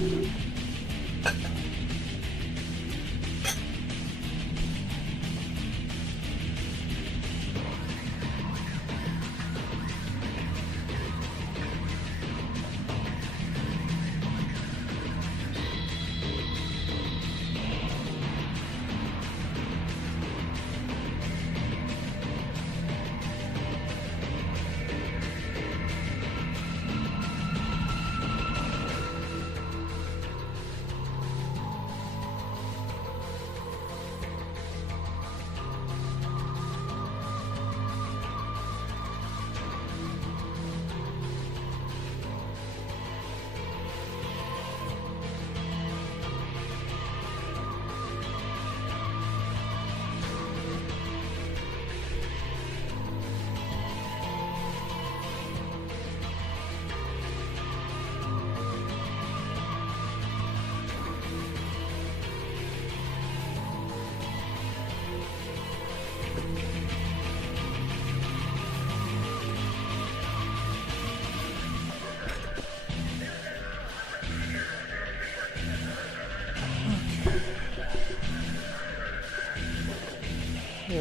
Here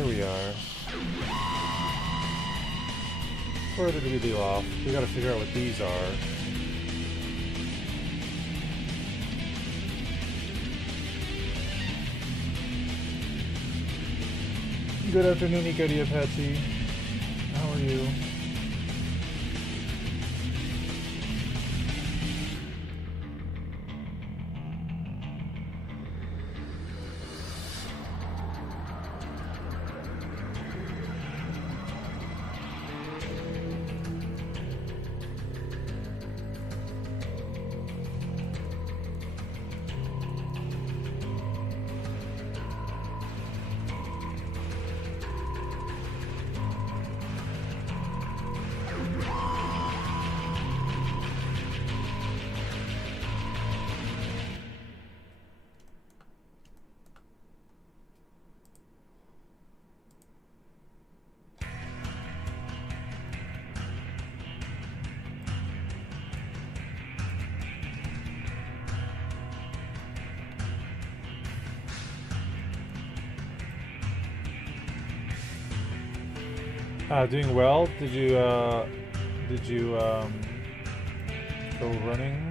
we are. Where did we leave off? We gotta figure out what these are. Good afternoon, Ikaria Patsy. How are you? Doing well. Did you go running?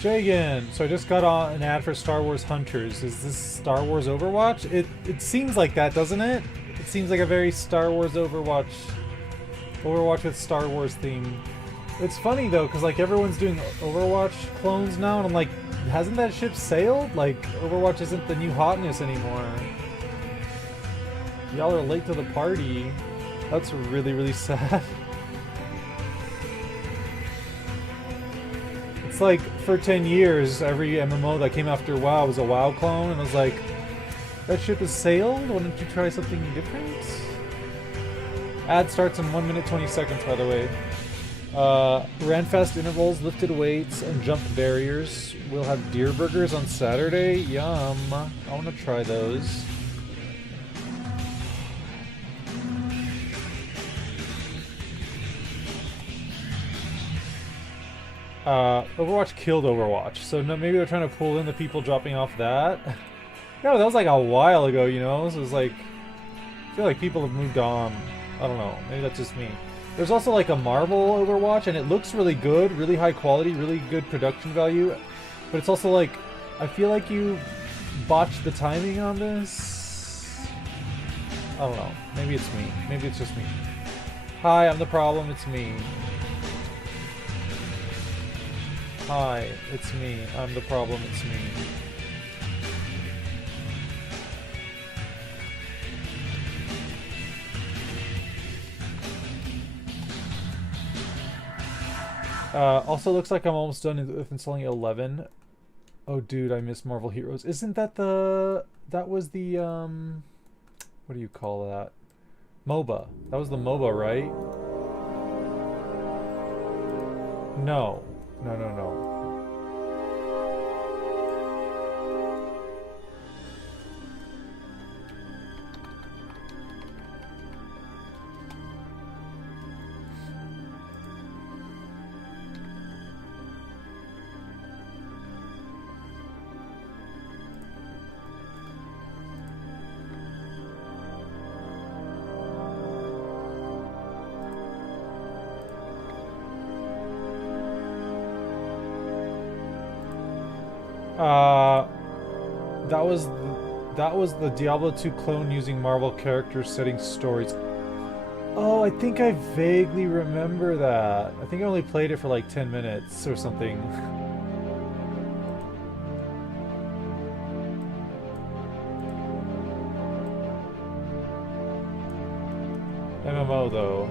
Jagan, so I just got on an ad for Star Wars Hunters. Is this Star Wars Overwatch? It seems like that, doesn't it? It seems like a very Star Wars Overwatch with Star Wars theme. It's funny though, because like everyone's doing Overwatch clones now, and I'm like, hasn't that ship sailed? Like, Overwatch isn't the new hotness anymore. Y'all are late to the party. That's really, really sad. It's like, for 10 years, every MMO that came after WoW was a WoW clone, and I was like, that ship has sailed? Why don't you try something different? Ad starts in 1 minute 20 seconds, by the way. Ran fast intervals, lifted weights, and jumped barriers. We'll have deer burgers on Saturday. Yum. I want to try those. Overwatch killed Overwatch, so no, maybe they're trying to pull in the people dropping off that. Yeah, that was like a while ago, you know? So it was like, I feel like people have moved on. I don't know, maybe that's just me. There's also like a Marvel Overwatch, and it looks really good, really high quality, really good production value. But it's also like, I feel like you botched the timing on this. I don't know, maybe it's me. Maybe it's just me. Hi, I'm the problem, it's me. Hi, it's me. I'm the problem, it's me. Also looks like I'm almost done with installing 11. Oh, dude, I miss Marvel Heroes. Isn't that the... That was the, what do you call that? MOBA. That was the MOBA, right? No. No, no, no. That was the Diablo 2 clone using Marvel characters setting stories. Oh, I think I vaguely remember that. I think I only played it for like 10 minutes or something. MMO though.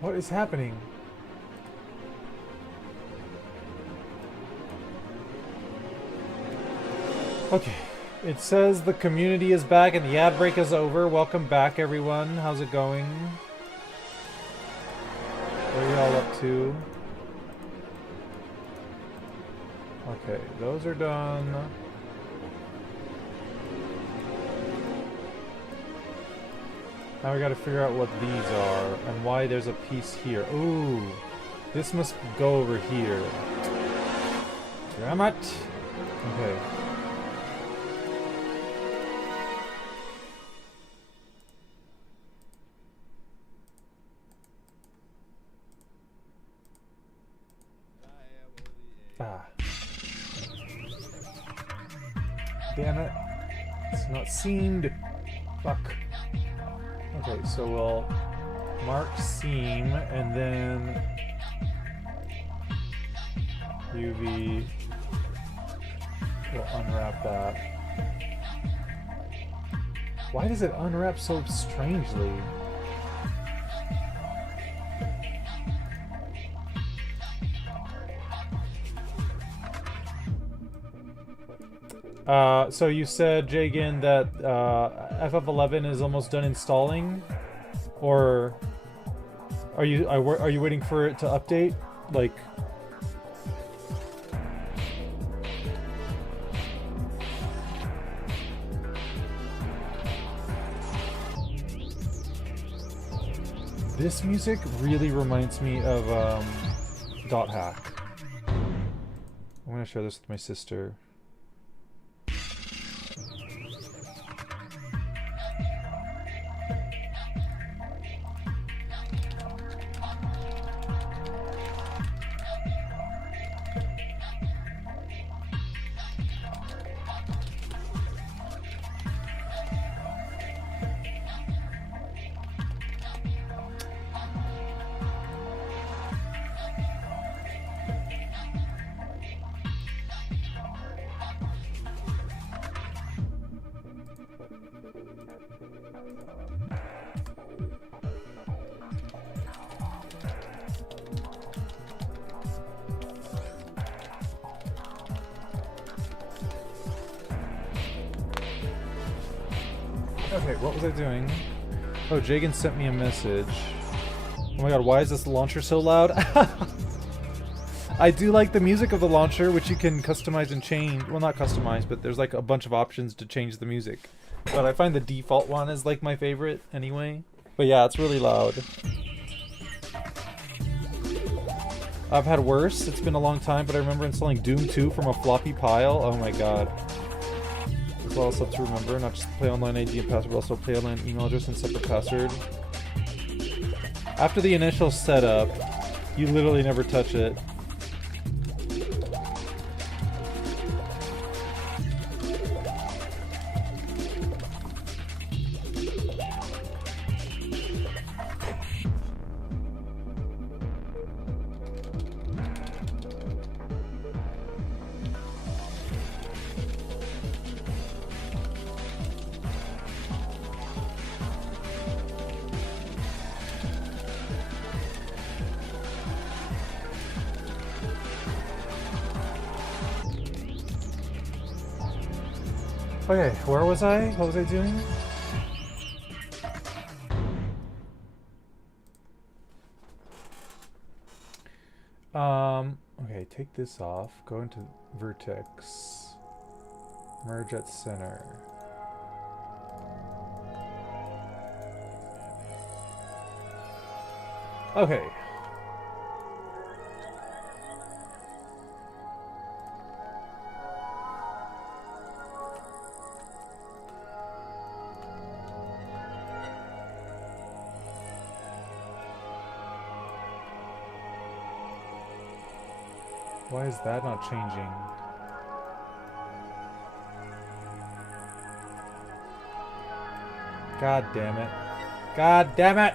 What is happening? Okay. It says the community is back and the ad break is over. Welcome back, everyone. How's it going? What are y'all up to? Okay, those are done. Now we gotta figure out what these are and why there's a piece here. Ooh, this must go over here. Damn it. Okay. Ah. Damn it. It's not seamed. Fuck. Okay, so we'll mark seam and then UV will unwrap that. Why does it unwrap so strangely? So you said, Jagan, that FF11 is almost done installing, or are you waiting for it to update? Like, this music really reminds me of Dot Hack. I'm gonna share this with my sister. Okay, what was I doing? Oh, Jagan sent me a message. Oh my god, why is this launcher so loud? I do like the music of the launcher, which you can customize and change. Well, not customize, but there's like a bunch of options to change the music. But I find the default one is like my favorite anyway. But yeah, it's really loud. I've had worse. It's been a long time, but I remember installing Doom 2 from a floppy pile. Oh my god. That's also to remember. Not just play online ID and password, but also play online email address and separate password. After the initial setup, you literally never touch it. Okay, where was I? What was I doing? Okay, take this off. Go into vertex. Merge at center. Okay. Why is that not changing? God damn it. God damn it!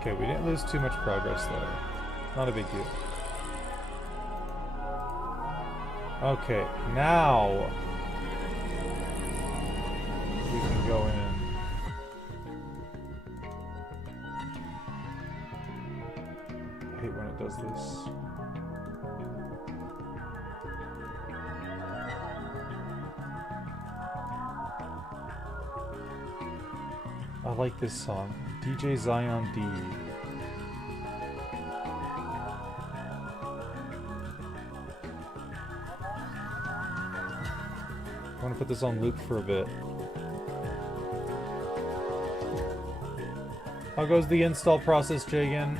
Okay, we didn't lose too much progress though. Not a big deal. Okay, now we can go in. I hate when it does this. I like this song. DJ Zion D. I want to put this on loop for a bit. How goes the install process, Jagan?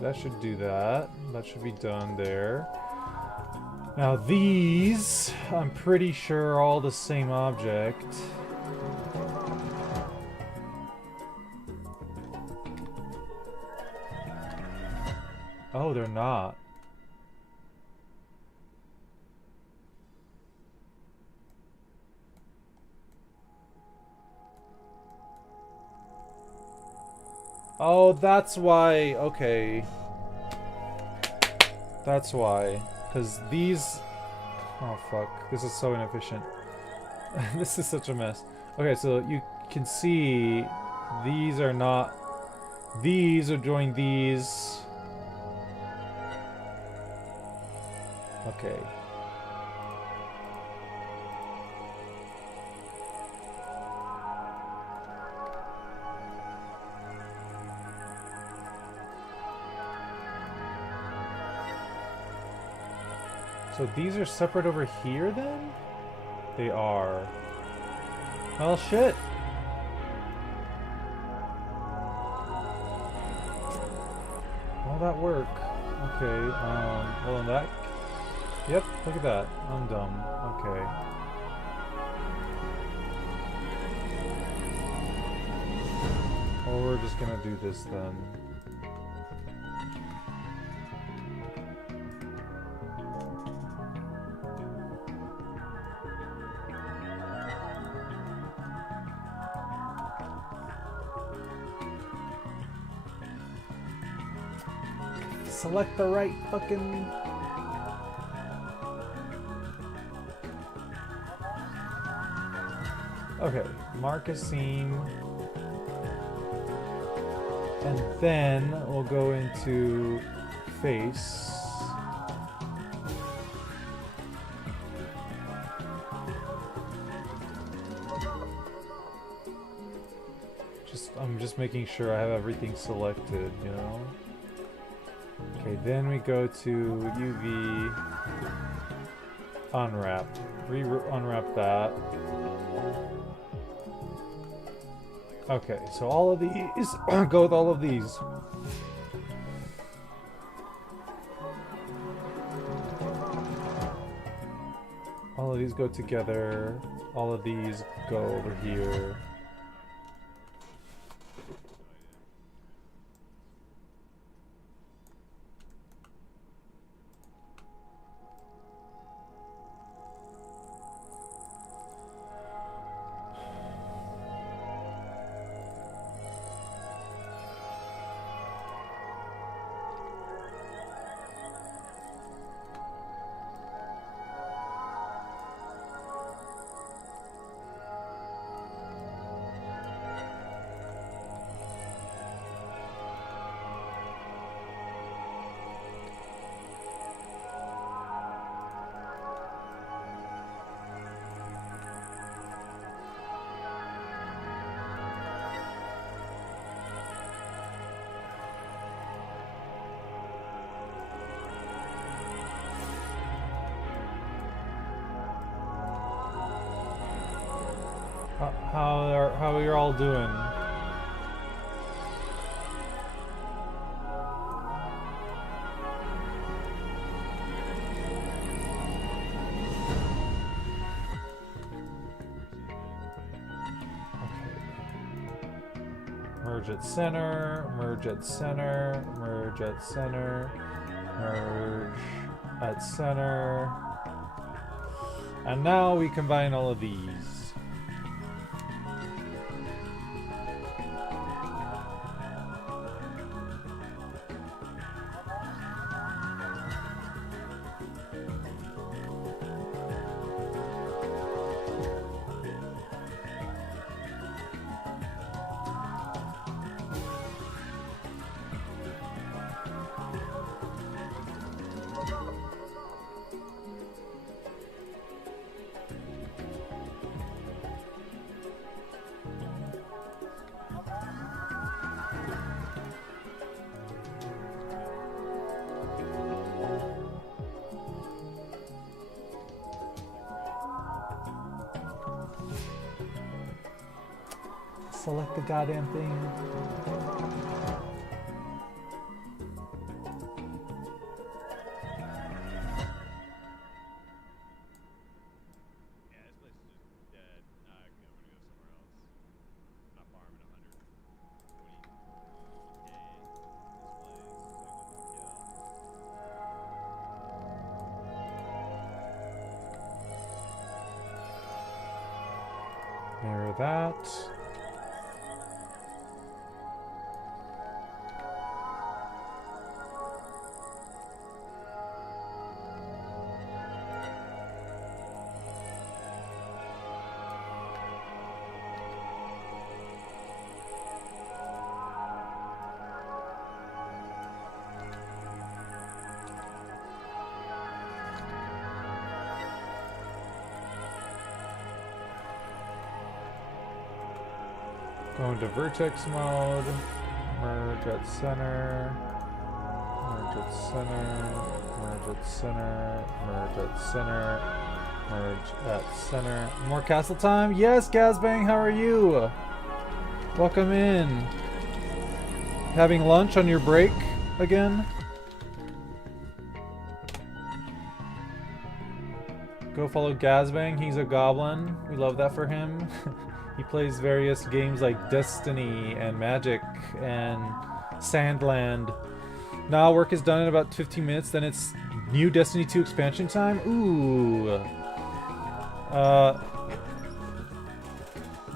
That should do that. That should be done there. Now these, I'm pretty sure are all the same object. Oh, they're not. Oh, that's why. Okay. That's why. Because these... Oh, fuck. This is so inefficient. This is such a mess. Okay, so you can see these are not... These are joined these. Okay. So these are separate over here then? They are. Well, shit. All that work. Okay, well in that... Yep, look at that. I'm dumb. Okay. Well, we're just gonna do this then. select the right fucking... Okay, mark a scene. And then we'll go into face. I'm just making sure I have everything selected, you know? Okay, then we go to UV, unwrap, unwrap that. Okay, so all of these, go with all of these. All of these go together, all of these go over here. How are you all doing? Merge at center, merge at center, merge at center, merge at center. And now we combine all of these. Select the goddamn thing. Mirror that. Go into vertex mode, merge at center, merge at center, merge at center, merge at center, merge at center. More castle time? Yes, Gazbang, how are you? Welcome in. Having lunch on your break again? Go follow Gazbang, he's a goblin. We love that for him. He plays various games like Destiny and Magic and Sandland. Now work is done in about 15 minutes, then it's new Destiny 2 expansion time. Ooh.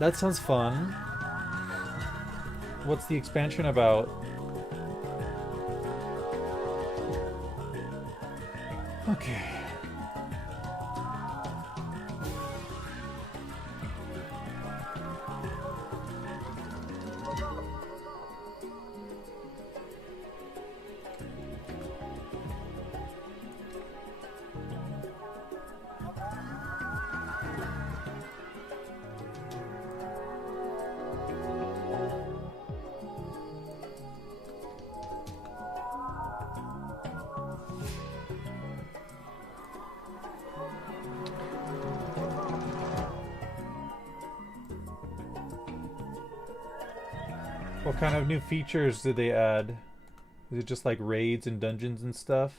That sounds fun. What's the expansion about? Okay. What kind of new features did they add? Is it just like raids and dungeons and stuff?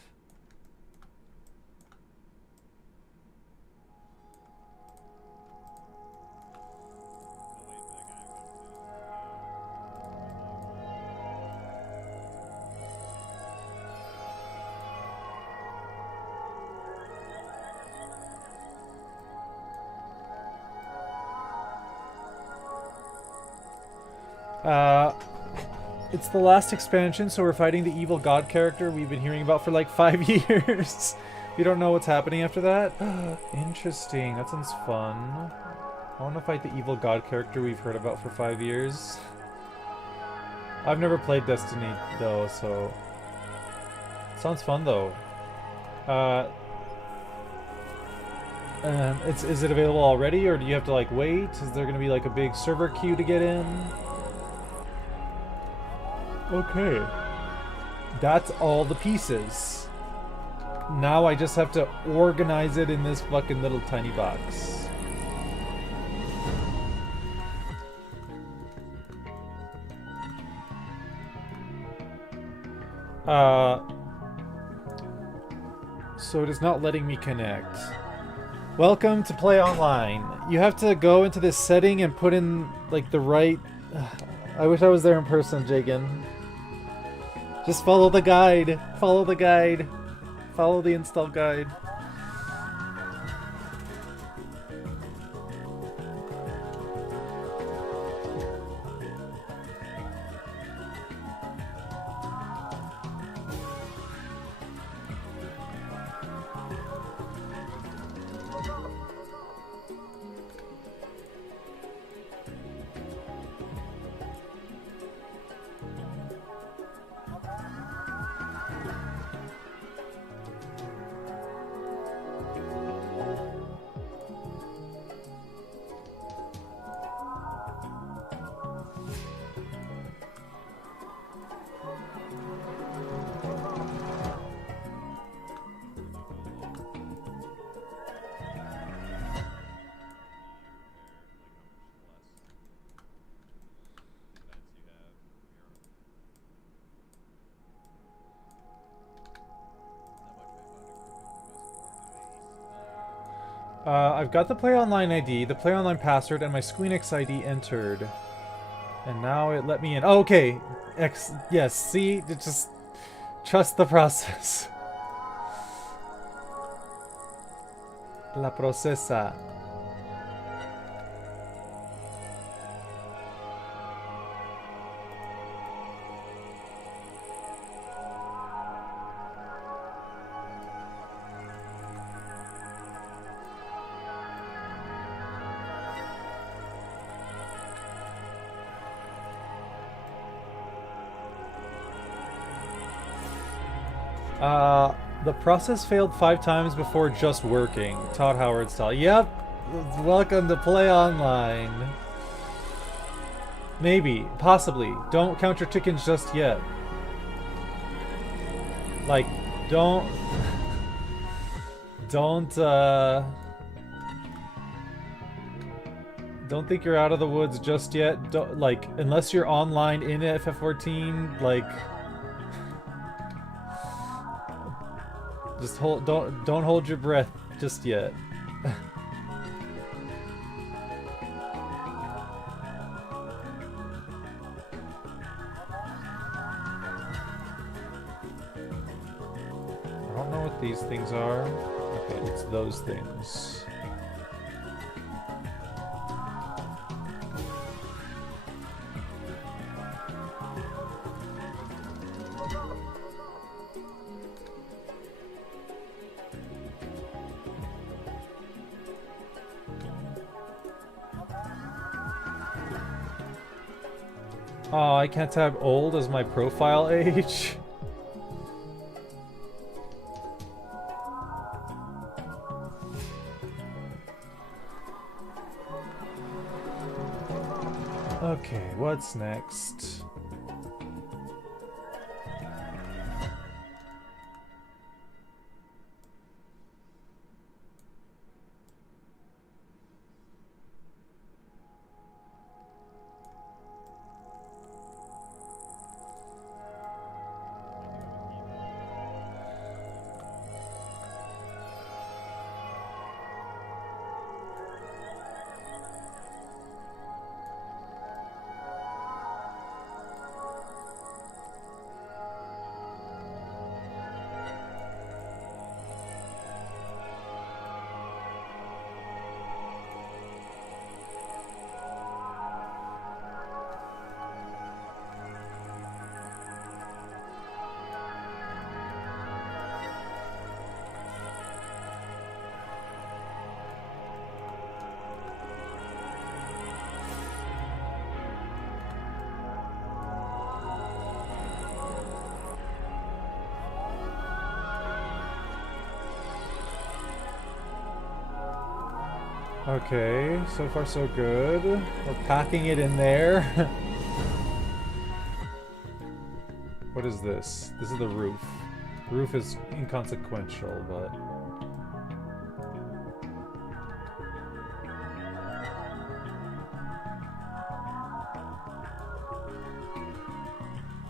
It's the last expansion, so we're fighting the evil god character we've been hearing about for like 5 years. We don't know what's happening after that. Interesting. That sounds fun. I want to fight the evil god character we've heard about for 5 years. I've never played Destiny though, so sounds fun though. Is it available already, or do you have to like wait? Is there gonna be like a big server queue to get in? Okay. That's all the pieces. Now I just have to organize it in this fucking little tiny box. So it is not letting me connect. Welcome to Play Online. You have to go into this setting and put in like the right... I wish I was there in person, Jagan. Just follow the guide. Follow the guide. Follow the install guide. I've got the Play Online ID, the Play Online password, and my Squeenix ID entered. And now it let me in. Oh, okay. Yes, see? Just trust the process. La procesa. The process failed 5 times before just working. Todd Howard style. Yep. Welcome to Play Online. Maybe. Possibly. Don't count your chickens just yet. Like, don't... Don't think you're out of the woods just yet. Don't, like, unless you're online in FF14, like... Just hold, don't hold your breath just yet. I don't know what these things are. Okay, it's those things. Oh, I can't tab old as my profile age. Okay, what's next? Okay, so far so good. We're packing it in there. What is this? This is the roof. The roof is inconsequential, but...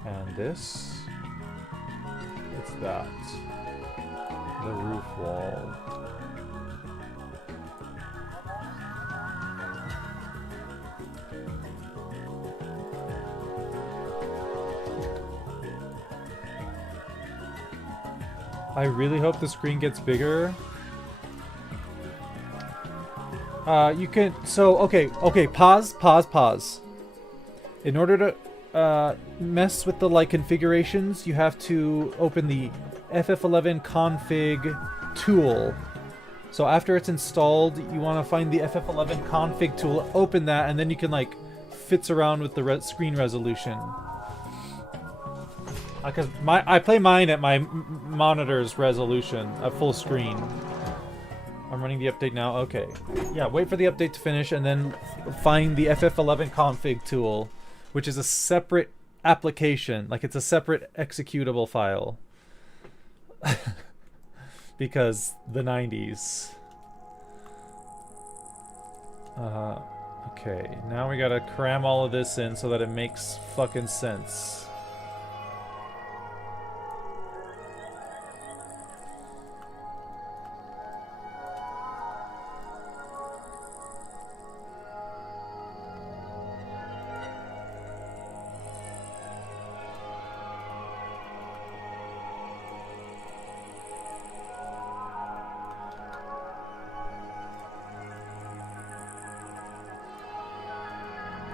And this? It's that. The roof wall. I really hope the screen gets bigger. You can, so, okay, pause. In order to mess with the like configurations, you have to open the FF11 config tool. So after it's installed, you want to find the FF11 config tool, open that, and then you can like fitz around with the screen resolution. Because I play mine at my monitor's resolution, at full screen. I'm running the update now. Okay. Yeah, wait for the update to finish and then find the FF11 config tool, which is a separate application. Like, it's a separate executable file. Because the 90s. Okay, now we gotta cram all of this in so that it makes fucking sense.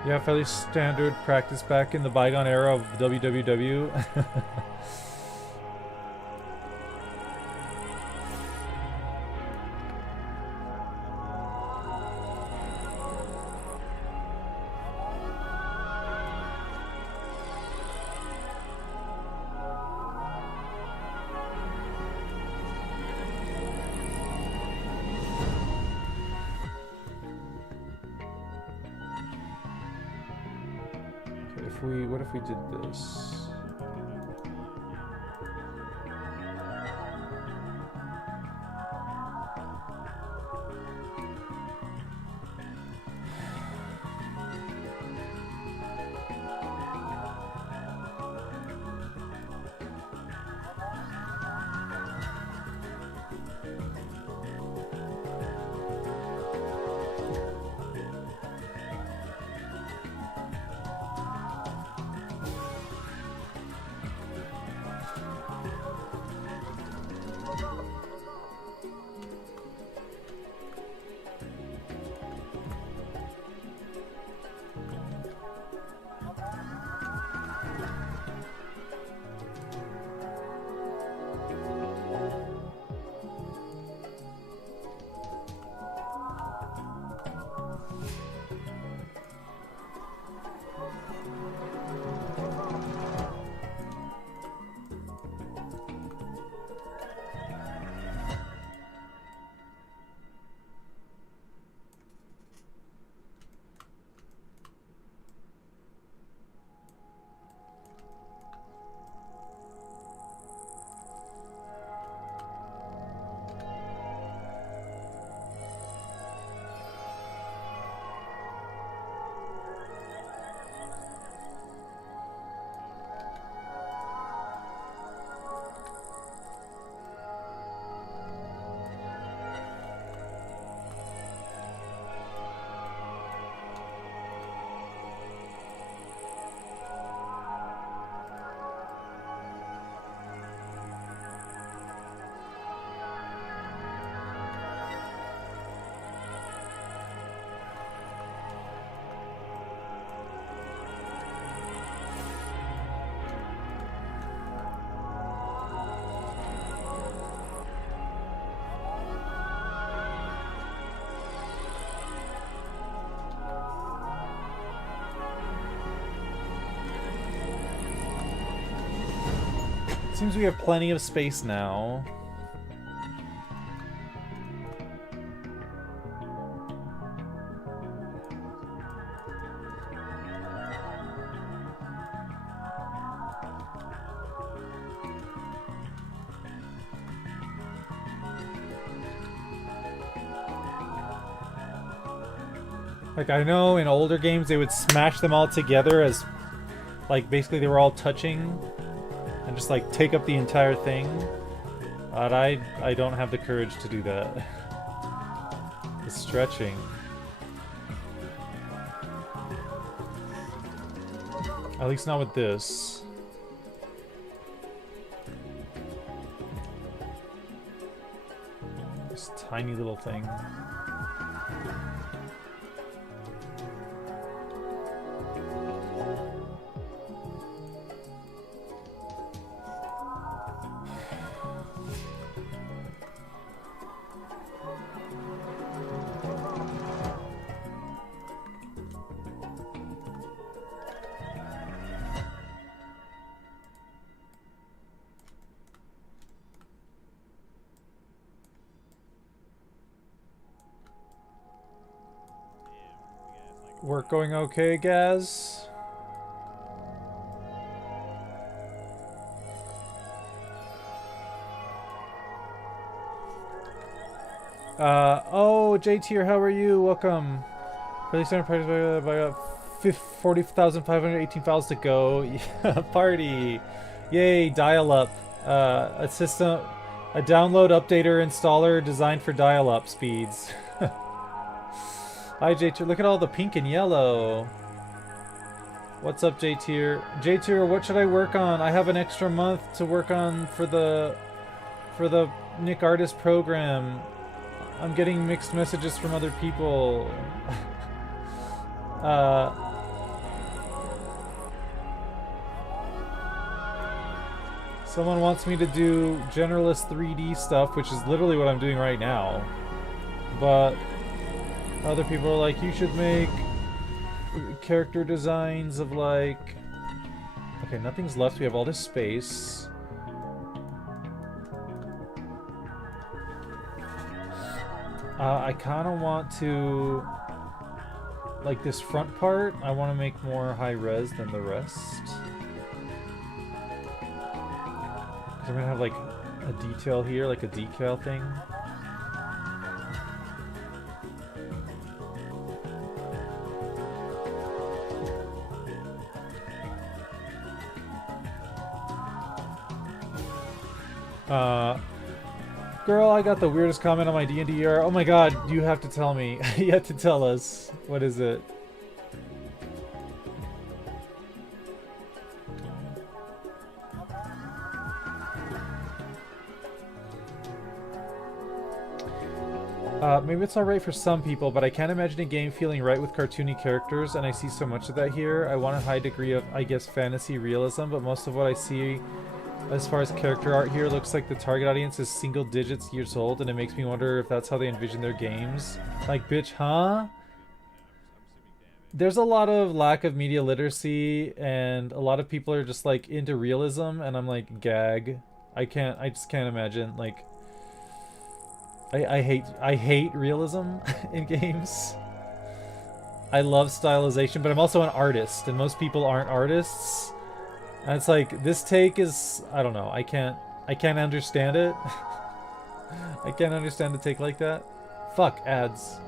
Yeah, fairly standard practice back in the bygone era of WWW. What if we did this? seems we have plenty of space now. Like, I know in older games they would smash them all together as, like, basically they were all touching and just, like, take up the entire thing. But I don't have the courage to do that. It's stretching. At least not with this. This tiny little thing. Work going okay, Gaz? Oh, J-Tier, how are you? Welcome. Release on practice by 40,518 files to go. Yeah, party. Yay, dial-up. A system, a download updater installer designed for dial-up speeds. Hi, J-Tier. Look at all the pink and yellow. What's up, J-Tier? J-Tier, what should I work on? I have an extra month to work on for the Nick Artist program. I'm getting mixed messages from other people. Someone wants me to do generalist 3D stuff, which is literally what I'm doing right now. But other people are like, you should make character designs of like... Okay, nothing's left. We have all this space. I kind of want to... Like this front part, I want to make more high res than the rest. Because I'm going to have like a detail here, like a decal thing. Girl, I got the weirdest comment on my D&D ER. Oh my god, you have to tell me. You have to tell us. What is it? Maybe it's alright for some people, but I can't imagine a game feeling right with cartoony characters, and I see so much of that here. I want a high degree of, I guess, fantasy realism, but most of what I see as far as character art here looks like the target audience is single digits years old, and it makes me wonder if that's how they envision their games. Like, bitch, huh? There's a lot of lack of media literacy, and a lot of people are just like into realism, and I'm like, gag. I just can't imagine. Like, I hate realism in games. I love stylization, but I'm also an artist, and most people aren't artists. And it's like, this take is, I don't know, I can't understand it. I can't understand a take like that. Fuck, ads.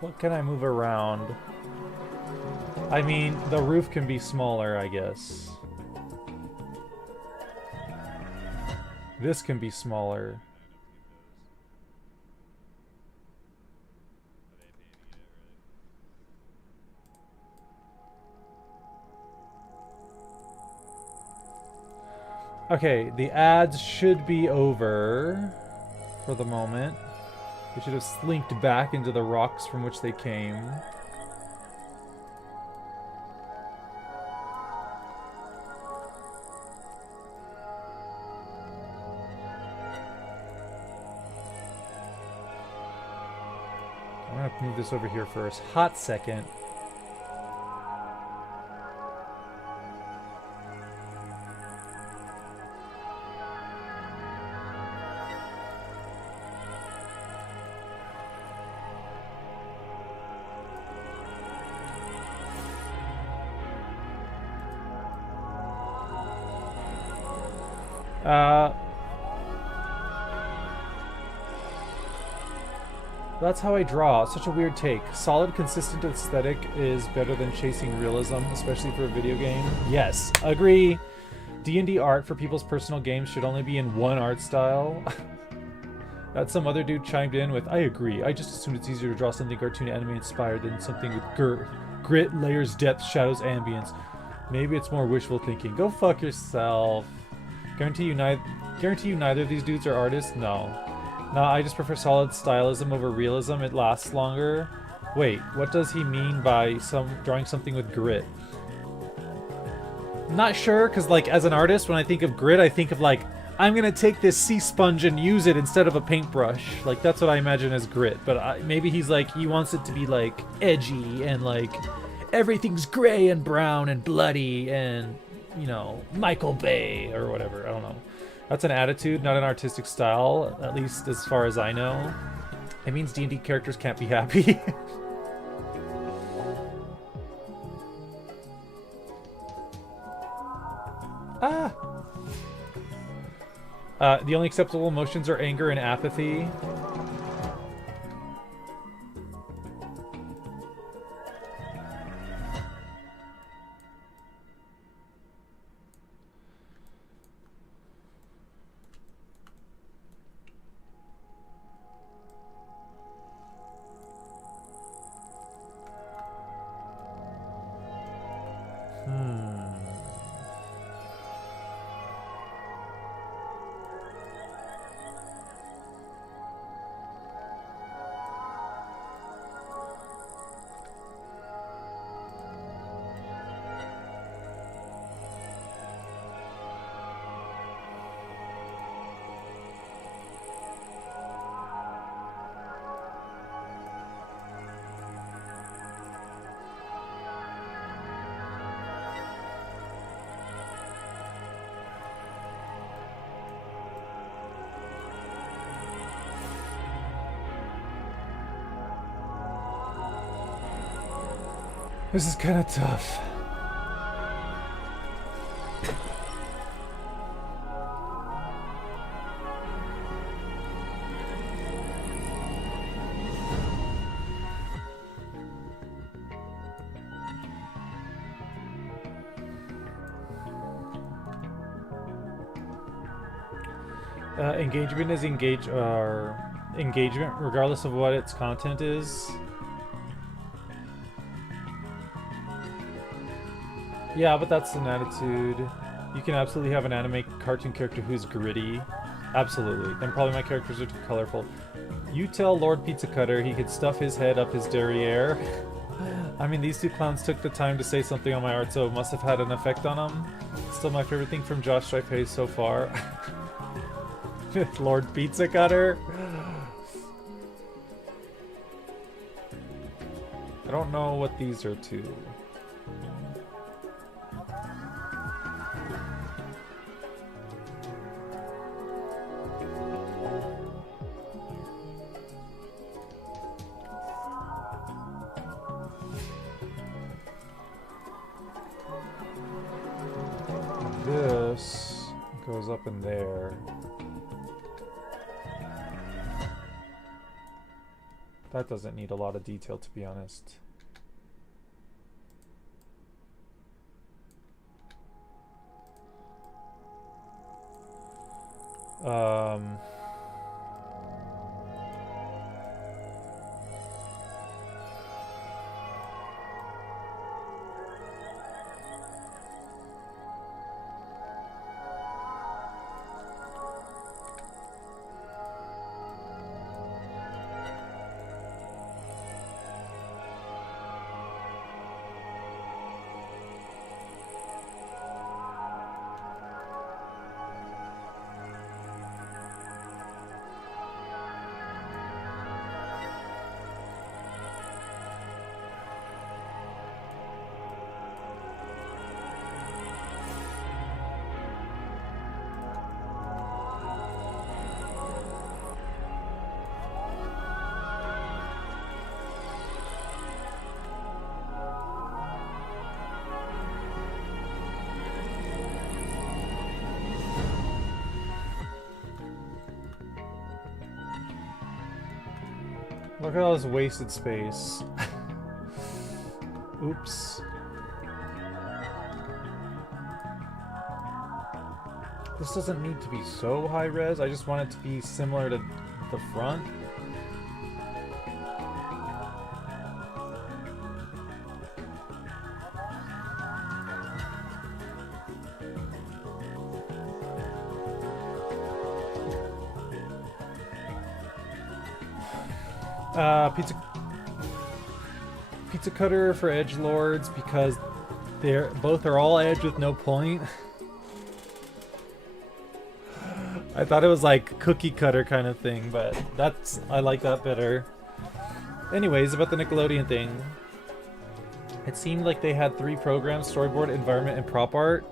What can I move around? I mean, the roof can be smaller, I guess. This can be smaller. Okay, the ads should be over for the moment. They should have slinked back into the rocks from which they came. I'm gonna have to move this over here for a hot second. That's how I draw. Such a weird take. Solid, consistent aesthetic is better than chasing realism, especially for a video game. Yes, agree. D&D art for people's personal games should only be in one art style. That some other dude chimed in with, I agree. I just assumed it's easier to draw something cartoon anime inspired than something with grit, layers, depth, shadows, ambience. Maybe it's more wishful thinking. Go fuck yourself. Guarantee you neither of these dudes are artists? No. No, I just prefer solid stylism over realism. It lasts longer. Wait, what does he mean by drawing something with grit? I'm not sure, because like as an artist, when I think of grit, I think of like, I'm gonna take this sea sponge and use it instead of a paintbrush. Like that's what I imagine as grit. But maybe he's like, he wants it to be like edgy and like everything's gray and brown and bloody and, you know, Michael Bay or whatever. I don't know. That's an attitude, not an artistic style, at least as far as I know. It means D&D characters can't be happy. The only acceptable emotions are anger and apathy. This is kind of tough. Engagement is engagement regardless of what its content is. Yeah, but that's an attitude. You can absolutely have an anime cartoon character who's gritty. Absolutely. Then probably my characters are too colorful. You tell Lord Pizza Cutter he could stuff his head up his derriere. I mean, these two clowns took the time to say something on my art, so it must have had an effect on them. Still my favorite thing from Josh Stripe so far. Lord Pizza Cutter? I don't know what these are to. This goes up in there. That doesn't need a lot of detail, to be honest. Look at all this wasted space. Oops. This doesn't need to be so high res. I just want it to be similar to the front. Pizza cutter for edgelords because they're both are all edge with no point. I thought it was like cookie cutter kind of thing, but I like that better. Anyways, about the Nickelodeon thing. It seemed like they had 3 programs: storyboard, environment, and prop art.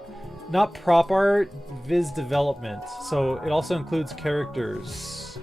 Not prop art, viz development. So it also includes characters.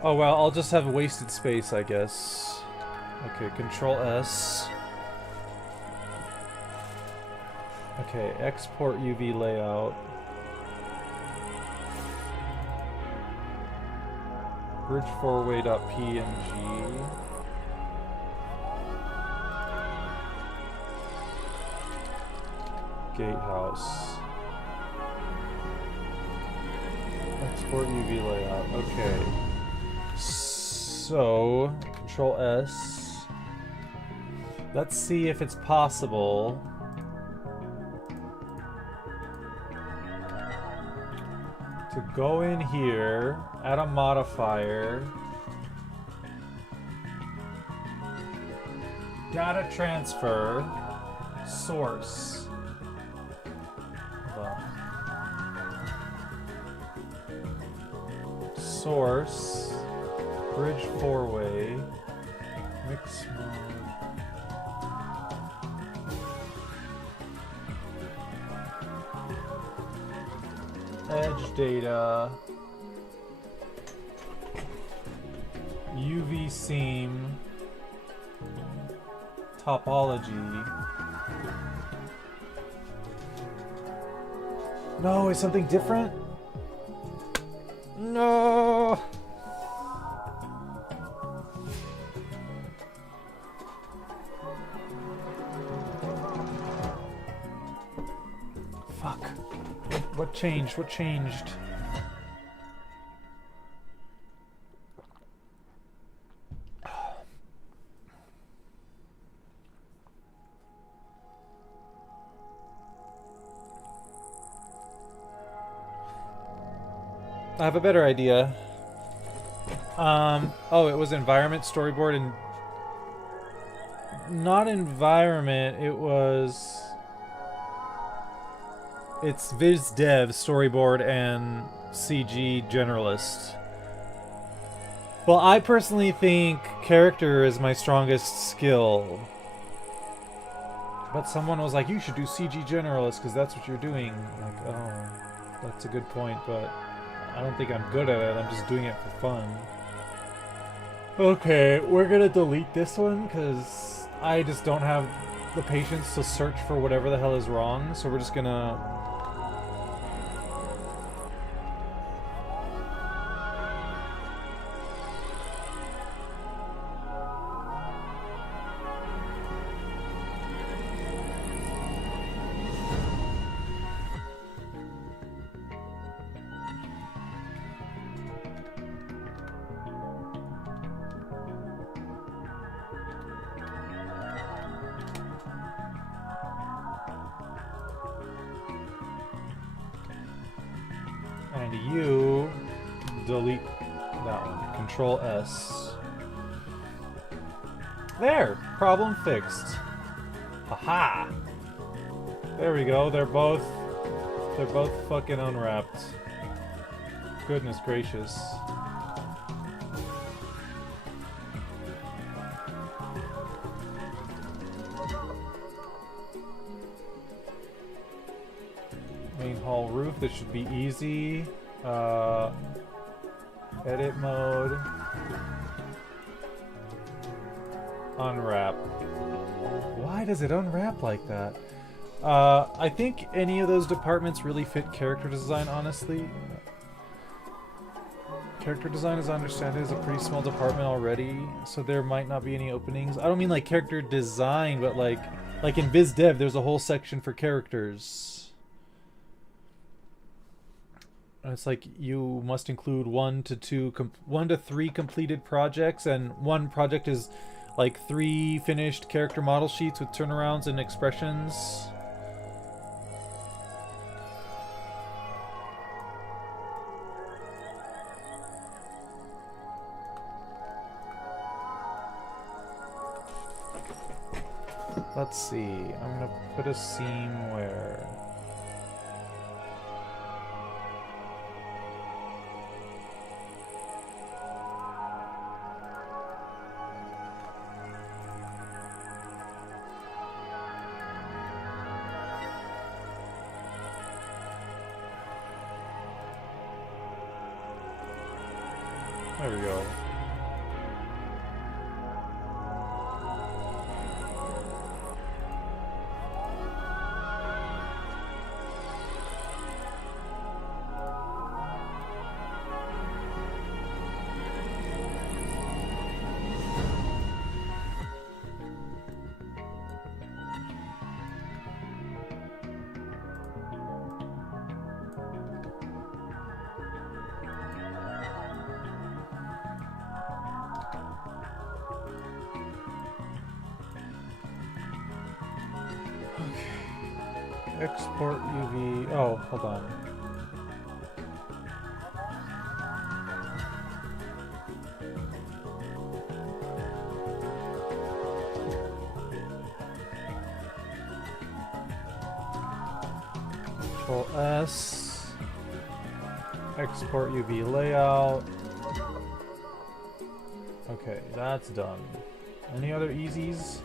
Oh well, I'll just have wasted space, I guess. Okay, Control S. Okay, export UV layout. Bridge 4way.png. Gatehouse. Export UV layout. Okay. So, Control S. Let's see if it's possible to go in here, add a modifier, data transfer, source. Hold on. Source. Bridge 4-way, mix mode, edge data, UV seam, topology. No, is something different? No! What changed? What changed? I have a better idea. Oh, it was environment storyboard and not environment, it's Viz Dev storyboard and CG generalist. Well, I personally think character is my strongest skill. But someone was like, you should do CG generalist because that's what you're doing. I'm like, oh, that's a good point, but I don't think I'm good at it. I'm just doing it for fun. Okay, we're gonna delete this one because I just don't have the patience to search for whatever the hell is wrong. So we're just gonna... And you delete that one. Control S. There! Problem fixed. Haha! There we go. They're both fucking unwrapped. Goodness gracious. Main hall roof, this should be easy. Edit mode. Unwrap. Why does it unwrap like that? I think any of those departments really fit character design, honestly. Character design, as I understand it, is a pretty small department already, so there might not be any openings. I don't mean like character design, but like in Viz Dev, there's a whole section for characters. And it's like you must include 1 to 3 completed projects, and one project is like 3 finished character model sheets with turnarounds and expressions. Let's see. I'm gonna put a seam where... There we go. Export UV. Oh, hold on. Control S. Export UV layout. Okay, that's done. Any other easies?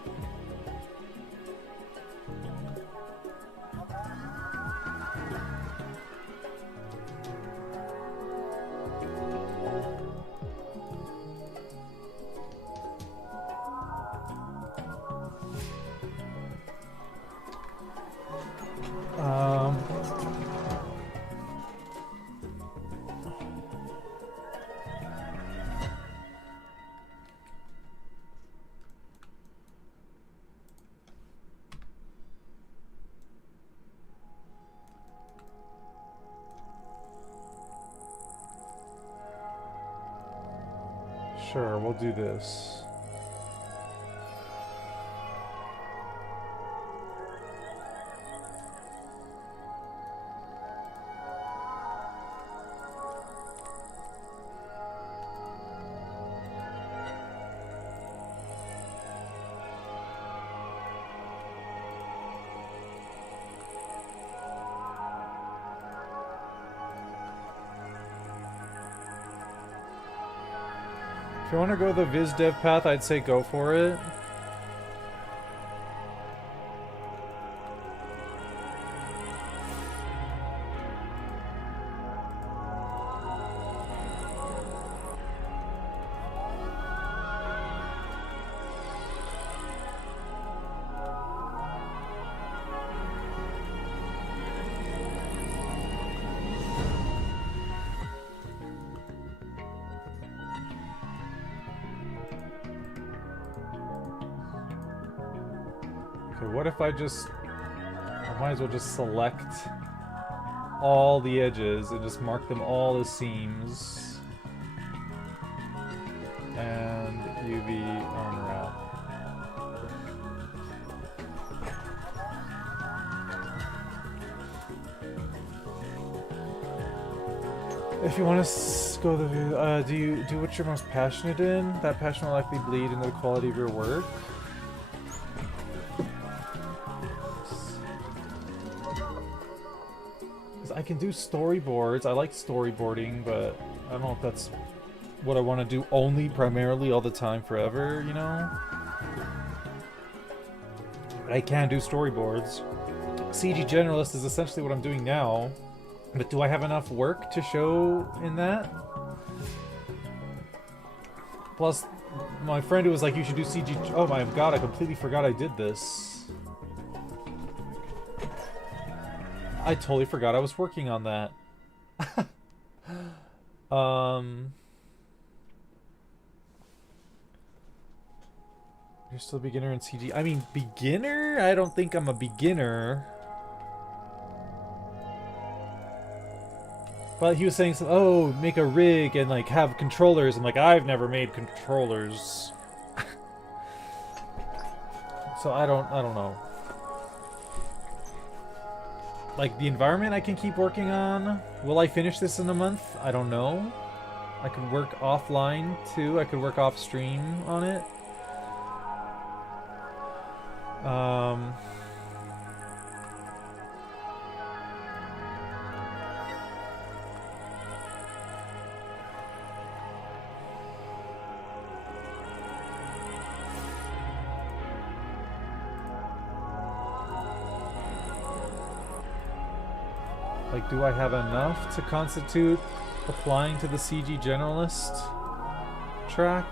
Sure, we'll do this. you want to go the viz dev path, I'd say go for it. What if I might as well just select all the edges and just mark them all as seams. And UV unwrap. If you want to go the do what you're most passionate in. That passion will likely bleed into the quality of your work. I can do storyboards. I like storyboarding, but I don't know if that's what I want to do only, primarily, all the time, forever, you know? But I can do storyboards. CG Generalist is essentially what I'm doing now, but do I have enough work to show in that? Plus, my friend who was like, you should do CG... Oh my god, I completely forgot I did this. I totally forgot I was working on that. You're still a beginner in CG. I mean, beginner? I don't think I'm a beginner. But he was saying, oh, make a rig and like have controllers. I'm like, I've never made controllers. So I don't know. Like, the environment I can keep working on. Will I finish this in a month? I don't know. I could work offline, too. I could work off stream on it. Like, do I have enough to constitute applying to the CG Generalist track?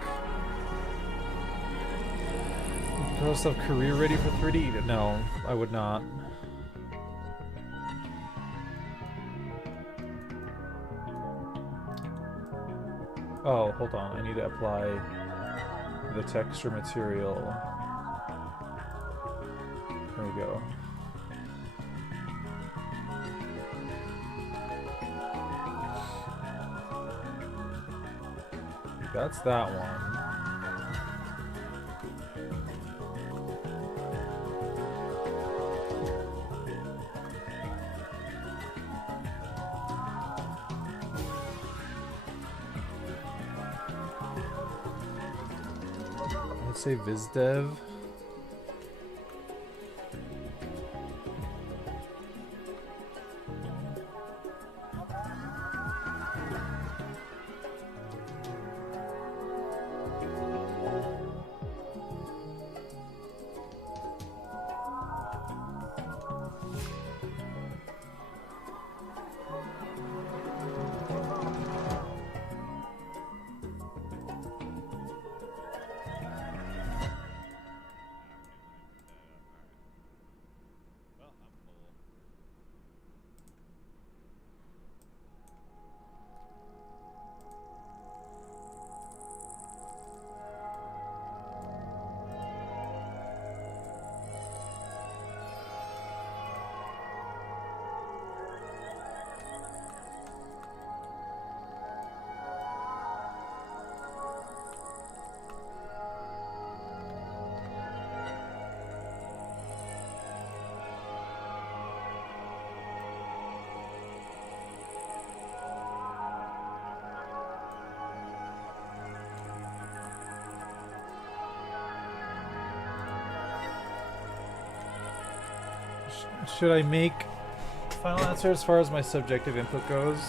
Would you call yourself career ready for 3D? No, I would not. Oh, hold on. I need to apply the texture material. There we go. That's that one. I'd say VizDev. Should I make final answer as far as my subjective input goes?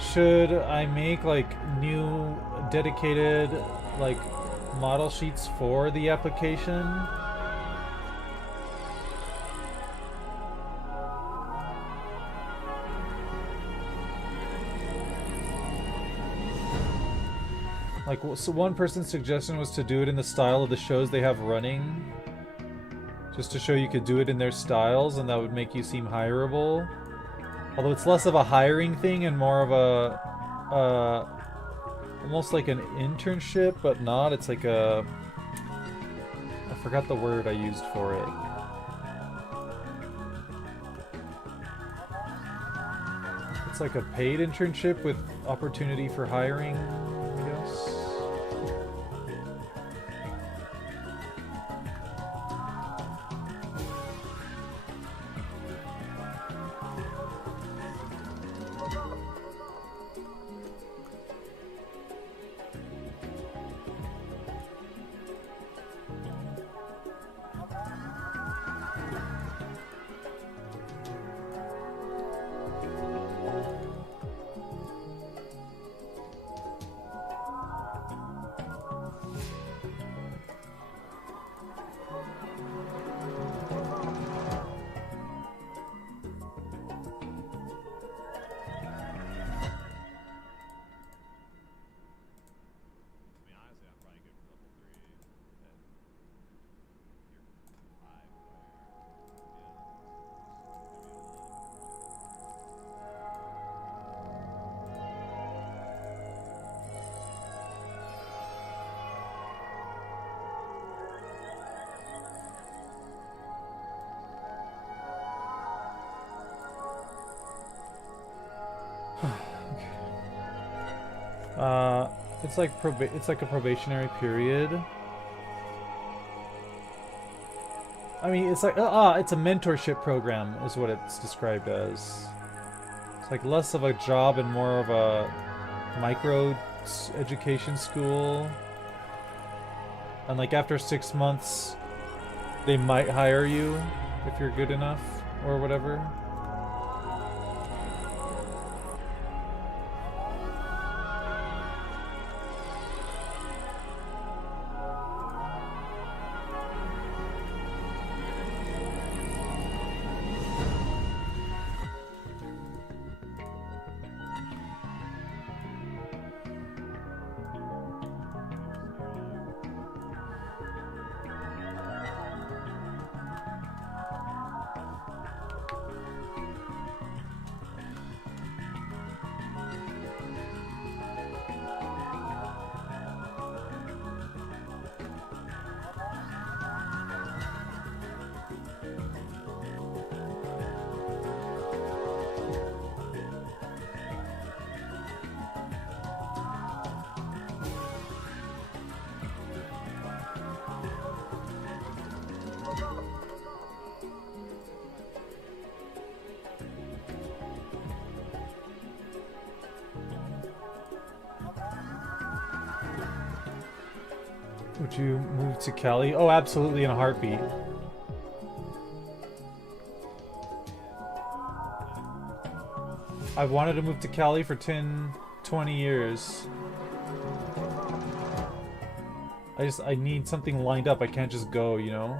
Should I make like new dedicated like model sheets for the application. Like, so one person's suggestion was to do it in the style of the shows they have running. Just to show you could do it in their styles, and that would make you seem hireable. Although it's less of a hiring thing and more of a... almost like an internship, but not. It's like a... I forgot the word I used for it. It's like a paid internship with opportunity for hiring, I guess. It's like a probationary period. I mean, it's like it's a mentorship program is what it's described as. It's like less of a job and more of a micro education school. And like after 6 months, they might hire you if you're good enough or whatever. Would you move to Cali? Oh, absolutely, in a heartbeat. I've wanted to move to Cali for 10, 20 years. I need something lined up. I can't just go, you know?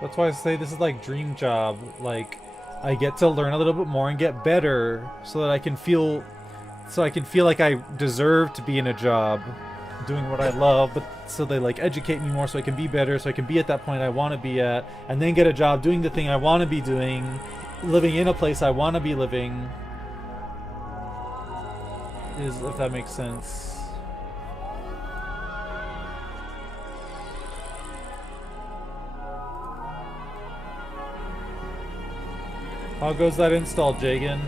That's why I say this is like dream job. Like, I get to learn a little bit more and get better so that I can feel like I deserve to be in a job doing what I love, but so they like educate me more so I can be better, so I can be at that point I want to be at, and then get a job doing the thing I want to be doing, living in a place I want to be living. If that makes sense. How goes that install, Jagan?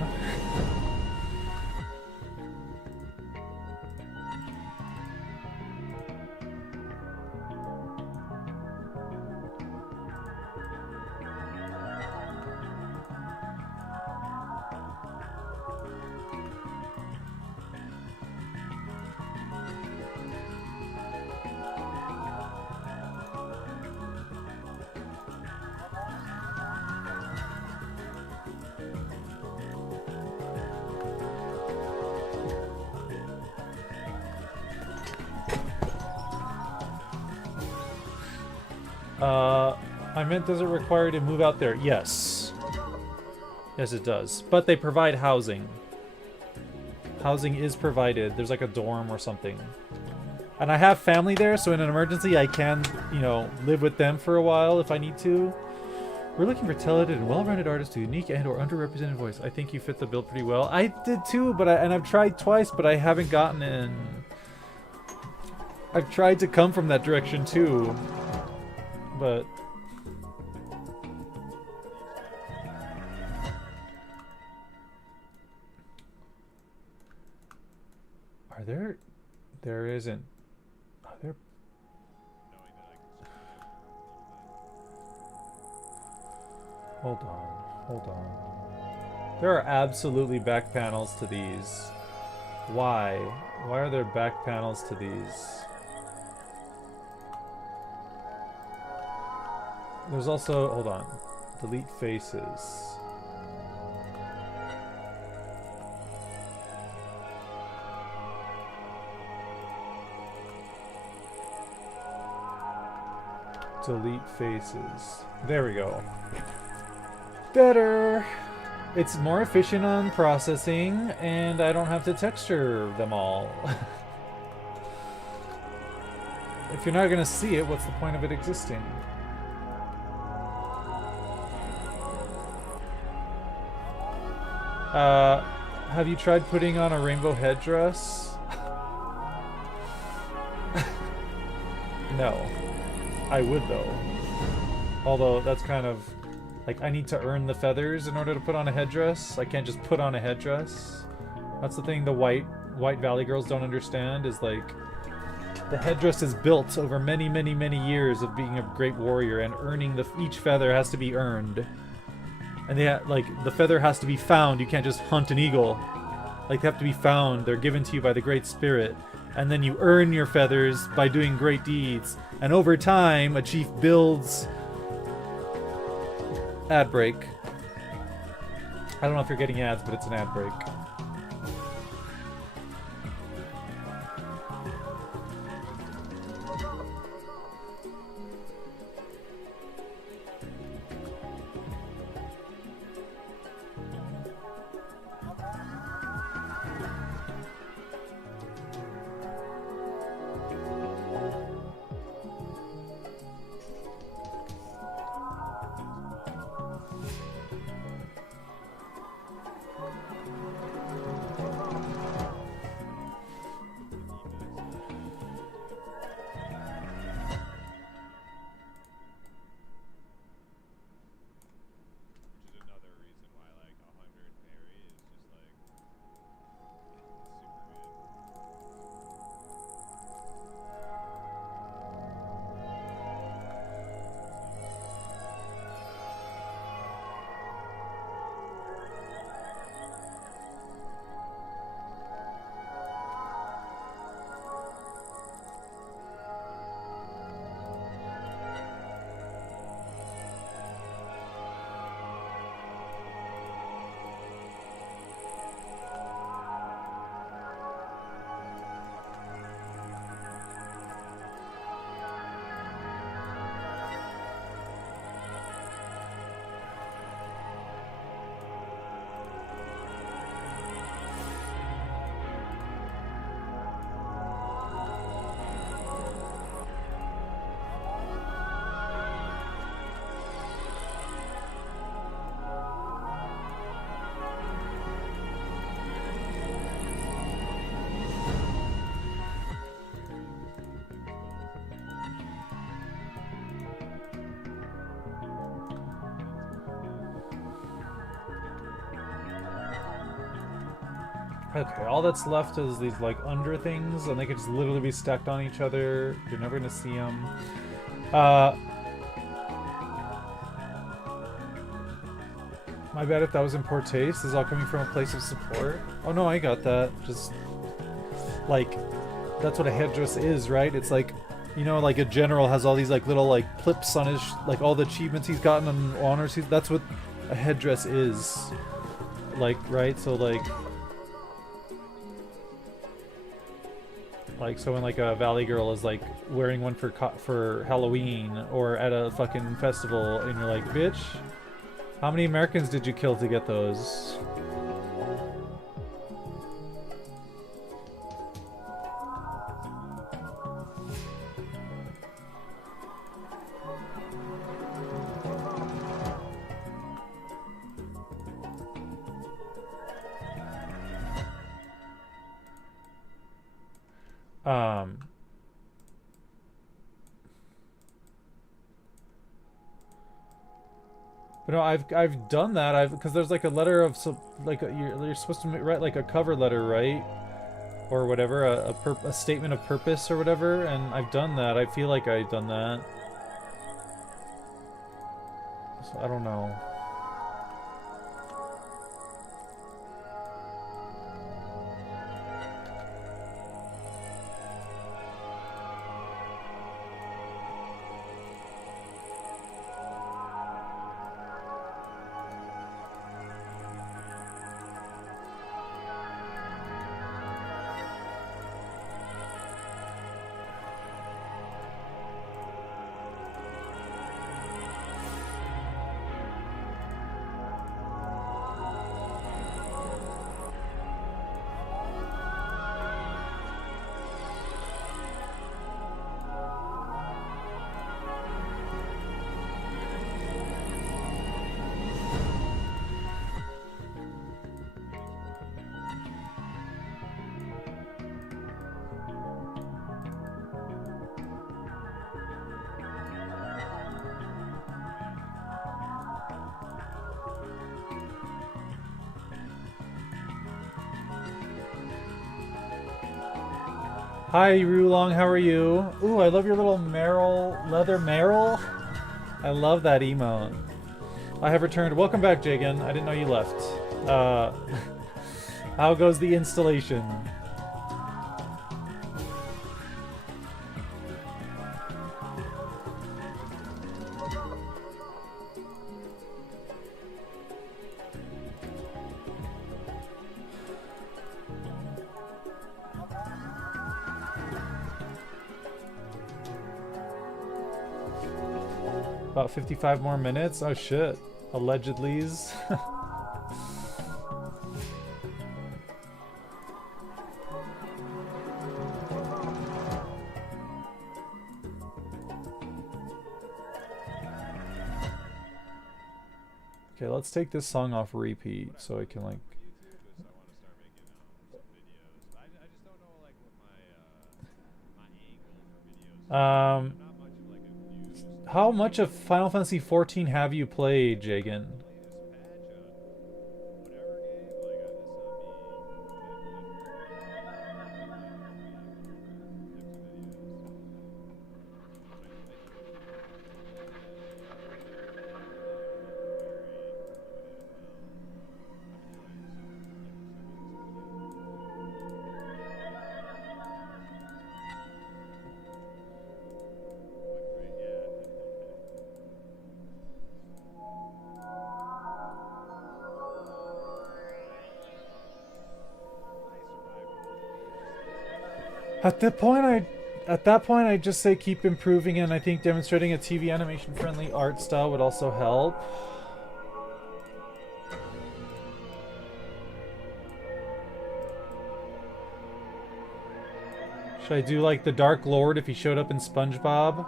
I meant, does it require you to move out there? Yes. Yes, it does. But they provide housing. Housing is provided. There's like a dorm or something. And I have family there, so in an emergency I can, you know, live with them for a while if I need to. We're looking for talented and well-rounded artists with a unique and or underrepresented voice. I think you fit the bill pretty well. I did too, but I've tried twice, but I haven't gotten in. I've tried to come from that direction too, but... Are there... There isn't... Are there... Hold on. Hold on. There are absolutely back panels to these. Why? Why are there back panels to these? There's also... Hold on. Delete faces. Delete faces. There we go. Better! It's more efficient on processing, and I don't have to texture them all. If you're not gonna see it, what's the point of it existing? Have you tried putting on a rainbow headdress? No. I would though. Although that's kind of like, I need to earn the feathers in order to put on a headdress. I can't just put on a headdress. That's the thing the White Valley girls don't understand, is like, the headdress is built over many, many, many years of being a great warrior, and earning each feather has to be earned. And the feather has to be found. You can't just hunt an eagle. Like, they have to be found. They're given to you by the Great Spirit. And then you earn your feathers by doing great deeds. And over time, a chief builds... Ad break. I don't know if you're getting ads, but it's an ad break. Okay, all that's left is these like under things, and they could just literally be stacked on each other. You're never gonna see them. My bad if that was in poor taste. This is all coming from a place of support. Oh no, I got that. Just like that's what a headdress is, right? It's like, you know, like a general has all these like little like clips on his like all the achievements he's gotten and honors. That's what a headdress is. Like, right? So like so when like a valley girl is like wearing one for Halloween or at a fucking festival, and you're like, bitch, how many Americans did you kill to get those? But no, I've done that. Because there's like a letter of like you're supposed to write like a cover letter, right? Or whatever, a statement of purpose or whatever, and I've done that. I feel like I've done that. So I don't know. Hi, Rulong, how are you? Ooh, I love your little leather Meryl. I love that emote. I have returned. Welcome back, Jagan. I didn't know you left. How goes the installation? About 55 more minutes? Oh shit. Allegedly's. Okay, let's take this song off repeat so I can like... How much of Final Fantasy XIV have you played, Jagan? At that point, I just say keep improving, and I think demonstrating a TV animation-friendly art style would also help. Should I do like the Dark Lord if he showed up in SpongeBob?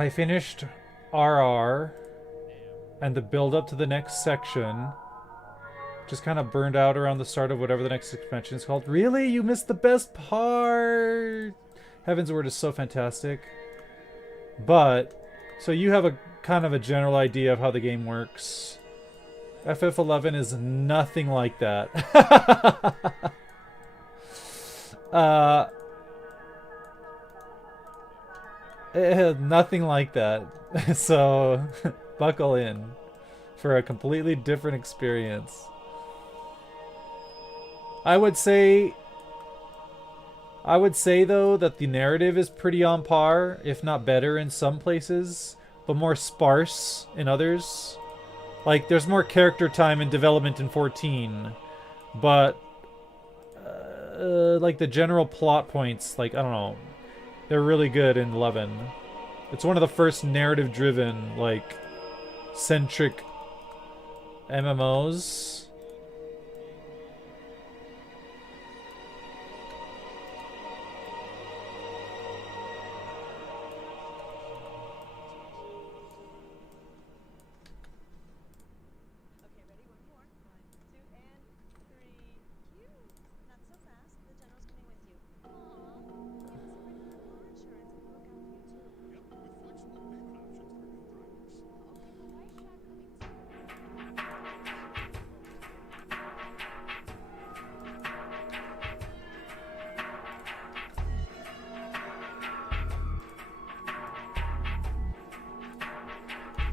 I finished RR, and the build up to the next section just kind of burned out around the start of whatever the next expansion is called. Really? You missed the best part! Heaven's Word is so fantastic. But, so you have a kind of a general idea of how the game works. FF11 is nothing like that. Nothing like that. So, buckle in for a completely different experience. I would say though that the narrative is pretty on par, if not better in some places, but more sparse in others. Like, there's more character time and development in 14, but like the general plot points, like, I don't know, they're really good in 11. It's one of the first narrative-driven, like, centric MMOs.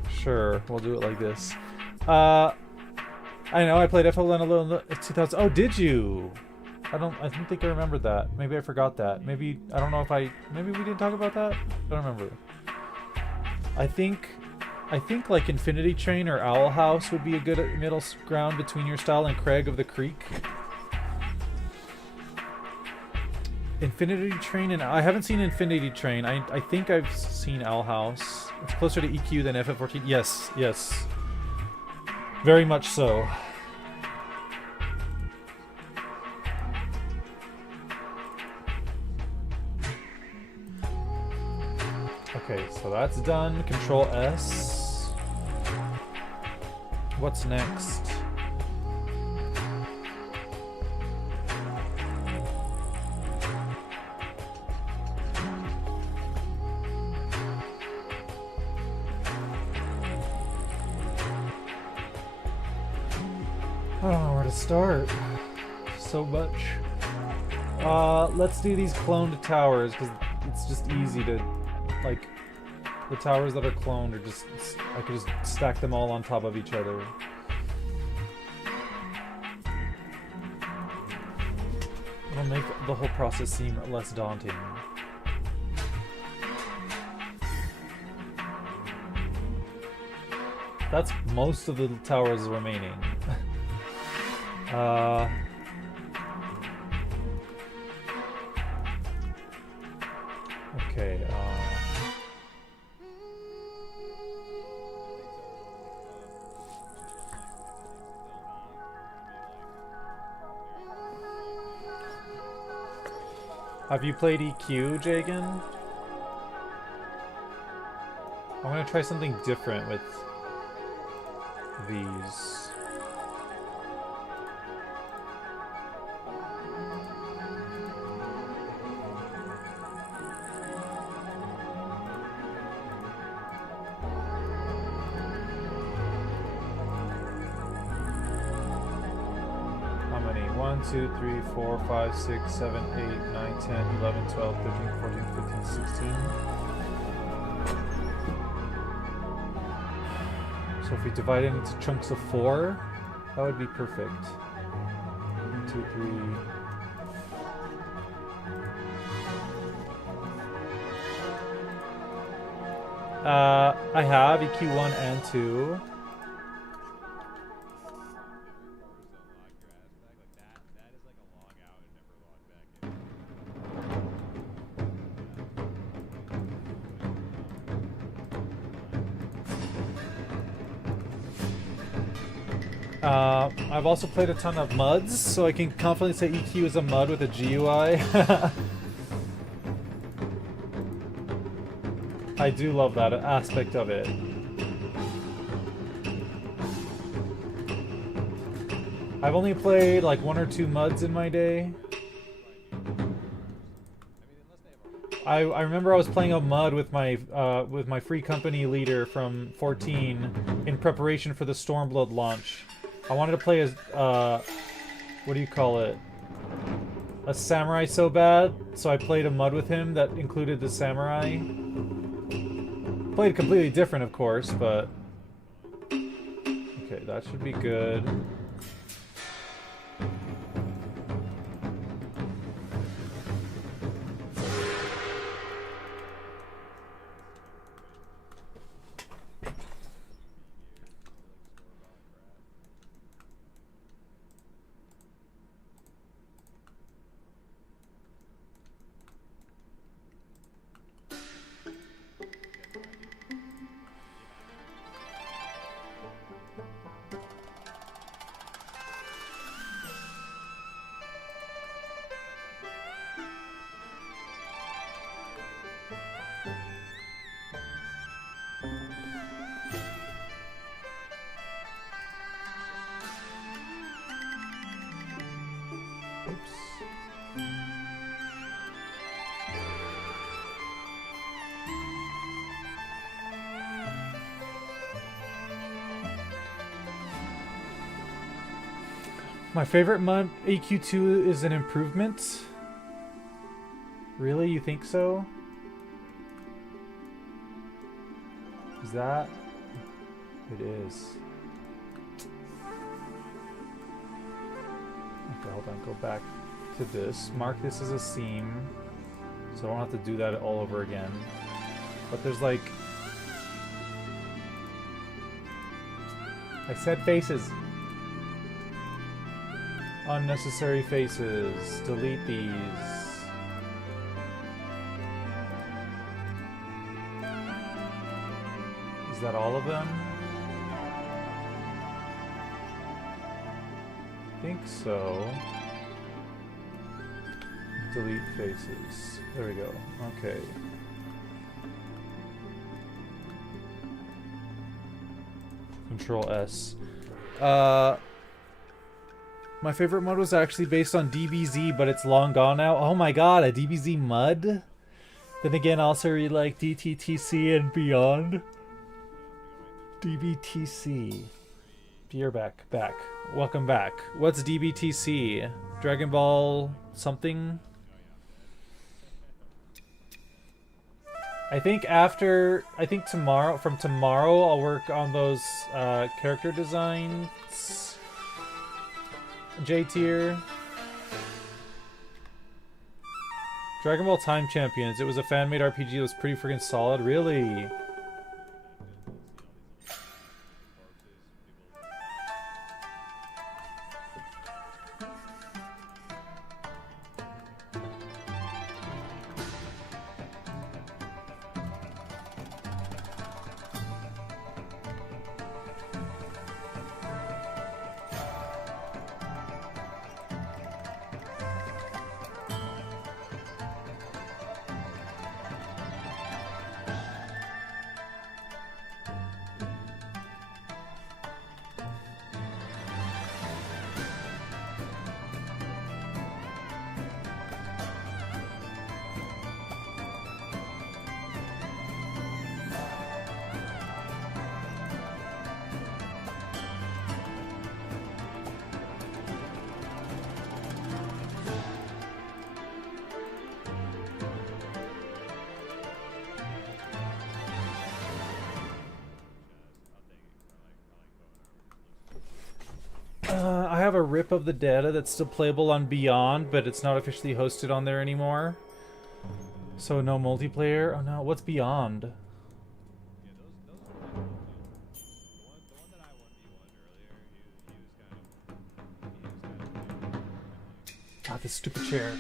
Sure, we'll do it like this. I know I played FF11 a little in 2000. Oh, did you? I don't think I remembered that. Maybe I forgot that. Maybe I don't know if maybe we didn't talk about that. I don't remember. I think like Infinity Train or Owl House would be a good middle ground between your style and Craig of the Creek. Infinity Train, and I haven't seen Infinity Train. I think I've seen Owl House. It's closer to EQ than FF14. Yes, yes. Very much so. Okay, so that's done. Control S. What's next? I don't know where to start. So much. Let's do these cloned towers, because it's just easy to, like, the towers that are cloned are just, I could just stack them all on top of each other. It'll make the whole process seem less daunting. That's most of the towers remaining. Okay, have you played EQ, Jagan? I'm gonna try something different with these. How many? 1, 2, 3, 4, 5, 6, 7, 8, 9, 10, 11, 12, 13, 14, 15, 16. So if we divide it into chunks of 4, that would be perfect. 1, 2, 3. I have EQ1 and 2. I've also played a ton of MUDs, so I can confidently say EQ is a MUD with a GUI. I do love that aspect of it. I've only played like 1 or 2 MUDs in my day. I remember I was playing a MUD with my Free Company leader from 14 in preparation for the Stormblood launch. I wanted to play as what do you call it? A samurai so bad, so I played a MUD with him that included the samurai. Played completely different, of course, but okay, that should be good. My favorite MUD, AQ2, is an improvement. Really? You think so? Is that? It is. Okay, hold on. Go back to this. Mark this as a seam. So I don't have to do that all over again. But there's like... I said faces. Unnecessary faces. Delete these. Is that all of them? I think so. Delete faces. There we go. Okay. Control S. My favorite MUD was actually based on DBZ, but it's long gone now. Oh my god, a DBZ MUD? Then again, I also really like DTTC and beyond. DBTC. You're back. Welcome back. What's DBTC? Dragon Ball something? I think tomorrow, from tomorrow, I'll work on those character designs. J tier. Dragon Ball Time Champions. It was a fan-made RPG that was pretty freaking solid. Really? I have a rip of the data that's still playable on Beyond, but it's not officially hosted on there anymore. So no multiplayer. Oh no, what's Beyond? God, this stupid chair.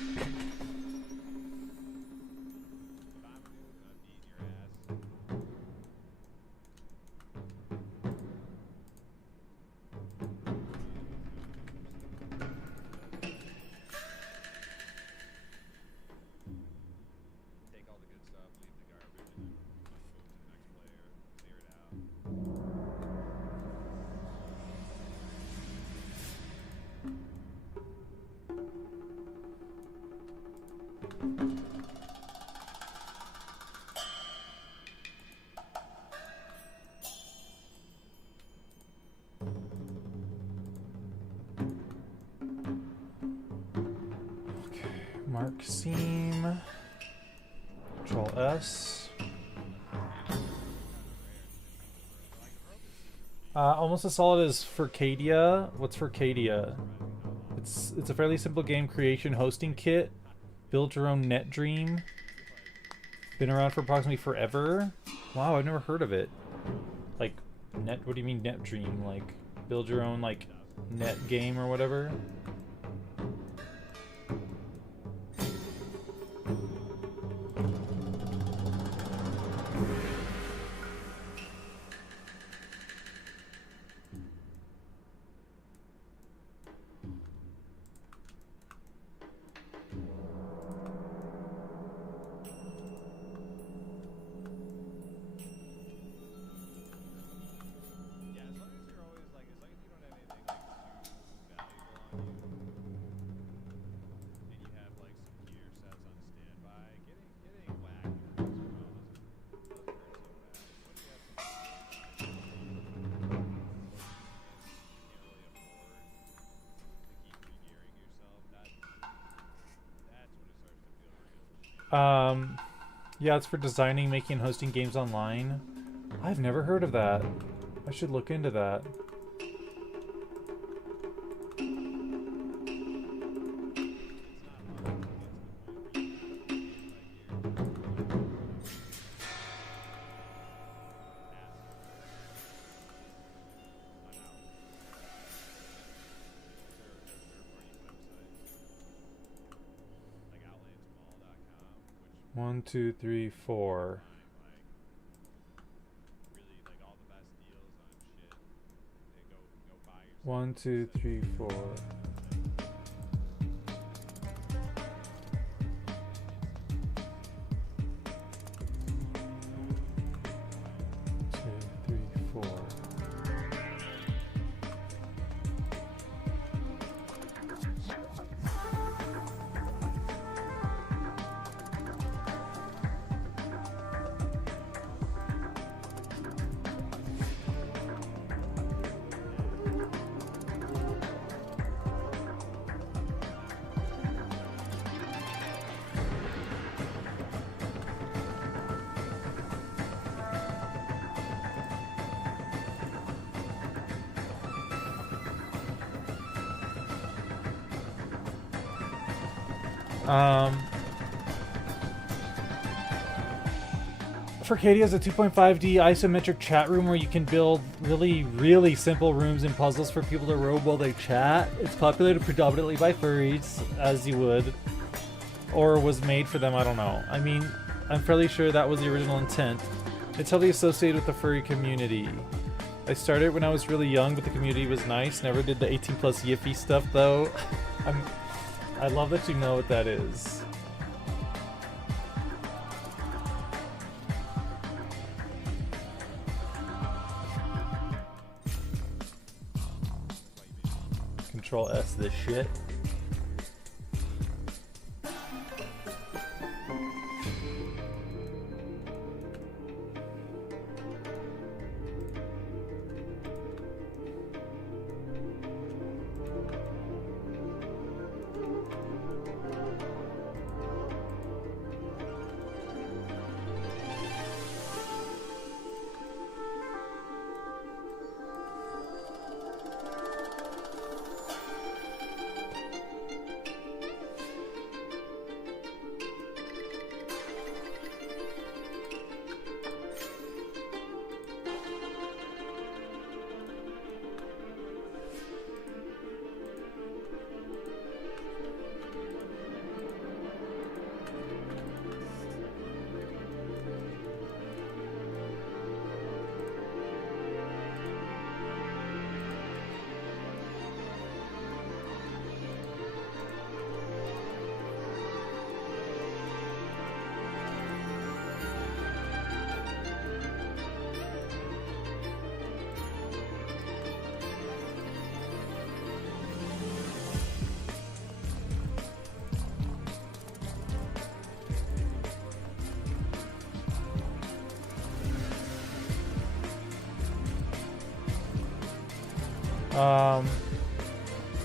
Arc seam. Control S. Almost as solid as Furcadia. What's Furcadia? It's a fairly simple game creation hosting kit. Build your own NetDream. Been around for approximately forever. Wow, I've never heard of it. Like, what do you mean NetDream? Like, build your own, like, net game or whatever? Yeah, it's for designing, making, and hosting games online. I've never heard of that. I should look into that. One, two, three, four. One, two, three, four. Two, three, four. Furcadia is a 2.5D isometric chat room where you can build really simple rooms and puzzles for people to roam while they chat. It's populated predominantly by furries, as you would. Or was made for them, I don't know. I mean, I'm fairly sure that was the original intent. It's heavily associated with the furry community. I started when I was really young, but the community was nice. Never did the 18+ yiffy stuff, though. I love that you know what that is. Control S this shit.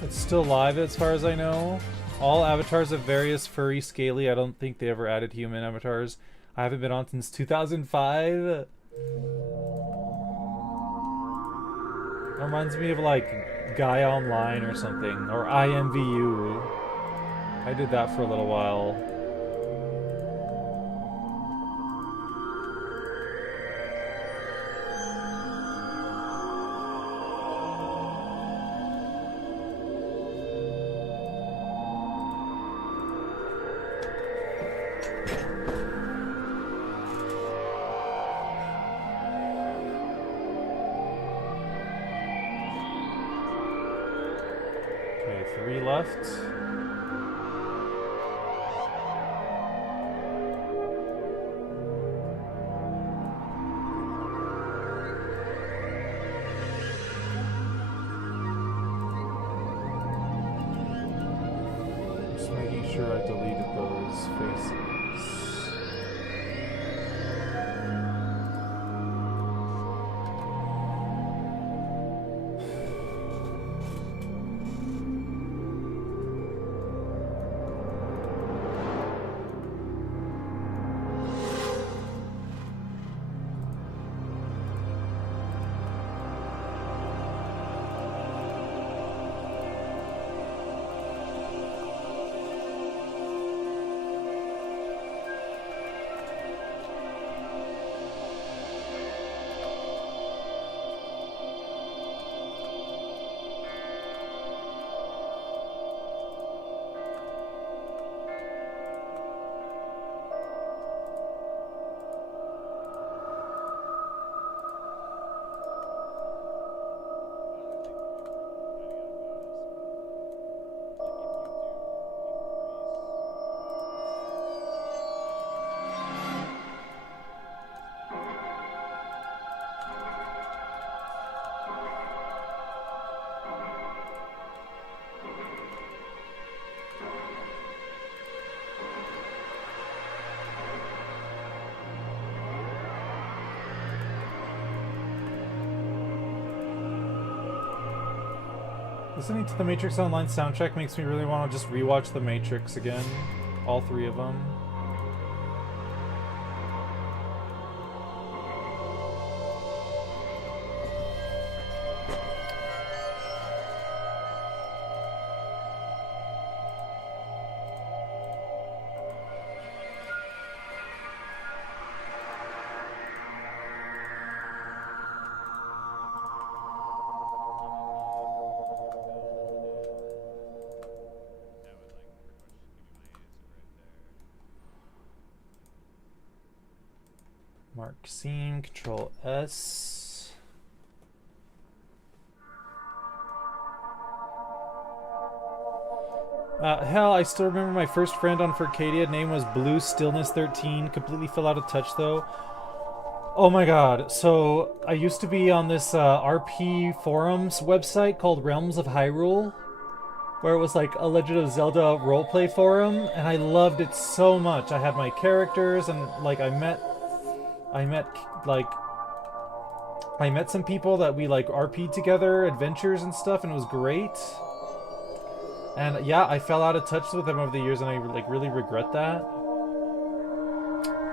It's still live as far as I know. All avatars of various furry, scaly. I don't think they ever added human avatars. I haven't been on since 2005. Reminds me of like Gaia Online or something, or IMVU. I did that for a little while. Okay, 3 left. Just making sure I deleted those faces. Listening to the Matrix Online soundtrack makes me really want to just rewatch The Matrix again. All 3 of them. Mark scene, Control S. Hell, I still remember my first friend on Furcadia. Name was Blue Stillness 13. Completely fell out of touch though. Oh my god. So I used to be on this RP forums website called Realms of Hyrule, where it was like a Legend of Zelda roleplay forum, and I loved it so much. I had my characters, and like I met some people that we like RP'd together, adventures and stuff, and it was great. And yeah, I fell out of touch with them over the years, and I like really regret that.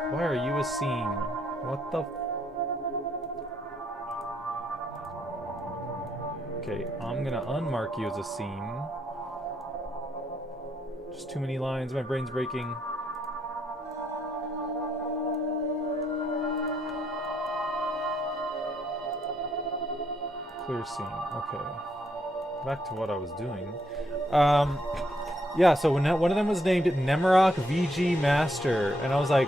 Why are you a scene? What the? Okay, I'm gonna unmark you as a scene. Just too many lines. My brain's breaking. Clear scene. Okay. Back to what I was doing. Yeah, so when one of them was named Nemarok VG Master, and I was like,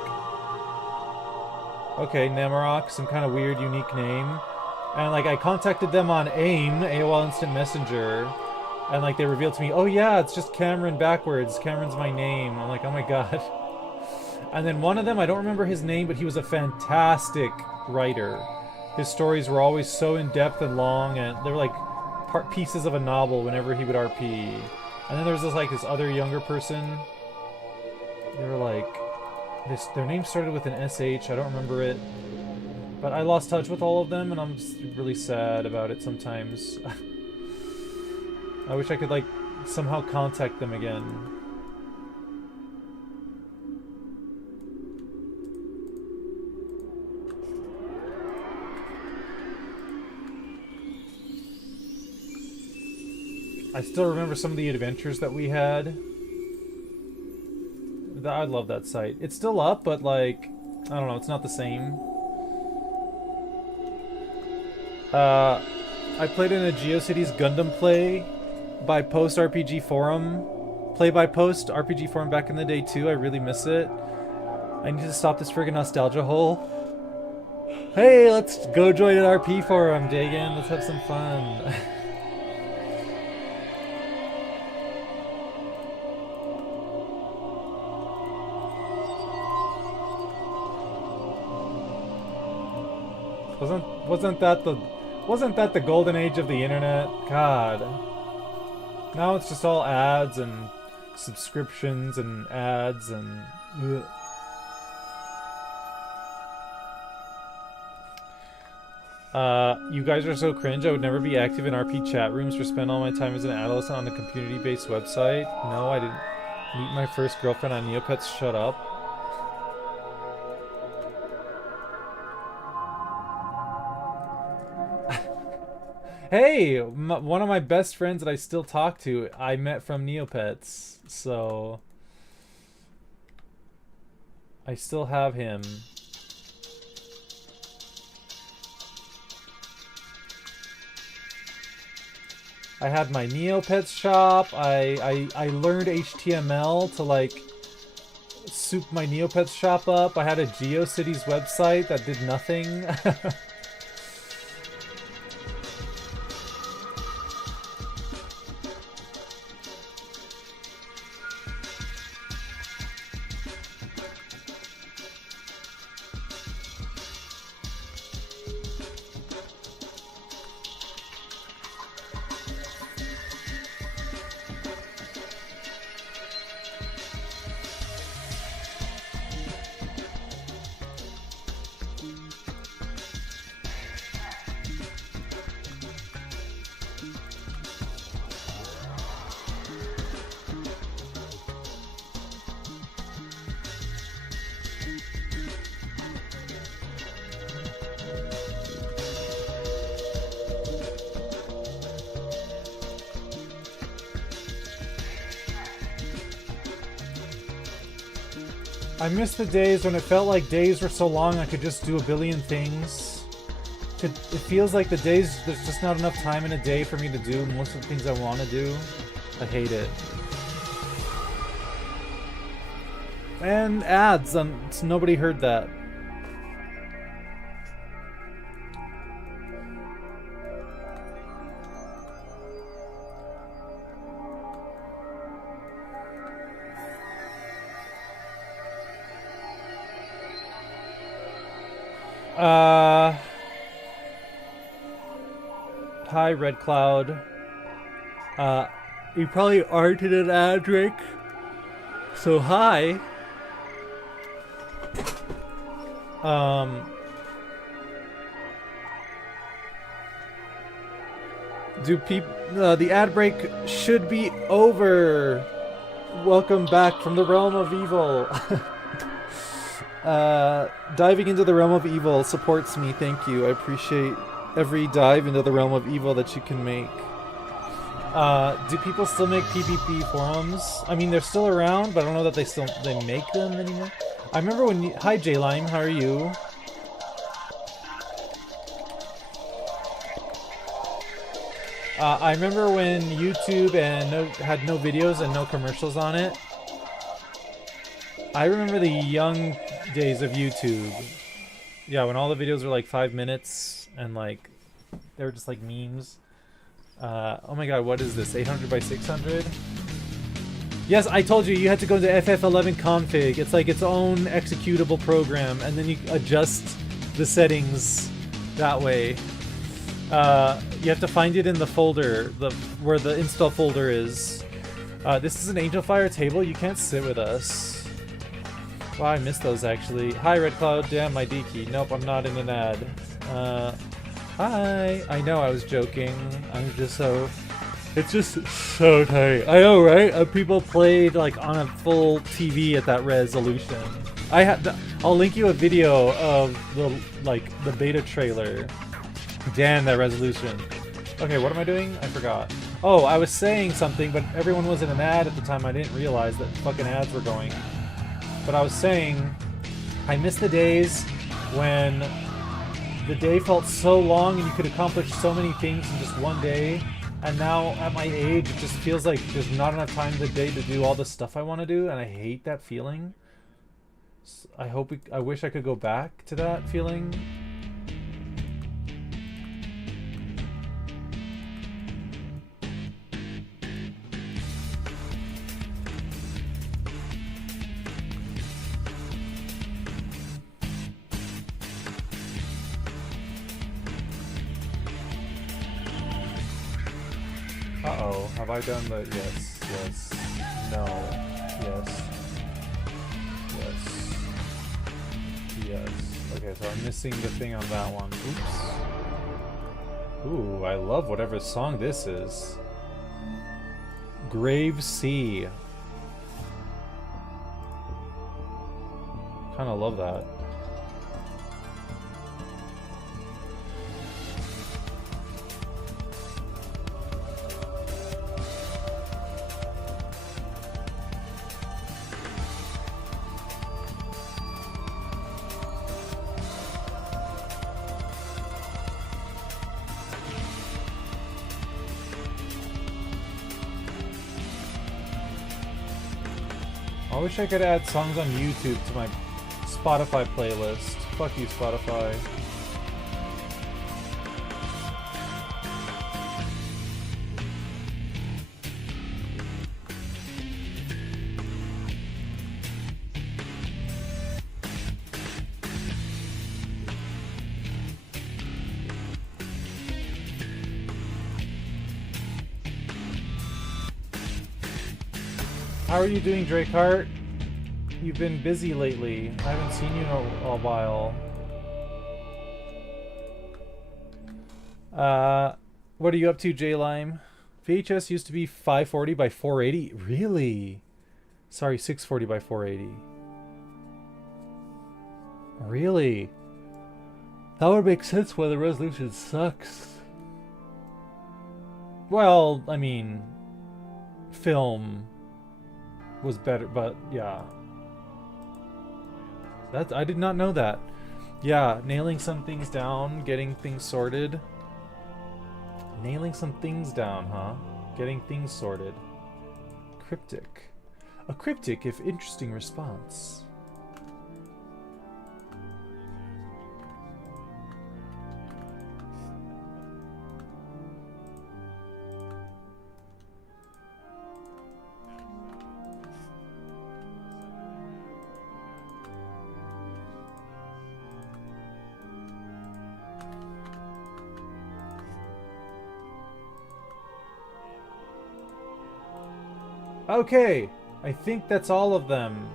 okay, Nemarok, some kind of weird, unique name. And like I contacted them on AIM, AOL Instant Messenger, and like they revealed to me, oh yeah, it's just Cameron backwards. Cameron's my name. I'm like, oh my god. And then one of them, I don't remember his name, but he was a fantastic writer. His stories were always so in-depth and long, and they were like pieces of a novel whenever he would RP. And then there was this other younger person. They were like, their name started with an SH, I don't remember it. But I lost touch with all of them, and I'm just really sad about it sometimes. I wish I could like somehow contact them again. I still remember some of the adventures that we had. I love that site. It's still up, but like, I don't know, it's not the same. I played in a GeoCities Gundam play by Post RPG Forum. Play by Post RPG Forum back in the day too. I really miss it. I need to stop this friggin' nostalgia hole. Hey, let's go join an RP forum, Dagan. Let's have some fun. Wasn't that the golden age of the internet? God. Now it's just all ads and subscriptions and ads and ugh. You guys are so cringe. I would never be active in RP chat rooms or spend all my time as an adolescent on a community-based website. No, I didn't meet my first girlfriend on Neopets. Shut up. Hey, one of my best friends that I still talk to, I met from Neopets, so I still have him. I had my Neopets shop. I learned HTML to like soup my Neopets shop up. I had a GeoCities website that did nothing. I miss the days when it felt like days were so long I could just do a billion things. It feels like the days, there's just not enough time in a day for me to do most of the things I want to do. I hate it. And ads, nobody heard that. Hi, Red Cloud. You probably aren't in an ad, Drake. So hi. The ad break should be over. Welcome back from the realm of evil. Diving into the realm of evil supports me, thank you. I appreciate every dive into the realm of evil that you can make. Do people still make PvP forums? I mean, they're still around, but I don't know that they make them anymore. I remember when hi J-Lime, how are you? I remember when YouTube had no videos and no commercials on it. I remember the young days of YouTube. Yeah, when all the videos were like 5 minutes and like they were just like memes. Oh my god, what is this? 800 by 600? Yes, I told you had to go to FF11 config. It's like its own executable program, and then you adjust the settings that way. You have to find it in the folder, where the install folder is. This is an Angelfire table. You can't sit with us. Wow, I missed those actually. Hi, Red Cloud. Damn, my D key. Nope, I'm not in an ad. Hi. I know I was joking. I'm just so... It's just so tight. I know, right? People played like on a full TV at that resolution. I'll link you a video of the beta trailer. Damn, that resolution. Okay, what am I doing? I forgot. Oh, I was saying something, but everyone was in an ad at the time. I didn't realize that fucking ads were going. But I was saying, I miss the days when the day felt so long and you could accomplish so many things in just one day. And now, at my age, it just feels like there's not enough time in the day to do all the stuff I want to do, and I hate that feeling. I wish I could go back to that feeling. Uh-oh, have I done the yes, yes, no, yes, yes, yes. Okay, so I'm missing the thing on that one. Oops. Ooh, I love whatever song this is. Grave Sea. Kinda love that. I wish I could add songs on YouTube to my Spotify playlist. Fuck you, Spotify. How are you doing, Drakehart? You've been busy lately. I haven't seen you in a while. What are you up to, J-Lime? VHS used to be 540 by 480. Really? Sorry, 640 by 480. Really? That would make sense why the resolution sucks. Well, I mean, film was better, but yeah. I did not know that. Yeah, nailing some things down, getting things sorted. Nailing some things down, huh? Getting things sorted. Cryptic. A cryptic if interesting response. Okay, I think that's all of them.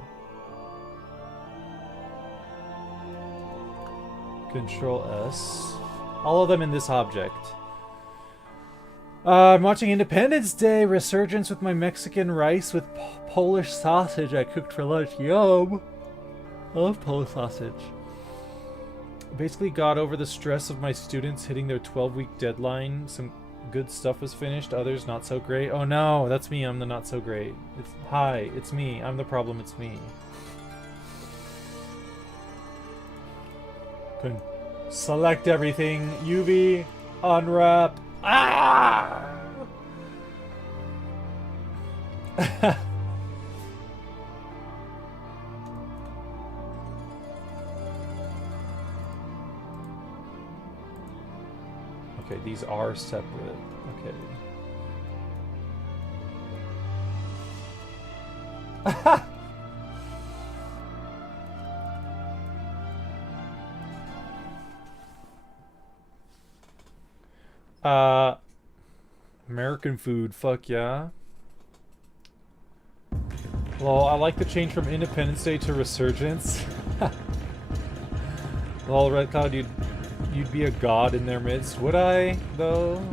Control S. All of them in this object. I'm watching Independence Day Resurgence with my Mexican rice with Polish sausage I cooked for lunch. Yum! I love Polish sausage. Basically got over the stress of my students hitting their 12-week deadline. Some good stuff was finished, others not so great. Oh no, that's me, I'm the not so great. Hi, it's me, I'm the problem, it's me. Select everything, UV, unwrap. Ah! Okay, these are separate. Okay. American food, fuck yeah. Well, I like the change from Independence Day to Resurgence. Well, Red Cloud, you'd be a god in their midst. Would I, though?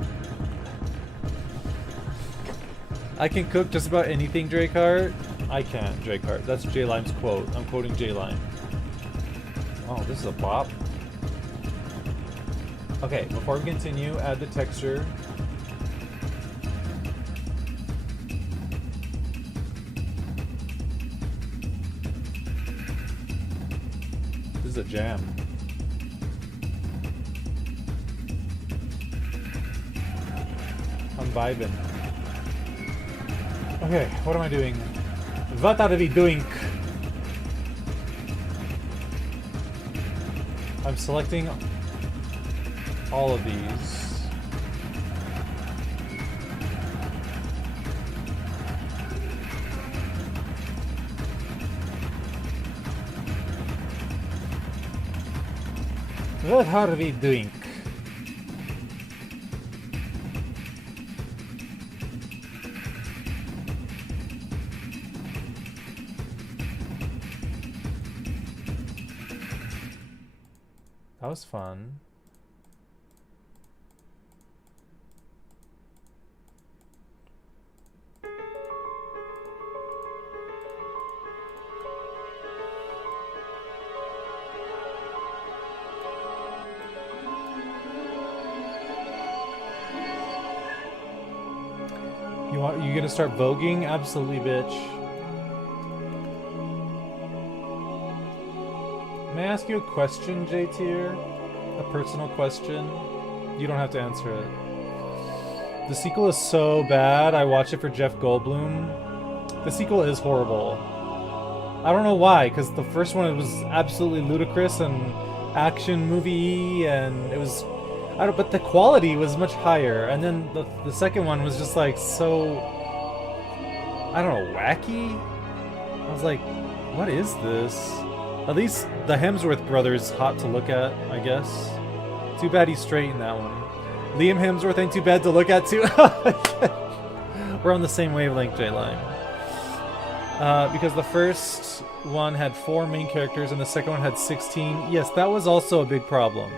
I can cook just about anything, Drakehart. I can't, Drakehart. That's J-Lime's quote. I'm quoting J-Lime. Oh, this is a bop. Okay, before we continue, add the texture. This is a jam. I'm vibing. Okay, what am I doing? What are we doing? I'm selecting all of these. What are we doing? That was fun. You gonna start voguing? Absolutely, bitch. May I ask you a question, J-Tier? A personal question? You don't have to answer it. The sequel is so bad, I watched it for Jeff Goldblum. The sequel is horrible. I don't know why, because the first one was absolutely ludicrous and action movie, and it was... but the quality was much higher, and then the second one was just like so... I don't know, wacky? I was like, what is this? At least the Hemsworth brothers hot to look at, I guess. Too bad he's straight in that one. Liam Hemsworth ain't too bad to look at too. We're on the same wavelength, J-Line. Because the first one had 4 main characters and the second one had 16. Yes, that was also a big problem.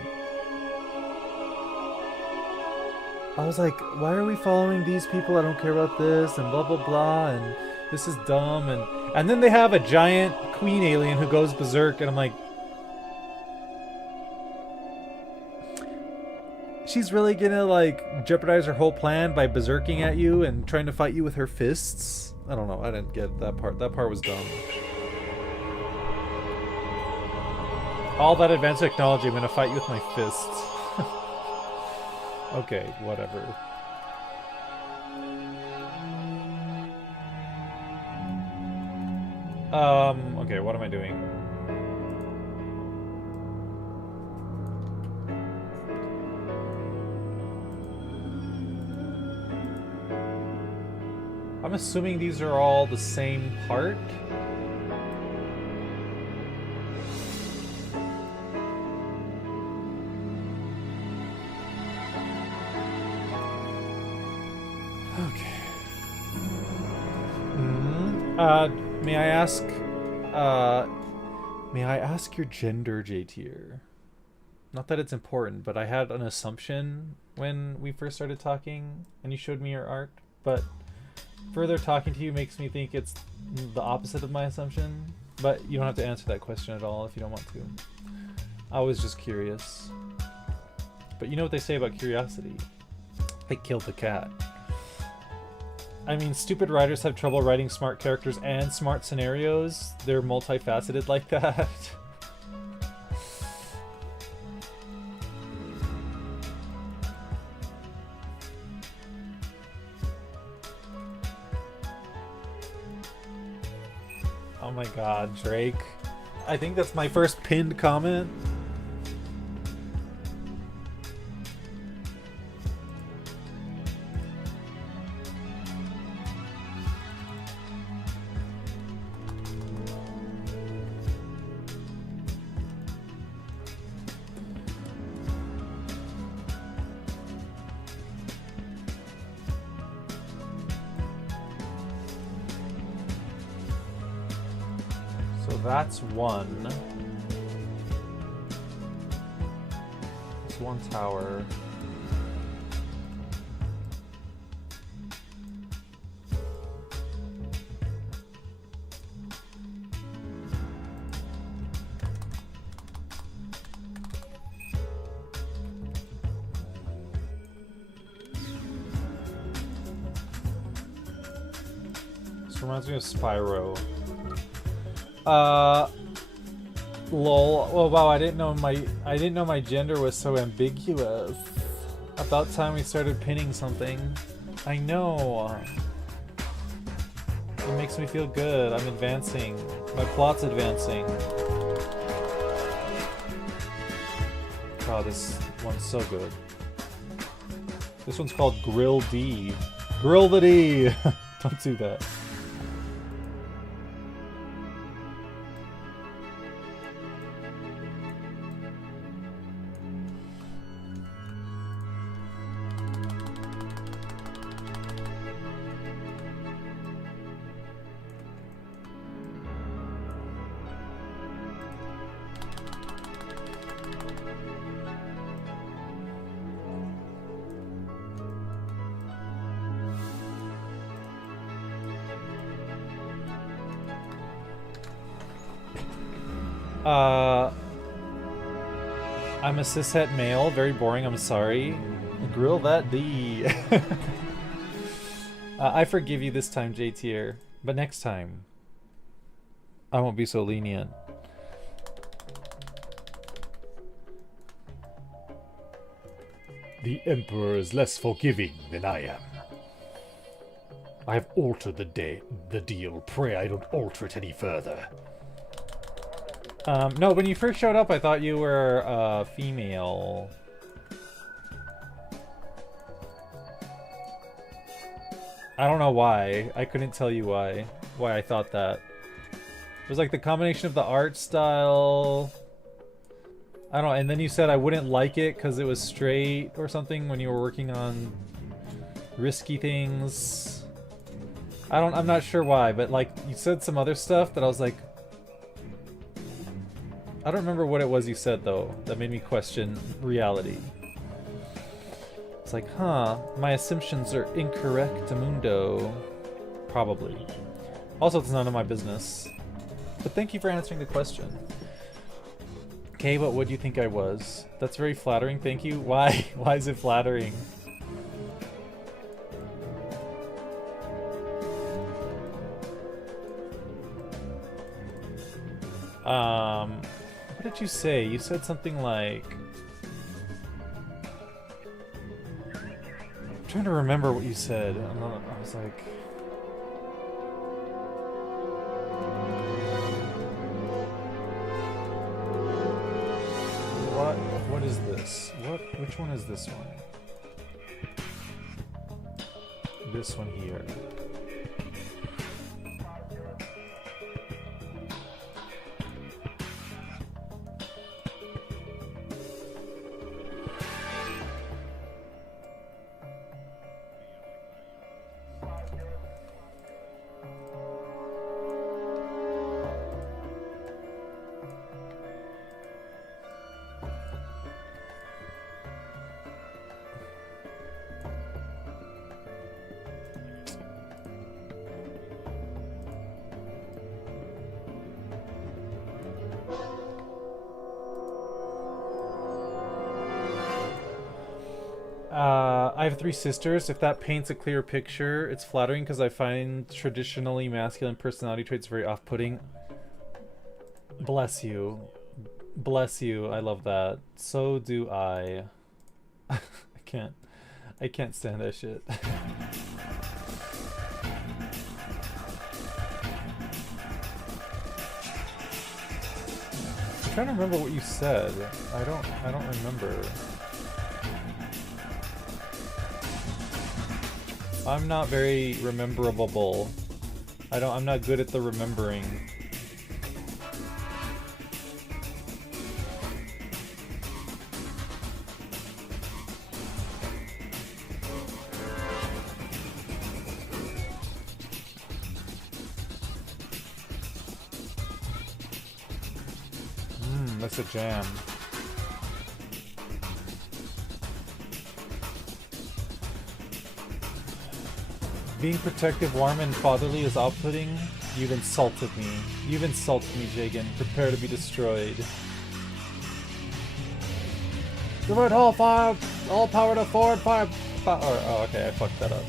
I was like, why are we following these people? I don't care about this, and blah blah blah, and this is dumb, and then they have a giant queen alien who goes berserk, and I'm like, she's really gonna like jeopardize her whole plan by berserking at you and trying to fight you with her fists? I don't know, I didn't get that part. That part was dumb. All that advanced technology, I'm gonna fight you with my fists. Okay, whatever. Okay, what am I doing? I'm assuming these are all the same part. May I ask your gender, J-Tier? Not that it's important, but I had an assumption when we first started talking and you showed me your art, but further talking to you makes me think it's the opposite of my assumption, but you don't have to answer that question at all if you don't want to. I was just curious. But you know what they say about curiosity? I killed the cat. I mean, stupid writers have trouble writing smart characters and smart scenarios. They're multifaceted like that. Oh my god, Drake. I think that's my first pinned comment. That's one. It's one tower. This reminds me of Spyro. Lol. Oh wow, I didn't know my gender was so ambiguous. About time we started pinning something. I know. It makes me feel good. I'm advancing. My plot's advancing. God, this one's so good. This one's called Grill D. Grill the D! Don't do that. I'm a cishet male, very boring, I'm sorry. Grill that D. I forgive you this time, J-Tier, but next time, I won't be so lenient. The Emperor is less forgiving than I am. I have altered the deal. Pray I don't alter it any further. No, when you first showed up, I thought you were, female. I don't know why. I couldn't tell you why I thought that. It was like the combination of the art style. I don't know, and then you said I wouldn't like it because it was straight or something when you were working on risky things. I'm not sure why, but like you said some other stuff that I was like, I don't remember what it was you said though that made me question reality. It's like, huh, my assumptions are incorrect, Mundo. Probably. Also, it's none of my business. But thank you for answering the question. Okay, but what do you think I was? That's very flattering, thank you. Why? Why is it flattering? What did you say? You said something like... I'm trying to remember what you said. I was like... What is this? Which one is this one? This one here. I have 3 sisters. If that paints a clear picture, it's flattering because I find traditionally masculine personality traits very off-putting. Bless you. Bless you. I love that. So do I. I can't stand that shit. I'm trying to remember what you said. I don't remember. I'm not very rememberable. I'm not good at the remembering. That's a jam. Being protective, warm, and fatherly is off-putting. You've insulted me. You've insulted me, Jagan. Prepare to be destroyed. Divert all fire, all power to forward fire. Oh, okay, I fucked that up.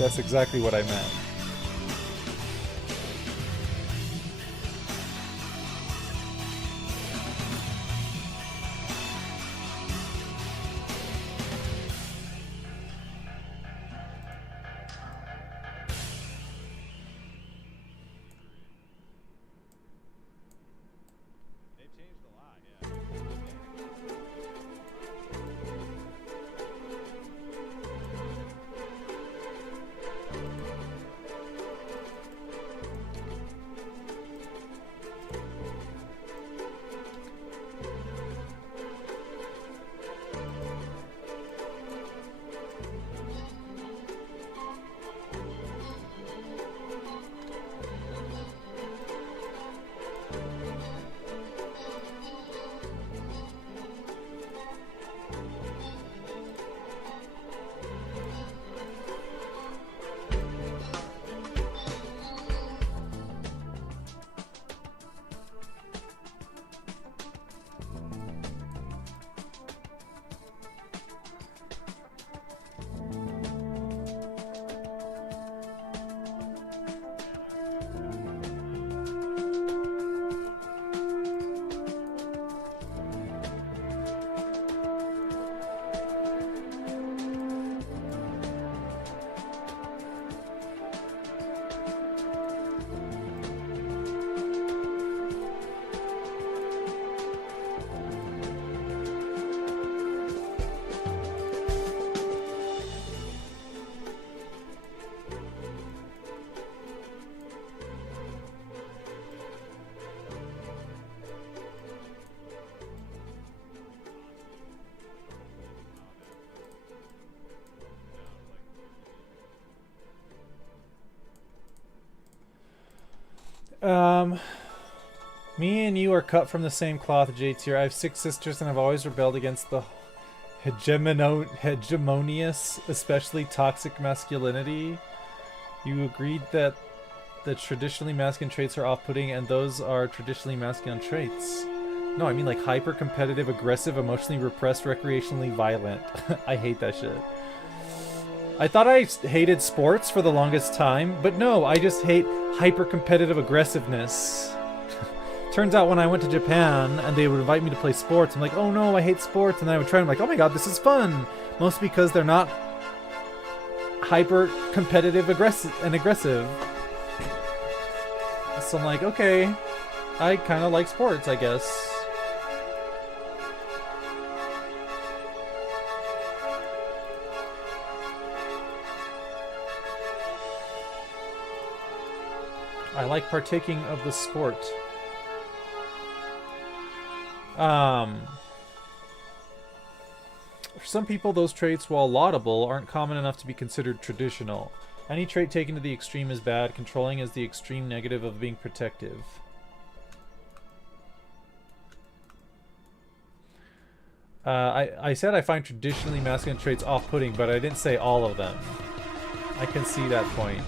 That's exactly what I meant. Me and you are cut from the same cloth, J-Tier. I have 6 sisters and I've always rebelled against the hegemonious, especially toxic masculinity. You agreed that the traditionally masculine traits are off-putting and those are traditionally masculine traits. No, I mean like hyper-competitive, aggressive, emotionally repressed, recreationally violent. I hate that shit. I thought I hated sports for the longest time, but no, I just hate hyper-competitive aggressiveness. Turns out when I went to Japan and they would invite me to play sports, I'm like, oh no, I hate sports. And then I would try and I'm like, oh my god, this is fun. Mostly because they're not hyper-competitive aggressive. So I'm like, okay, I kind of like sports, I guess. I like partaking of the sport. For some people, those traits, while laudable, aren't common enough to be considered traditional. Any trait taken to the extreme is bad. Controlling is the extreme negative of being protective. I said I find traditionally masculine traits off-putting, but I didn't say all of them. I can see that point.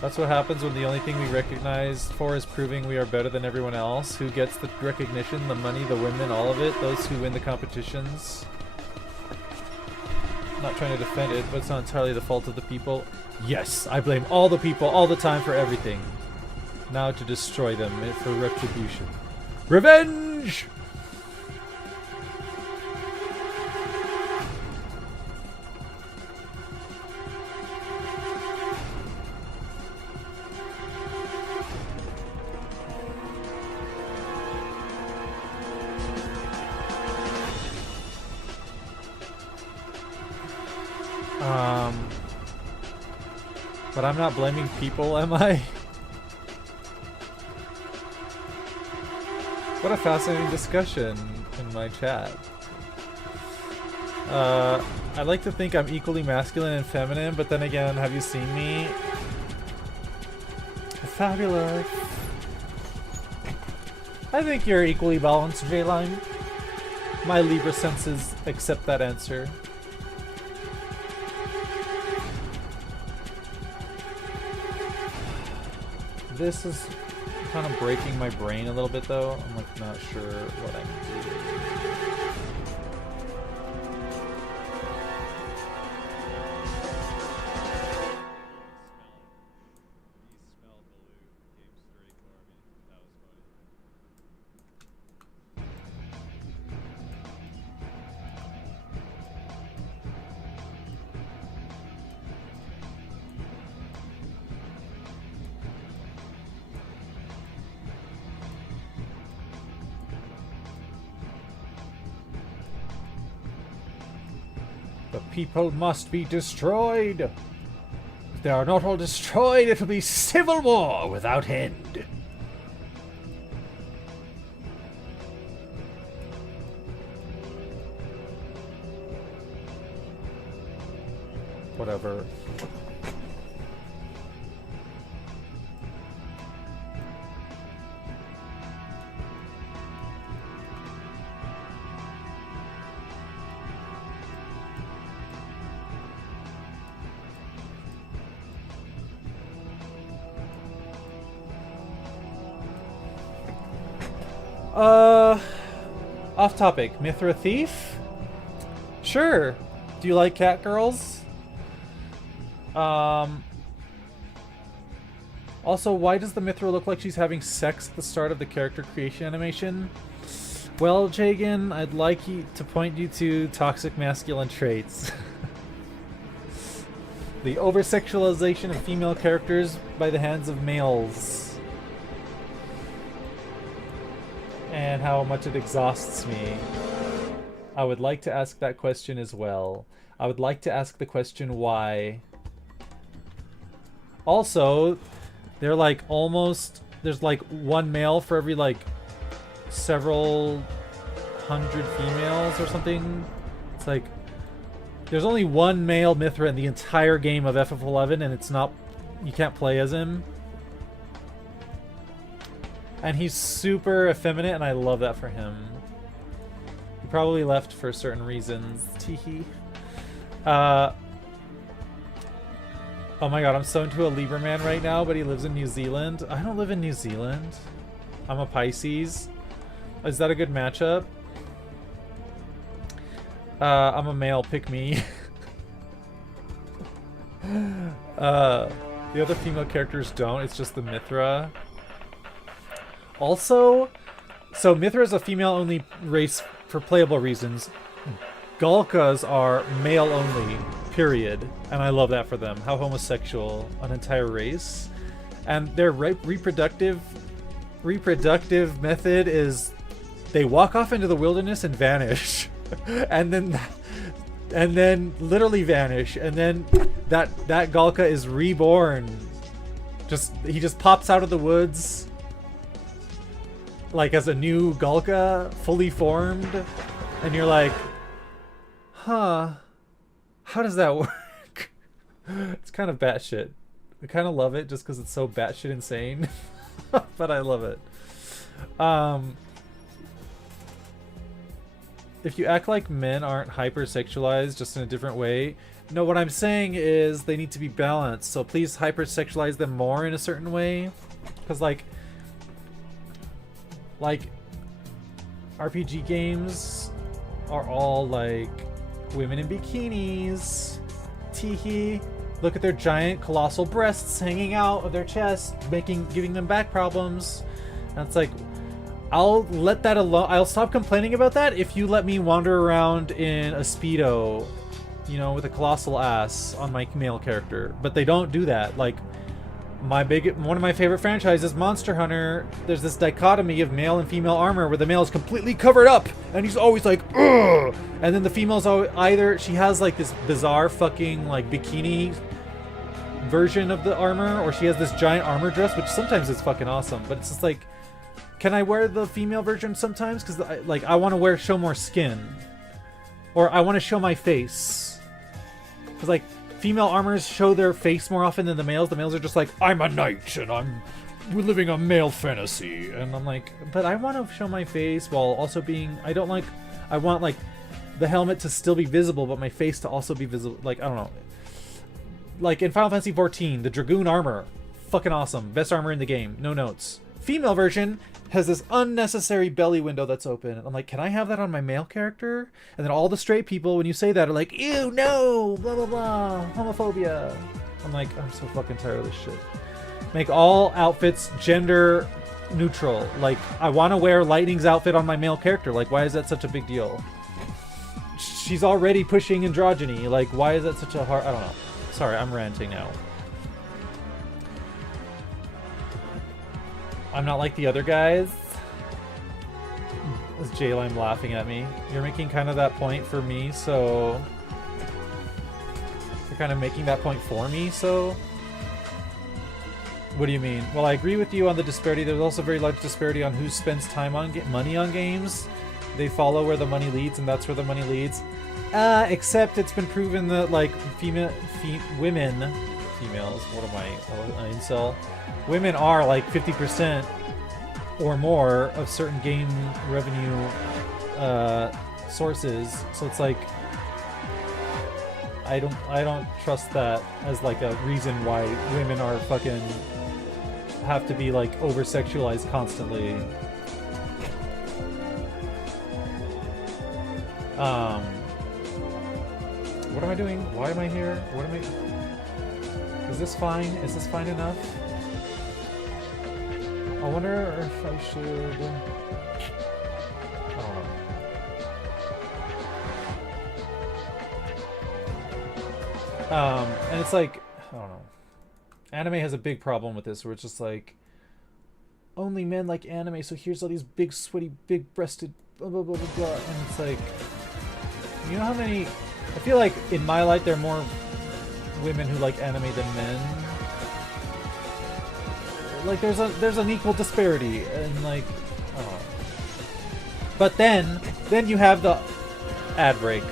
That's what happens when the only thing we recognize for is proving we are better than everyone else. Who gets the recognition, the money, the women, all of it? Those who win the competitions. I'm not trying to defend it, but it's not entirely the fault of the people. Yes, I blame all the people all the time for everything. Now to destroy them for retribution. Revenge! But I'm not blaming people, am I? What a fascinating discussion in my chat. I like to think I'm equally masculine and feminine, but then again, have you seen me? Fabulous. I think you're equally balanced, J-Line. My Libra senses accept that answer. This is kind of breaking my brain a little bit though. I'm like not sure what I'm doing. The people must be destroyed. If they are not all destroyed, it will be civil war without end. Whatever. Off topic. Mithra Thief? Sure. Do you like cat girls? Also, why does the Mithra look like she's having sex at the start of the character creation animation? Well, Jagan, I'd like you to point you to toxic masculine traits. The over-sexualization of female characters by the hands of males. And how much it exhausts me. I would like to ask that question as well. I would like to ask the question why. Also, they're like almost... There's like one male for every like several hundred females or something. It's like... There's only one male Mithra in the entire game of FF11 and it's not... You can't play as him. And he's super effeminate, and I love that for him. He probably left for certain reasons. Teehee. Oh my god, I'm so into a Libra man right now, but he lives in New Zealand. I don't live in New Zealand. I'm a Pisces. Is that a good matchup? I'm a male, pick me. The other female characters don't, it's just the Mithra. Also, so Mithra is a female-only race for playable reasons. Galkas are male-only, period. And I love that for them. How homosexual an entire race. And their reproductive method is they walk off into the wilderness and vanish. and then literally vanish. And then that Galka is reborn. He just pops out of the woods. Like as a new Galka, fully formed, and you're like, huh, how does that work? It's kind of batshit. I kind of love it just because it's so batshit insane, but I love it. If you act like men aren't hypersexualized just in a different way, no, what I'm saying is they need to be balanced, so please hypersexualize them more in a certain way, because like RPG games are all like women in bikinis. Teehee. Look at their giant colossal breasts hanging out of their chest, giving them back problems. And it's like, I'll let that alone. I'll stop complaining about that if you let me wander around in a Speedo, you know, with a colossal ass on my male character. But they don't do that. Like, one of my favorite franchises, Monster Hunter, there's this dichotomy of male and female armor where the male is completely covered up and he's always like, ugh! And then the female's either, she has like this bizarre fucking like bikini version of the armor, or she has this giant armor dress, which sometimes is fucking awesome, but it's just like, can I wear the female version sometimes? Because I want to show more skin. Or I want to show my face. Because like, female armors show their face more often than the males. The males are just like, I'm a knight and we're living a male fantasy. And I'm like, but I want to show my face while also being, I want like the helmet to still be visible, but my face to also be visible. Like, I don't know. Like in Final Fantasy XIV, the Dragoon armor, fucking awesome. Best armor in the game. No notes. Female version has this unnecessary belly window that's open. I'm like, can I have that on my male character? And then all the straight people, when you say that, are like, ew, no, blah, blah, blah, homophobia. I'm like, I'm so fucking tired of this shit. Make all outfits gender neutral. Like, I want to wear Lightning's outfit on my male character. Like, why is that such a big deal? She's already pushing androgyny. Like, why is that such a hard... I don't know. Sorry, I'm ranting now. I'm not like the other guys. Is J-Lime laughing at me? You're making kind of that point for me, so... kind of making that point for me, so... What do you mean? Well, I agree with you on the disparity. There's also very large disparity on who spends time on money on games. They follow where the money leads, and that's where the money leads. Except it's been proven that, like, females, what am I, an incel? Women are, like, 50% or more of certain game revenue sources. So it's like, I don't trust that as, like, a reason why women are fucking have to be, like, over-sexualized constantly. What am I doing? Why am I here? What am I... Is this fine? Is this fine enough? I wonder if I should... I don't know. And it's like, I don't know. Anime has a big problem with this, where it's just like, only men like anime, so here's all these big, sweaty, big-breasted, blah, blah, blah, blah, blah. And it's like, you know how many... I feel like in my life there are more women who like anime than men. Like there's an equal disparity, and like, oh. But then you have the ad break.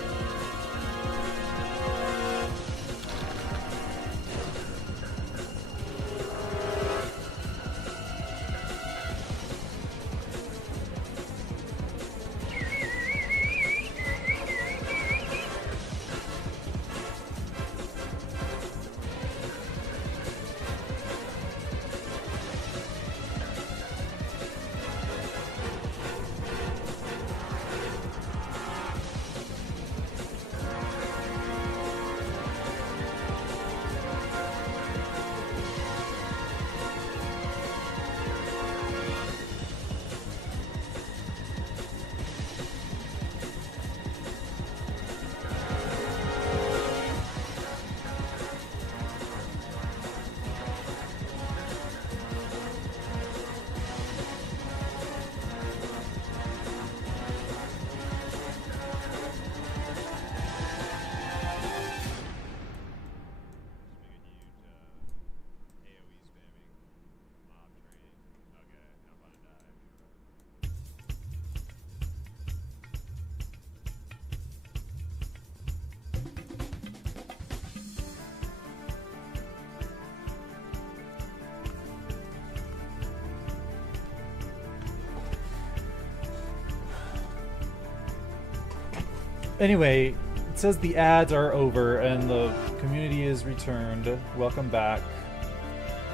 Anyway, it says the ads are over and the community is returned. Welcome back.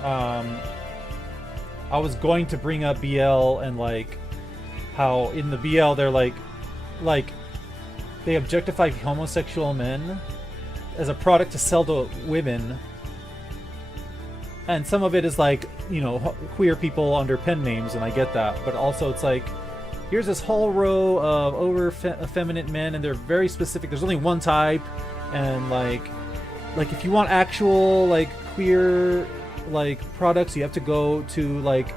I was going to bring up BL and like how in the BL they're like they objectify homosexual men as a product to sell to women. And some of it is like, you know, queer people under pen names, and I get that, but also it's like, here's this whole row of effeminate men, and they're very specific. There's only one type, and like if you want actual like queer like products, you have to go to like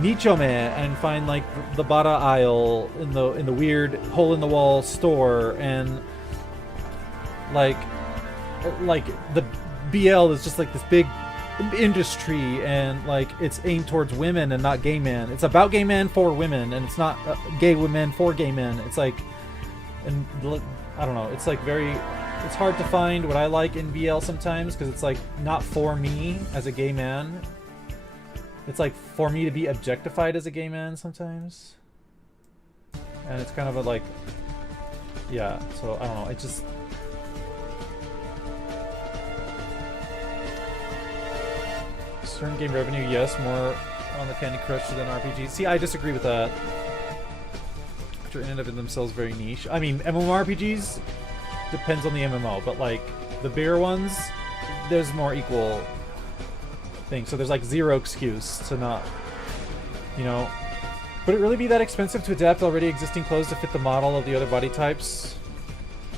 Nichome and find like the Bara aisle in the weird hole in the wall store, and like the BL is just like this big industry, and like it's aimed towards women and not gay men. It's about gay men for women, and it's not gay women for gay men. It's like, and I don't know, it's like very, it's hard to find what I like in BL sometimes, because it's like not for me as a gay man. It's like for me to be objectified as a gay man sometimes, and it's kind of a like, yeah, so I don't know, it just, certain game revenue, yes, more on the Candy Crush than RPGs. See, I disagree with that. Which are in and of themselves very niche. I mean, MMORPGs depends on the MMO, but like the bigger ones, there's more equal things. So there's like zero excuse to not, you know. Would it really be that expensive to adapt already existing clothes to fit the model of the other body types?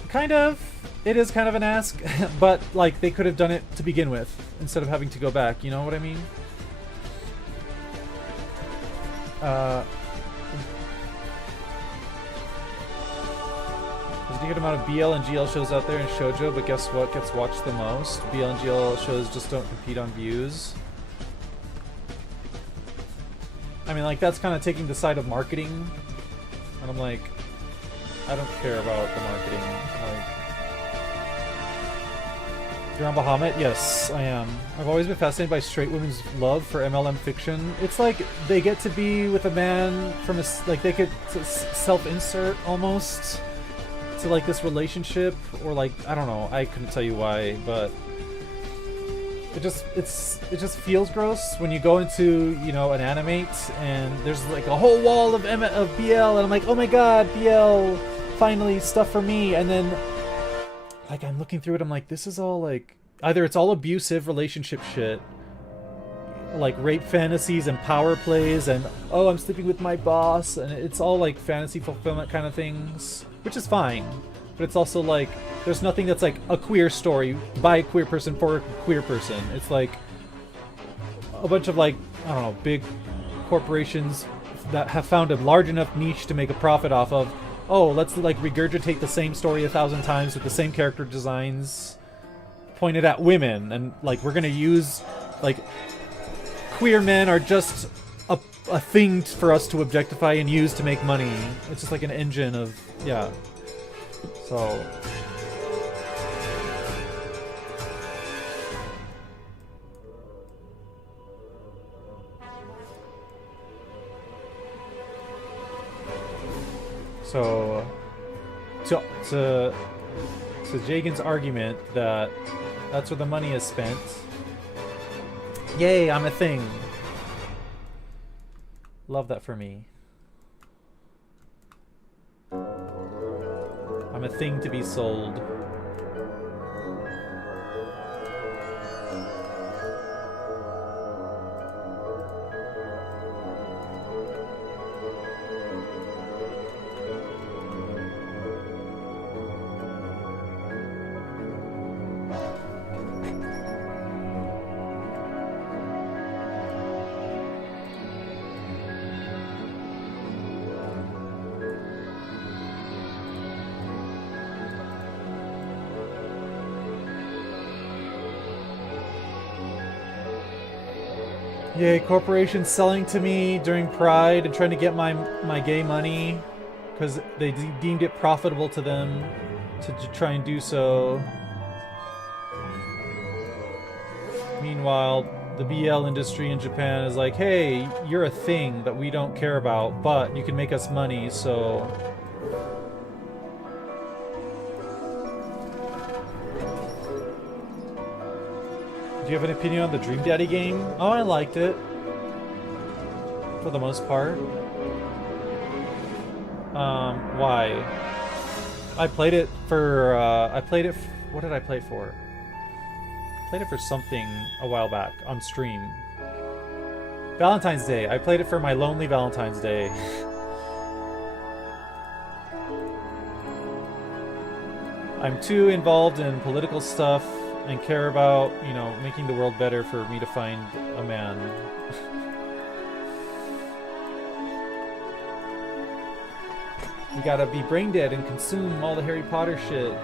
Kind of. It is kind of an ask, but like they could have done it to begin with instead of having to go back, you know what I mean? There's a good amount of BL and GL shows out there in shoujo, but guess what gets watched the most? BL and GL shows just don't compete on views. I mean, like, that's kind of taking the side of marketing. And I'm like, I don't care about the marketing. Like, you're on Bahamut? Yes, I am. I've always been fascinated by straight women's love for MLM fiction. It's like they get to be with a man from a, like, they could self-insert almost to like this relationship, or like, I don't know, I couldn't tell you why, but it just feels gross when you go into, you know, an animate and there's like a whole wall of BL, and I'm like, oh my god, BL, finally stuff for me. And then like I'm looking through it, I'm like, this is all like, either it's all abusive relationship shit, like rape fantasies and power plays, and oh, I'm sleeping with my boss, and it's all like fantasy fulfillment kind of things, which is fine. But it's also like, there's nothing that's like a queer story by a queer person for a queer person. It's like a bunch of like, I don't know, big corporations that have found a large enough niche to make a profit off of. Oh, let's like regurgitate the same story 1,000 times with the same character designs pointed at women, and like we're gonna use like queer men are just a thing for us to objectify and use to make money. It's just like an engine of, yeah. So to Jagan's argument that that's where the money is spent. Yay, I'm a thing. Love that for me. I'm a thing to be sold. Yay, corporations selling to me during Pride and trying to get my gay money because they deemed it profitable to them to try and do so. Meanwhile, the BL industry in Japan is like, hey, you're a thing that we don't care about, but you can make us money, so... Do you have an opinion on the Dream Daddy game? Oh, I liked it. For the most part. Why? I played it for, what did I play it for? I played it for something a while back on stream. Valentine's Day. I played it for my lonely Valentine's Day. I'm too involved in political stuff and care about, you know, making the world better for me to find a man. You gotta be brain dead and consume all the Harry Potter shit.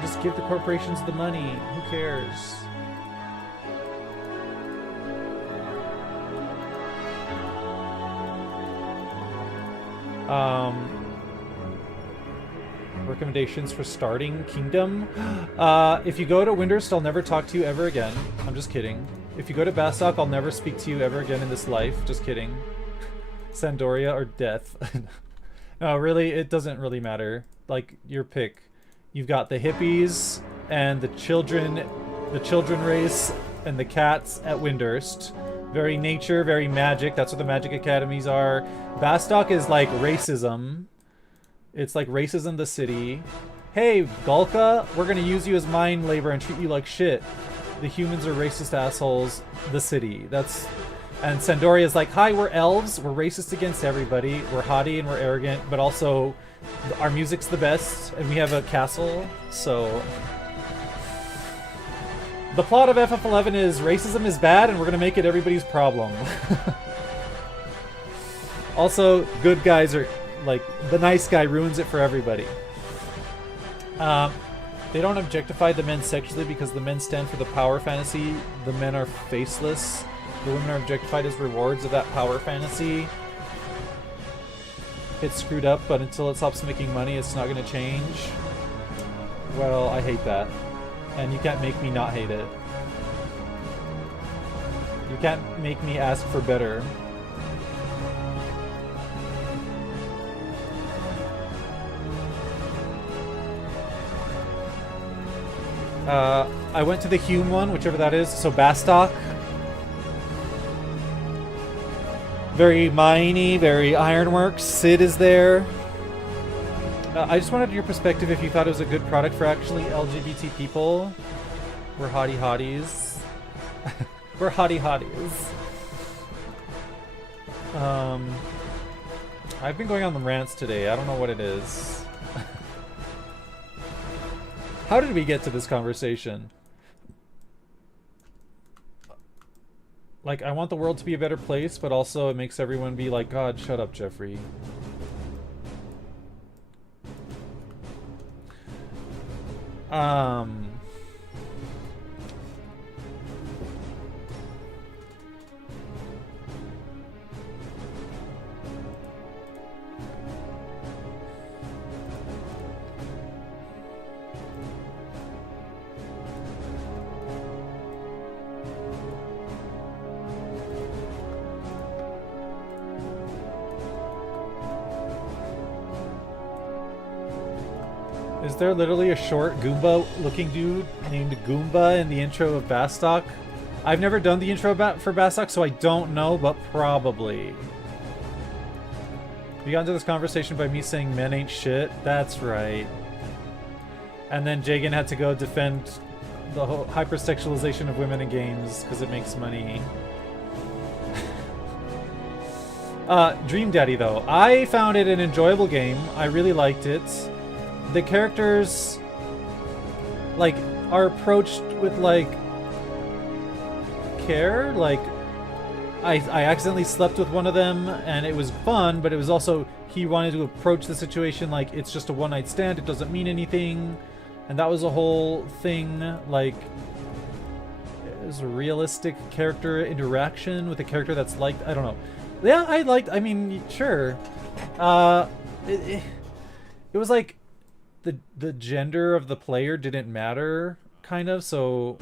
Just give the corporations the money. Who cares? Recommendations for starting Kingdom? If you go to Windurst, I'll never talk to you ever again. I'm just kidding. If you go to Bastok, I'll never speak to you ever again in this life. Just kidding. Sandoria or death. No, really, it doesn't really matter. Like, your pick. You've got the hippies and the children race and the cats at Windurst. Very nature, very magic. That's what the magic academies are. Bastok is like racism. It's like racism the city. Hey, Gulka, we're gonna use you as mine labor and treat you like shit. The humans are racist assholes. The city. That's... And Sandoria is like, hi, we're elves. We're racist against everybody. We're haughty and we're arrogant, but also our music's the best, and we have a castle, so... The plot of FF11 is racism is bad, and we're gonna make it everybody's problem. Also, good guys are... like the nice guy ruins it for everybody. They don't objectify the men sexually because the men stand for the power fantasy. The men are faceless. The women are objectified as rewards of that power fantasy. It's screwed up, but until it stops making money, it's not going to change. Well, I hate that. And you can't make me not hate it. You can't make me ask for better. I went to the Hume one, whichever that is, so Bastok. Very miney, very ironworks. Sid is there. I just wanted your perspective if you thought it was a good product for actually LGBT people. We're hottie hotties. We're hottie hotties. I've been going on the rants today. I don't know what it is. How did we get to this conversation? Like, I want the world to be a better place, but also it makes everyone be like, God, shut up, Jeffrey. Is there literally a short Goomba-looking dude named Goomba in the intro of Bastok? I've never done the intro for Bastok, so I don't know, but probably. We got into this conversation by me saying men ain't shit. That's right. And then Jagan had to go defend the whole hypersexualization of women in games because it makes money. Dream Daddy, though. I found it an enjoyable game. I really liked it. The characters, like, are approached with, like, care. Like, I accidentally slept with one of them, and it was fun, but it was also, he wanted to approach the situation like, it's just a one-night stand, it doesn't mean anything, and that was a whole thing. Like, it was a realistic character interaction with a character that's liked, I don't know. Yeah, I mean, sure. It was like, the gender of the player didn't matter, kind of, so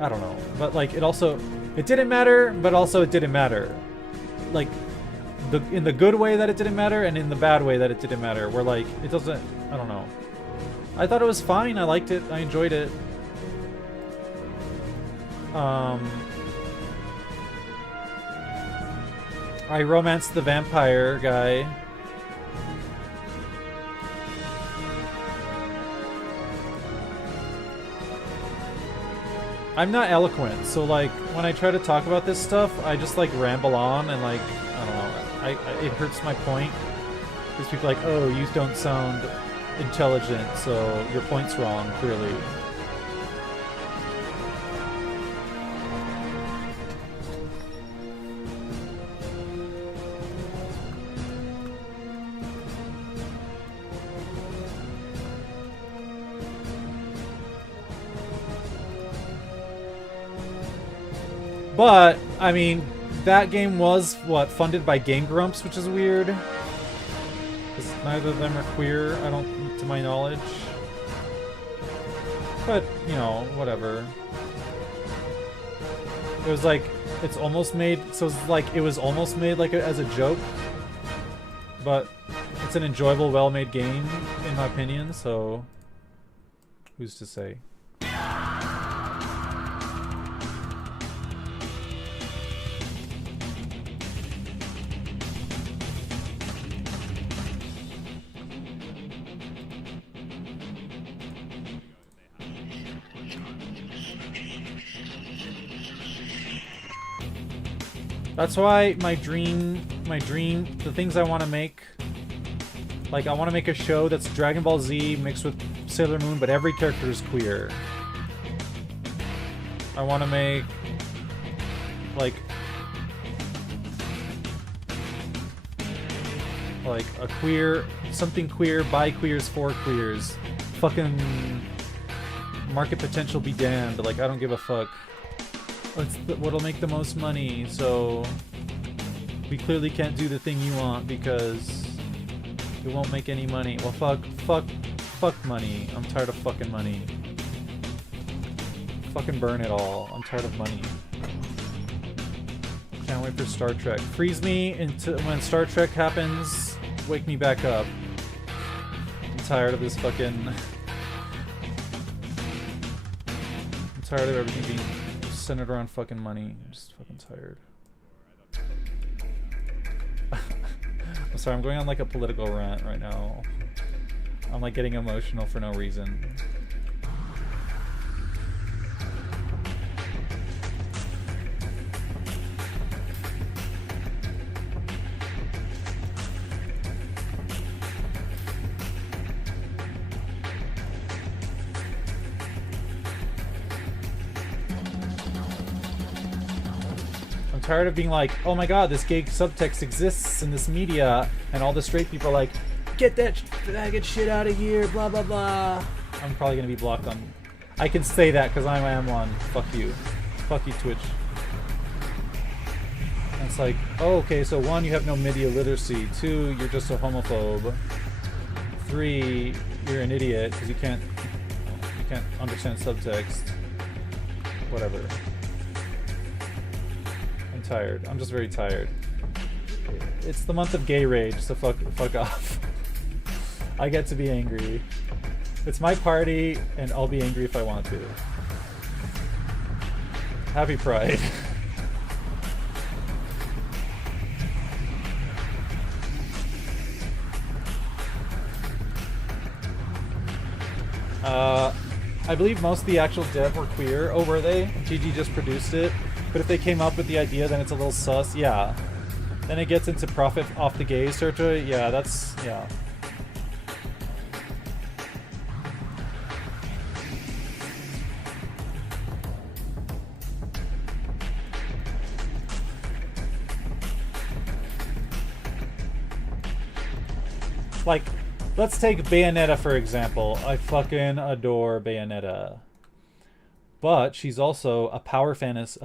I don't know. But like it didn't matter, but also it didn't matter. Like in the good way that it didn't matter and in the bad way that it didn't matter. Where like it doesn't, I don't know. I thought it was fine. I liked it. I enjoyed it. I romanced the vampire guy. I'm not eloquent, so like when I try to talk about this stuff, I just like ramble on and like I don't know. It hurts my point because people are like, oh, you don't sound intelligent, so your point's wrong, clearly. But, I mean, that game was, what, funded by Game Grumps, which is weird. Because neither of them are queer, I don't, to my knowledge. But, you know, whatever. It was like, it's almost made, so it's like, it was almost made like as a joke. But, it's an enjoyable, well-made game, in my opinion, so who's to say? That's why my dream, the things I want to make, like I want to make a show that's Dragon Ball Z mixed with Sailor Moon, but every character is queer. I want to make, like, Like a queer, something queer by queers for queers. Fucking market potential be damned. Like, I don't give a fuck. What'll make the most money, so we clearly can't do the thing you want because it won't make any money. Well, fuck money. I'm tired of fucking money. Fucking burn it all. I'm tired of money. Can't wait for Star Trek. Freeze me into when Star Trek happens. Wake me back up. I'm tired of this fucking... I'm tired of everything being centered around fucking money. I'm just fucking tired. I'm sorry, I'm going on like a political rant right now. I'm like getting emotional for no reason. I'm tired of being like, oh my god, this gay subtext exists in this media, and all the straight people are like, get that faggot shit out of here, blah blah blah. I'm probably gonna be blocked on... I can say that because I am one. Fuck you. Fuck you, Twitch. And it's like, oh, okay, so 1, you have no media literacy. 2, you're just a homophobe. 3, you're an idiot because you can't understand subtext. Whatever. I'm tired. I'm just very tired. It's the month of gay rage, so fuck off. I get to be angry. It's my party, and I'll be angry if I want to. Happy Pride. I believe most of the actual dev were queer. Oh, were they? GG just produced it. But if they came up with the idea, then it's a little sus. Yeah. Then it gets into profit off the gays territory. Yeah, that's... yeah. Like, let's take Bayonetta for example. I fucking adore Bayonetta. But she's also a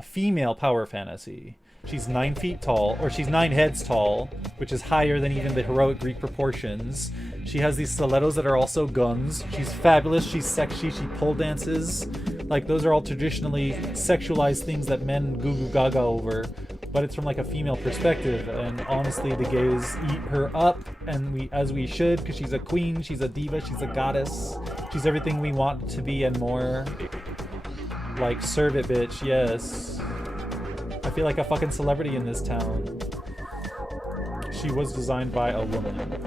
female power fantasy. She's 9 feet tall, or she's 9 heads tall, which is higher than even the heroic Greek proportions. She has these stilettos that are also guns. She's fabulous, she's sexy, she pole dances. Like, those are all traditionally sexualized things that men goo goo gaga over. But it's from like a female perspective, and honestly the gays eat her up, and as we should, because she's a queen, she's a diva, she's a goddess. She's everything we want to be and more. Like, serve it, bitch, yes. I feel like a fucking celebrity in this town. She was designed by a woman.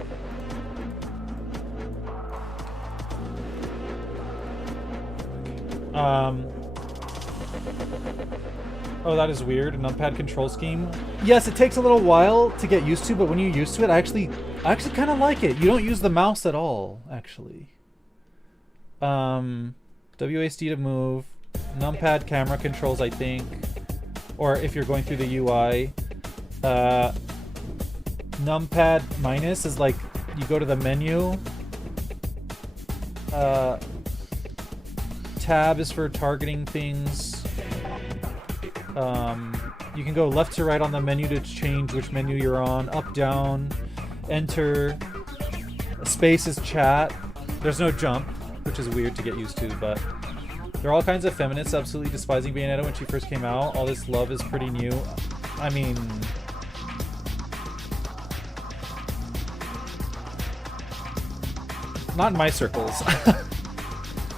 Oh, that is weird. A numpad control scheme. Yes, it takes a little while to get used to, but when you're used to it, I actually kind of like it. You don't use the mouse at all, actually. WASD to move. Numpad camera controls, I think. Or if you're going through the UI. Numpad minus is like, you go to the menu. Tab is for targeting things. You can go left to right on the menu to change which menu you're on. Up, down, enter. Space is chat. There's no jump, which is weird to get used to, but there are all kinds of feminists absolutely despising Bayonetta when she first came out. All this love is pretty new. I mean... not in my circles.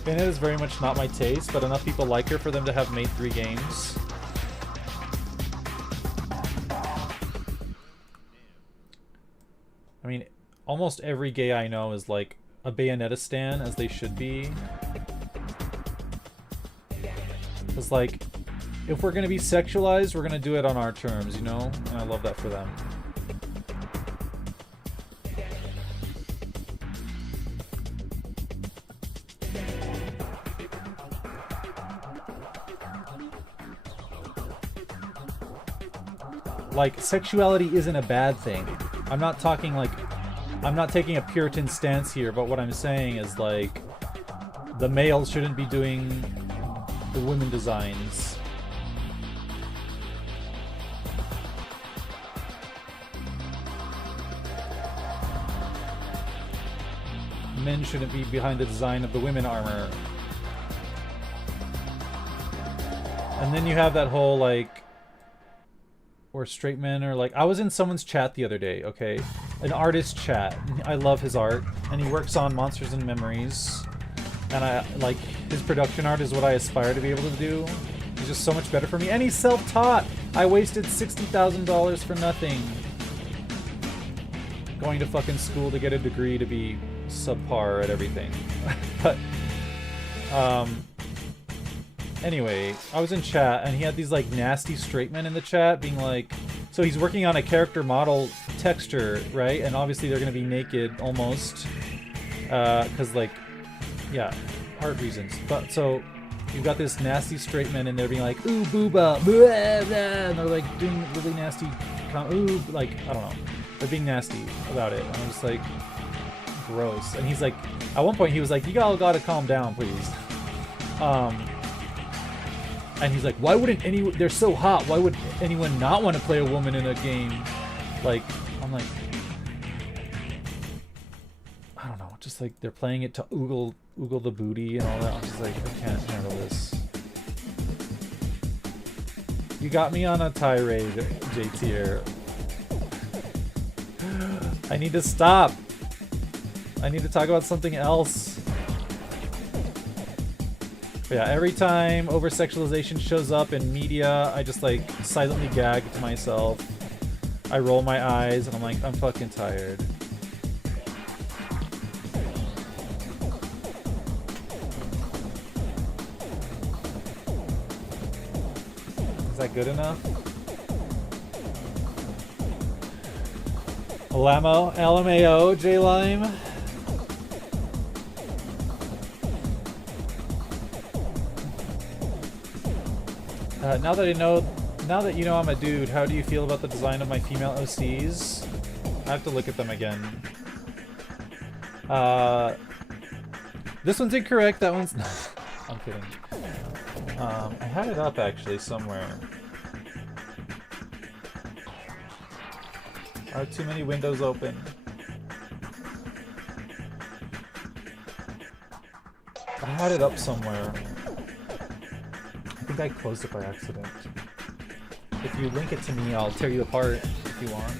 Bayonetta is very much not my taste, but enough people like her for them to have made 3 games. I mean, almost every gay I know is like a Bayonetta stan, as they should be. It's like, if we're gonna be sexualized, we're gonna do it on our terms, you know? And I love that for them. Like, sexuality isn't a bad thing. I'm not talking like I'm not taking a Puritan stance here, but what I'm saying is like the males shouldn't be doing the women designs. Men shouldn't be behind the design of the women armor. And then you have that whole like, or straight men are like, I was in someone's chat the other day, okay? An artist chat. I love his art, and he works on Monsters and Memories. And I like his production art is what I aspire to be able to do. He's just so much better for me, and he's self-taught. I wasted $60,000 for nothing. Going to fucking school to get a degree to be subpar at everything. But anyway, I was in chat and he had these like nasty straight men in the chat being like, so he's working on a character model texture, right? And obviously they're gonna be naked almost because like, yeah, art reasons. But so you've got this nasty straight men in there being like, ooh booba, blah, blah, and they're like doing really nasty ooh, like, I don't know, they're being nasty about it, and I'm just like, gross. And he's like, at one point he was like, you all gotta calm down, please. And he's like, why wouldn't anyone, they're so hot, why would anyone not want to play a woman in a game? Like, I'm like, I don't know, just like they're playing it to oogle the booty and all that. I'm just like, I can't handle this. You got me on a tirade, JTR. I need to stop. I need to talk about something else. But yeah, every time over-sexualization shows up in media, I just like silently gag to myself. I roll my eyes and I'm like, I'm fucking tired. Is that good enough? Alamo, LMAO, J-Lime. Now that you know I'm a dude, how do you feel about the design of my female OCs? I have to look at them again. This one's incorrect, that one's... I'm kidding. I had it up actually somewhere. Are too many windows open? I had it up somewhere. I think I closed it by accident. If you link it to me, I'll tear you apart if you want.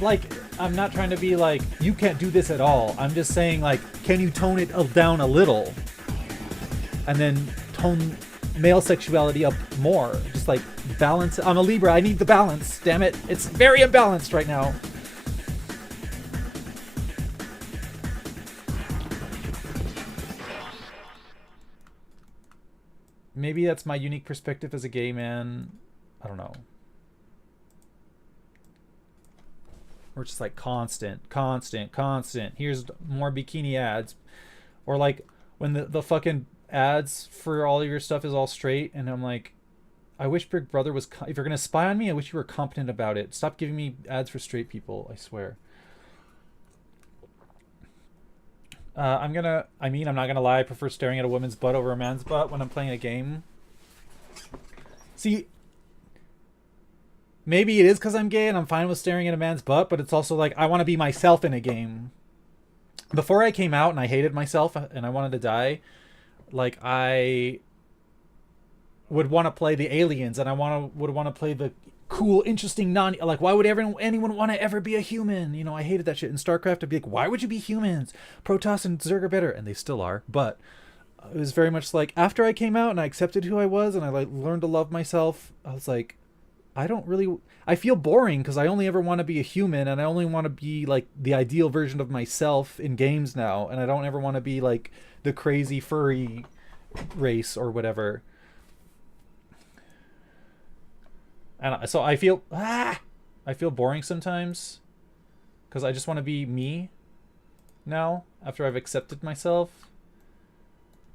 Like, I'm not trying to be like, you can't do this at all. I'm just saying, like, can you tone it down a little? And then tone male sexuality up more. Just like, balance. I'm a Libra, I need the balance. Damn it. It's very imbalanced right now. Maybe that's my unique perspective as a gay man. I don't know. We're just like constant. Here's more bikini ads. Or like when the fucking ads for all of your stuff is all straight and I'm like, I wish Big Brother was, if you're going to spy on me, I wish you were competent about it. Stop giving me ads for straight people, I swear. I'm not gonna lie, I prefer staring at a woman's butt over a man's butt when I'm playing a game. See, maybe it is because I'm gay and I'm fine with staring at a man's butt, but it's also like, I want to be myself in a game. Before I came out and I hated myself and I wanted to die, like, I would want to play the aliens and I would want to play the cool, interesting, like, why would anyone want to ever be a human? You know, I hated that shit. In StarCraft, I'd be like, why would you be humans? Protoss and Zerg are better, and they still are. But it was very much like, after I came out and I accepted who I was and I like learned to love myself, I was like, I feel boring because I only ever want to be a human and I only want to be like the ideal version of myself in games now, and I don't ever want to be like the crazy furry race or whatever. And so I feel boring sometimes because I just want to be me now after I've accepted myself.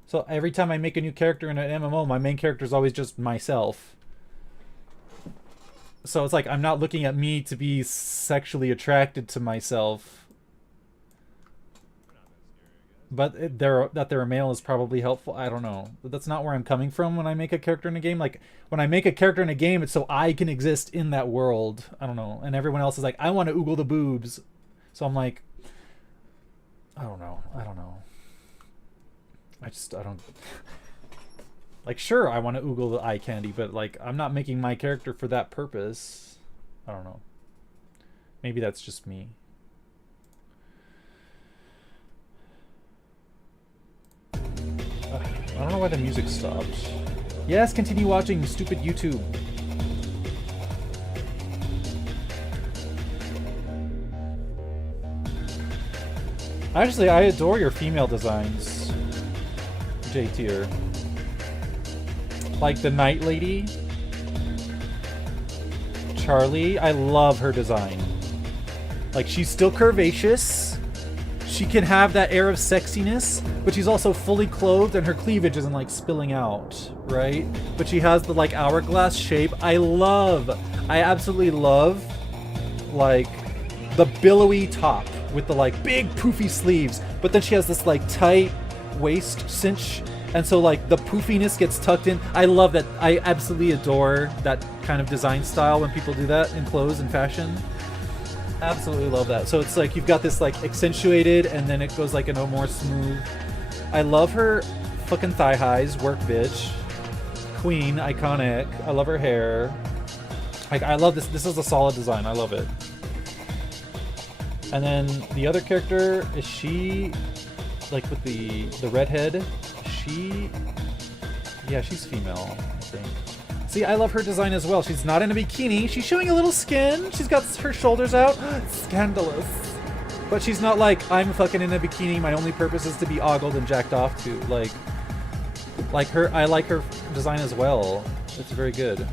So every time I make a new character in an MMO, my main character is always just myself. So it's like I'm not looking at me to be sexually attracted to myself. But that they're a male is probably helpful. I don't know. But that's not where I'm coming from when I make a character in a game. Like, when I make a character in a game, it's so I can exist in that world. I don't know. And everyone else is like, I want to oogle the boobs. So I'm like, I don't know. I don't... Like, sure, I want to oogle the eye candy, but, like, I'm not making my character for that purpose. I don't know. Maybe that's just me. I don't know why the music stopped. Yes, continue watching, stupid YouTube. Actually, I adore your female designs, J-tier. Like the Night Lady. Charlie, I love her design. Like, she's still curvaceous. She can have that air of sexiness, but she's also fully clothed and her cleavage isn't like spilling out, right? But she has the like hourglass shape. I absolutely love like the billowy top with the like big poofy sleeves, but then she has this like tight waist cinch, and so like the poofiness gets tucked in. I love that. I absolutely adore that kind of design style when people do that in clothes and fashion. Absolutely love that. So it's like you've got this like accentuated and then it goes like a no more smooth. I love her fucking thigh highs, work bitch. Queen, iconic. I love her hair. Like, I love this. This is a solid design. I love it. And then the other character, is she like with the redhead? Yeah, she's female, I think. See, I love her design as well. She's not in a bikini. She's showing a little skin. She's got her shoulders out. Scandalous. But she's not like, I'm fucking in a bikini. My only purpose is to be ogled and jacked off to. Like her, I like her design as well. It's very good.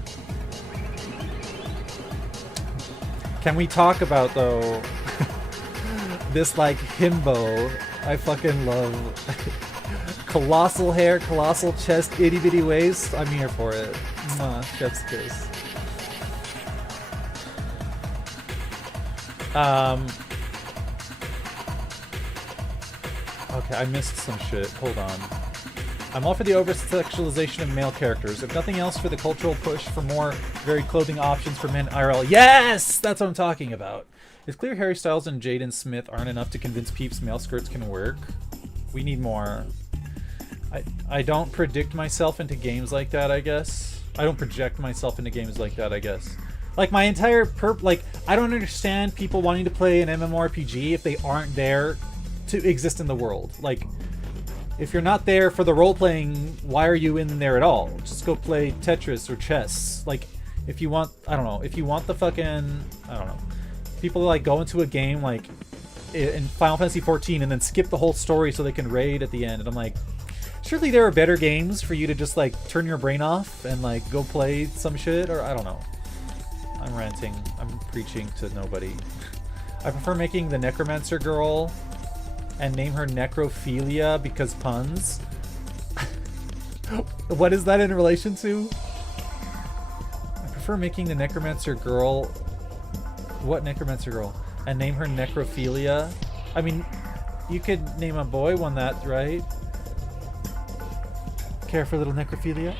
Can we talk about, though, this, like, himbo? I fucking love colossal hair, colossal chest, itty bitty waist. I'm here for it. Mwah, chef's kiss. Okay, I missed some shit. Hold on. I'm all for the over-sexualization of male characters. If nothing else, for the cultural push for more varied clothing options for men IRL. Yes! That's what I'm talking about. It's clear Harry Styles and Jaden Smith aren't enough to convince peeps male skirts can work. We need more. I don't predict myself into games like that, I guess. I don't project myself into games like that, I guess. Like, my entire I don't understand people wanting to play an MMORPG if they aren't there to exist in the world. Like, if you're not there for the role-playing, why are you in there at all? Just go play Tetris or chess. Like, if you want, I don't know, if you want the fucking, I don't know. People like go into a game like in Final Fantasy XIV and then skip the whole story so they can raid at the end. And I'm like, surely there are better games for you to just like turn your brain off and like go play some shit, or I don't know. I'm ranting. I'm preaching to nobody. I prefer making the Necromancer girl and name her Necrophilia because puns. What is that in relation to? I prefer making the Necromancer girl... What Necromancer girl? And name her Necrophilia? I mean, you could name a boy one that, right? Care for little Necrophilia?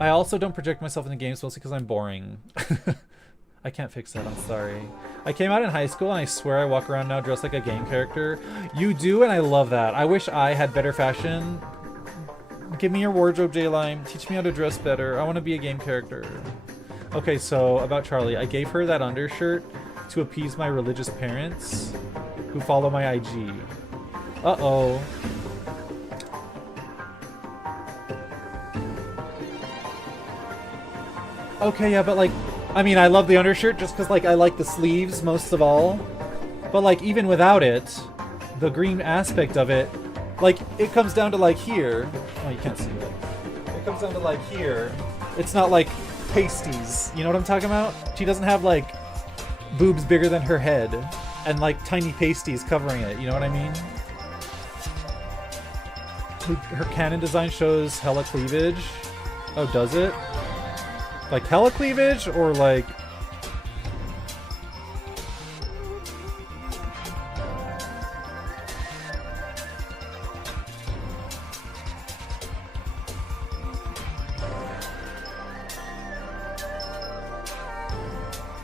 I also don't project myself in the games, mostly because I'm boring. I can't fix that, I'm sorry. I came out in high school and I swear I walk around now dressed like a game character. You do, and I love that. I wish I had better fashion. Give me your wardrobe, J-Lime. Teach me how to dress better. I want to be a game character. Okay, so about Charlie. I gave her that undershirt to appease my religious parents who follow my IG. Uh-oh. Okay, yeah, but like, I mean, I love the undershirt just because, like, I like the sleeves most of all. But, like, even without it, the green aspect of it, like, it comes down to, like, here. Oh, you can't see it. It comes down to, like, here. It's not, like, pasties. You know what I'm talking about? She doesn't have, like, boobs bigger than her head and, like, tiny pasties covering it. You know what I mean? Her canon design shows hella cleavage. Oh, does it? Like telecleavage or like...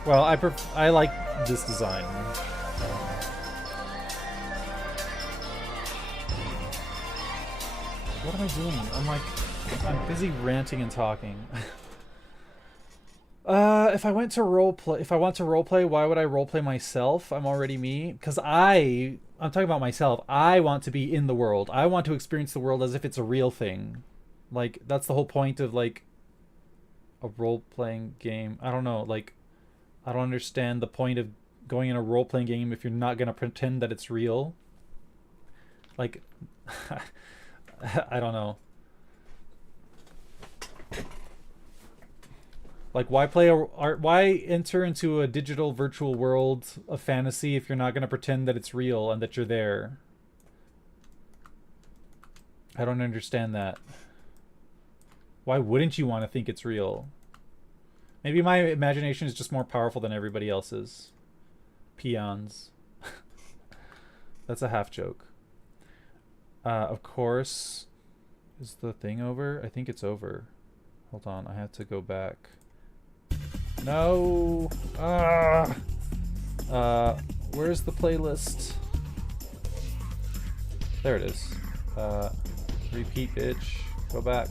Well, I like this design. What am I doing? I'm busy ranting and talking. If I want to roleplay, why would I roleplay myself? I'm already me. Because I'm talking about myself. I want to be in the world. I want to experience the world as if it's a real thing. Like, that's the whole point of, like, a role-playing game. I don't know, like, I don't understand the point of going in a role-playing game if you're not going to pretend that it's real. Like, I don't know. Like, why enter into a digital virtual world of fantasy if you're not going to pretend that it's real and that you're there? I don't understand that. Why wouldn't you want to think it's real? Maybe my imagination is just more powerful than everybody else's. Peons. That's a half joke. Of course. Is the thing over? I think it's over. Hold on, I have to go back. No! Where's the playlist? There it is. Repeat, bitch. Go back.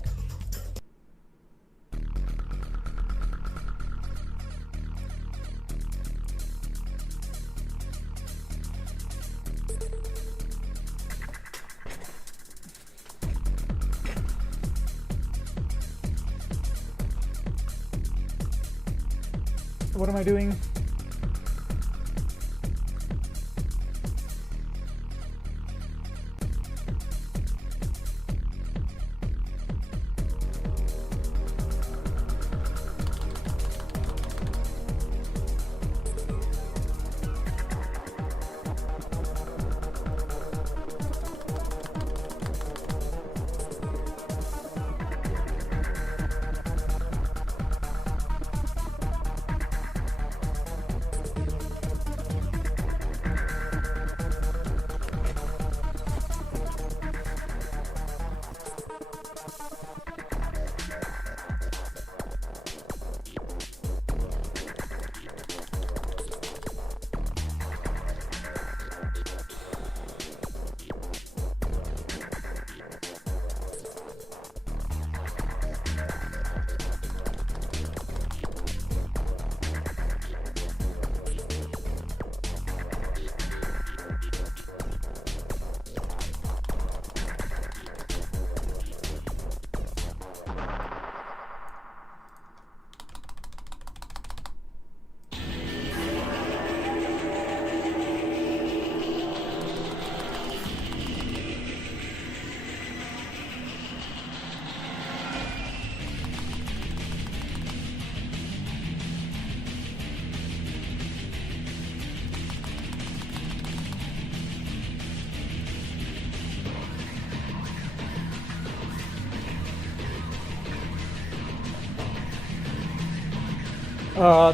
What am I doing?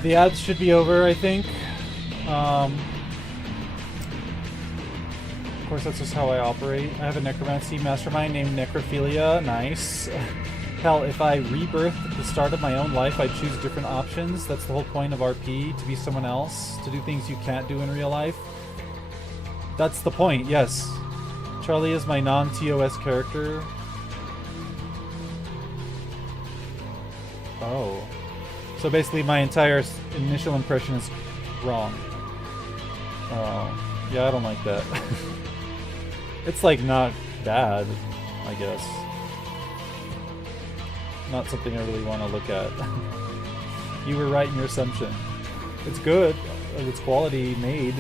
The ads should be over, I think. Of course, that's just how I operate. I have a necromancy mastermind named Necrophilia. Nice. Hell, if I rebirth at the start of my own life, I choose different options. That's the whole point of RP, to be someone else, to do things you can't do in real life. That's the point, yes. Charlie is my non-TOS character. Oh. So basically my entire initial impression is wrong. Oh. Yeah, I don't like that. It's like not bad, I guess. Not something I really want to look at. You were right in your assumption. It's good. It's quality made.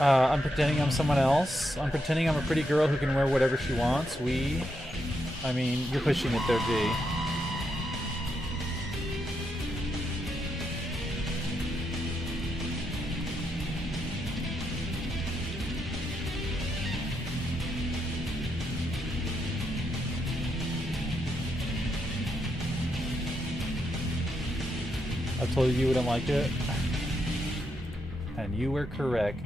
I'm pretending I'm someone else. I'm pretending I'm a pretty girl who can wear whatever she wants. I mean, you're pushing it there, G. told you you wouldn't like it. And you were correct.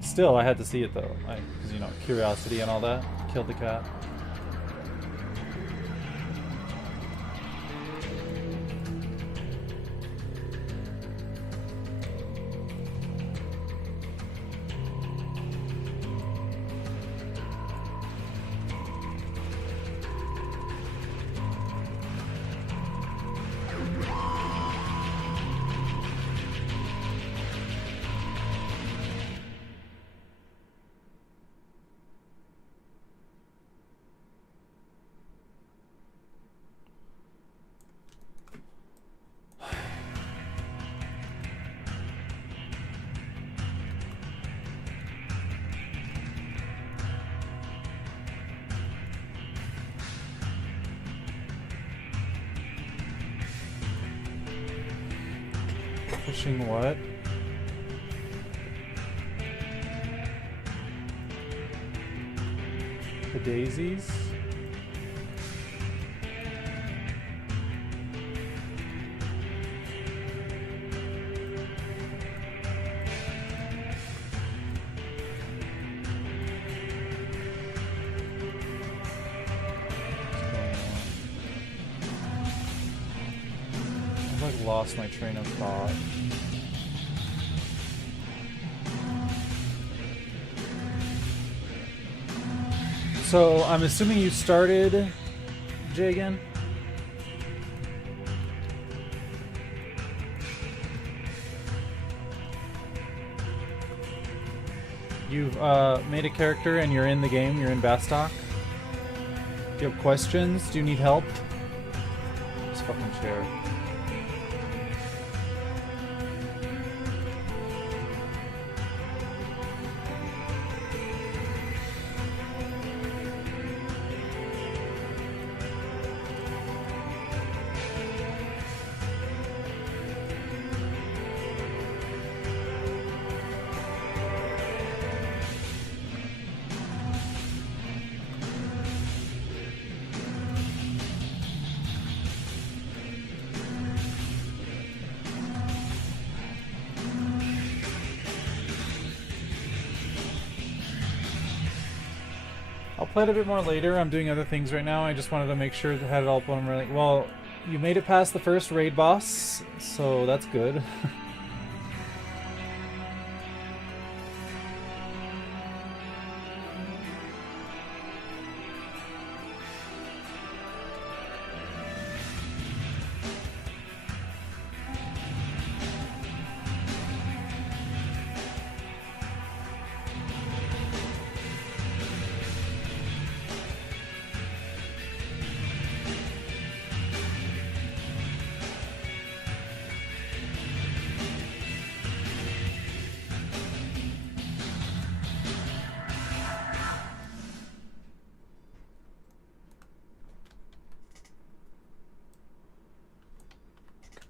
Still, I had to see it though. Because, you know, curiosity and all that. Killed the cat. Pushing what? The daisies? I've like lost my train of thought. So, I'm assuming you started Jay again? You've made a character and you're in the game, you're in Bastok. Do you have questions? Do you need help? This fucking chair. I'll play it a bit more later. I'm doing other things right now. I just wanted to make sure that I had it all up when I'm running. Well, you made it past the first raid boss, so that's good.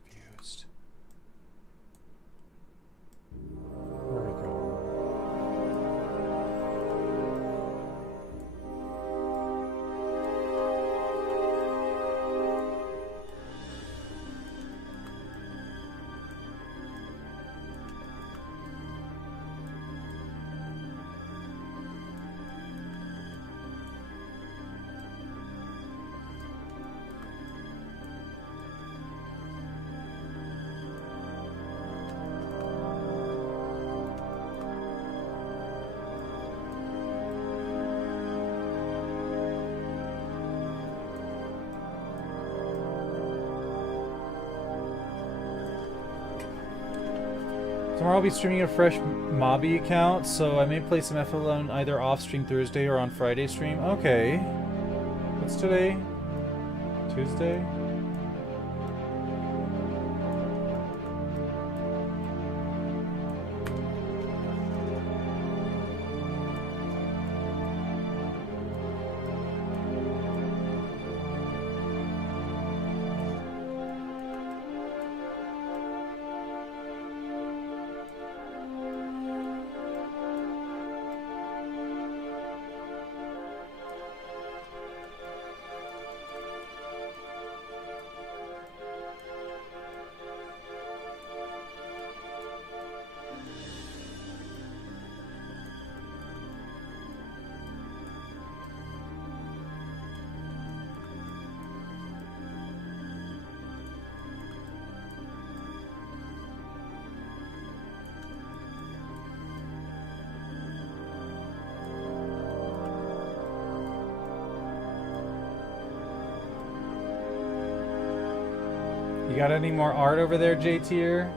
Confused. Where we go? Tomorrow I'll be streaming a fresh Mobby account, so I may play some FL on either off-stream Thursday or on Friday stream. Okay. What's today? Tuesday? You got any more art over there, J-Tier?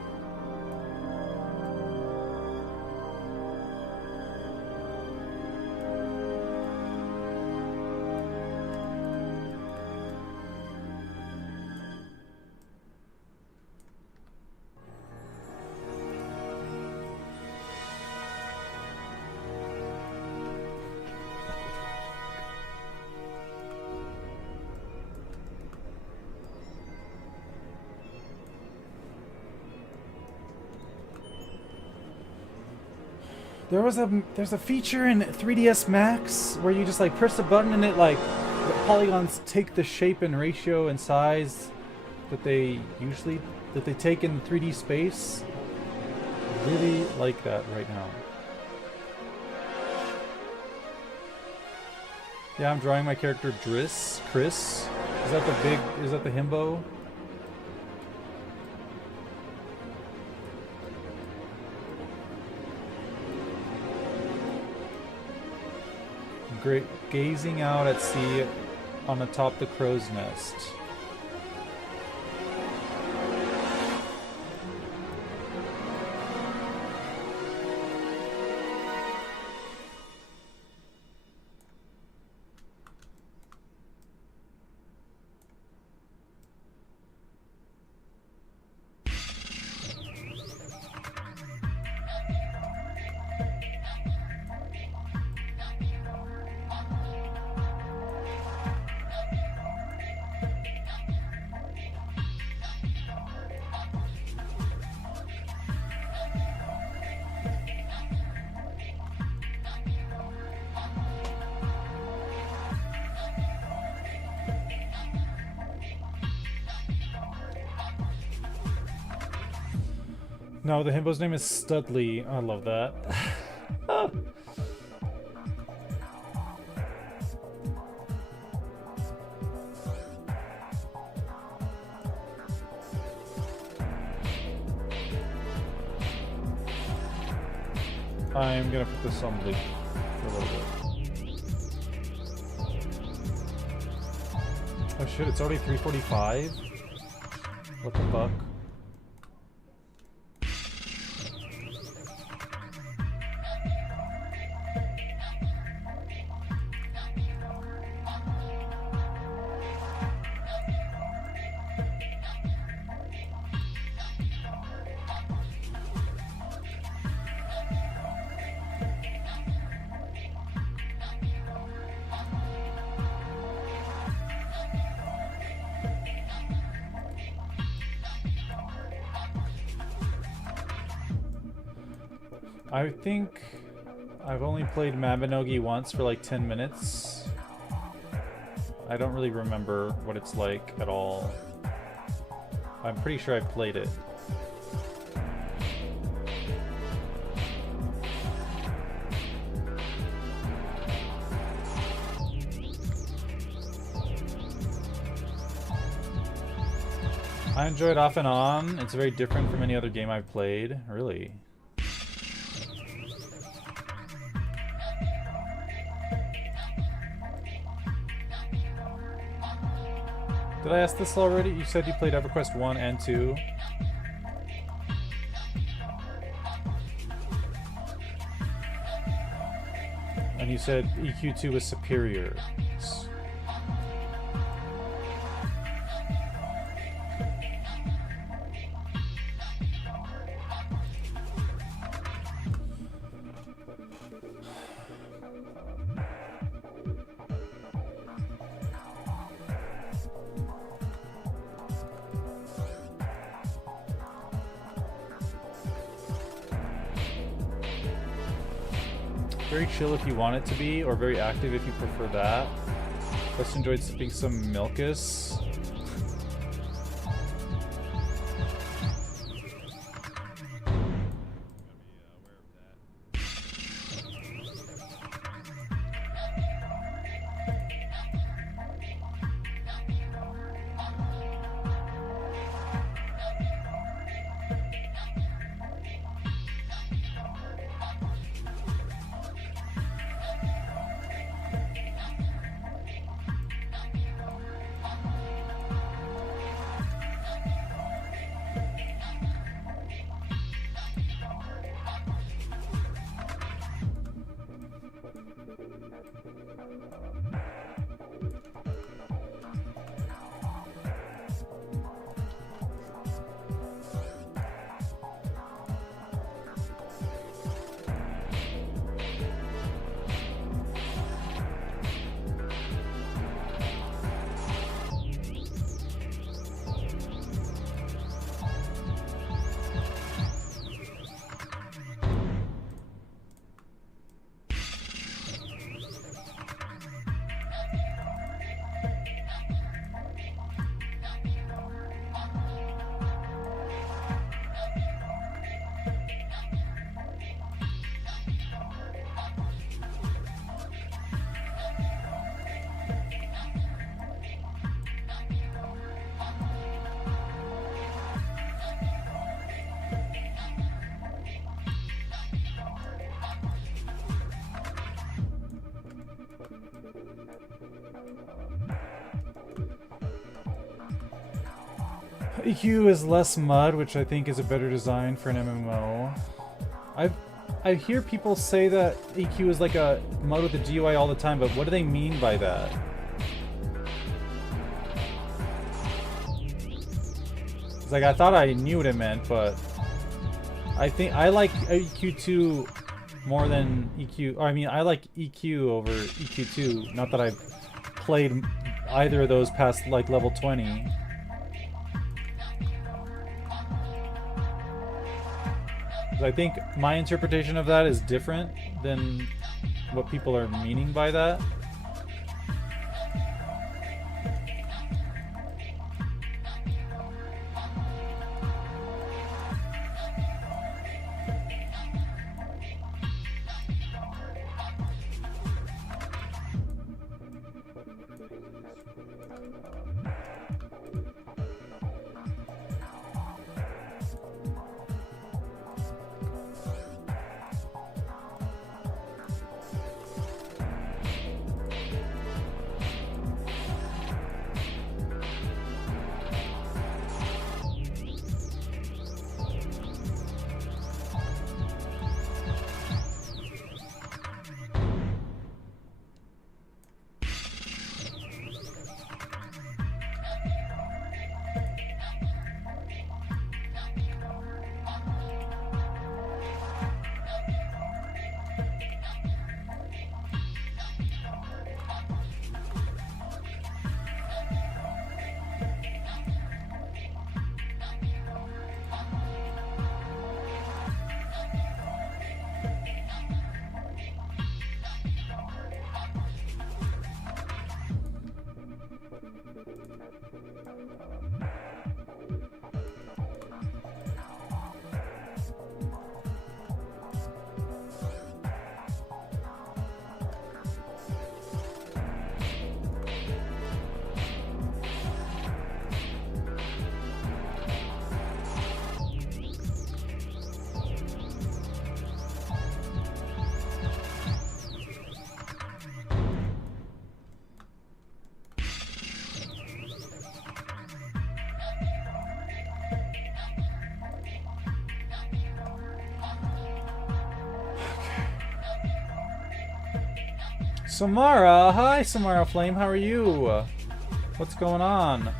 There's a feature in 3ds Max where you just like press a button and it like the polygons take the shape and ratio and size that they take in 3D space. I really like that right now. Yeah, I'm drawing my character Chris. Is that the himbo? Great, gazing out at sea on atop the crow's nest. No, the himbo's name is Studley. I love that. I'm gonna put this on bleak for a little bit. Oh shit, it's already 3:45? What the fuck? I think I've only played Mabinogi once for like 10 minutes. I don't really remember what it's like at all. I'm pretty sure I played it. I enjoy it off and on. It's very different from any other game I've played. Really. Did I ask this already? You said you played EverQuest 1 and 2. And you said EQ2 was superior. Very chill if you want it to be, or very active if you prefer that. Just enjoyed sipping some Milkus. EQ is less mud, which I think is a better design for an MMO. I hear people say that EQ is like a mud with a GUI all the time, but what do they mean by that? It's like I thought I knew what it meant, but I think I like EQ2 more than EQ. Or I mean, I like EQ over EQ2. Not that I've played either of those past like level 20. I think my interpretation of that is different than what people are meaning by that. Samara, hi Samara Flame, how are you? What's going on?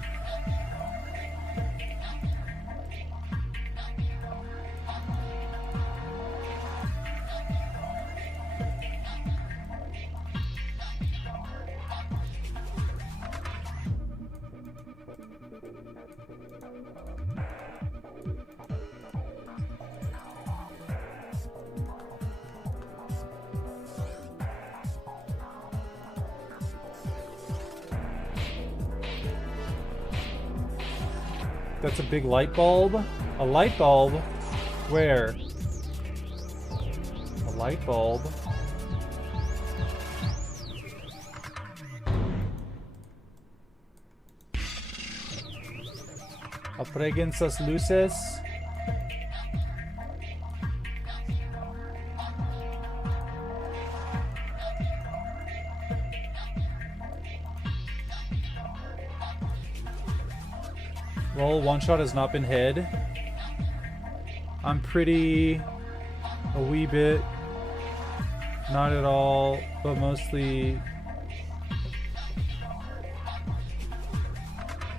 That's a big light bulb? A light bulb? Where? A light bulb? Apaguen esas luces. Well, one shot has not been hid. I'm pretty... a wee bit. Not at all, but mostly...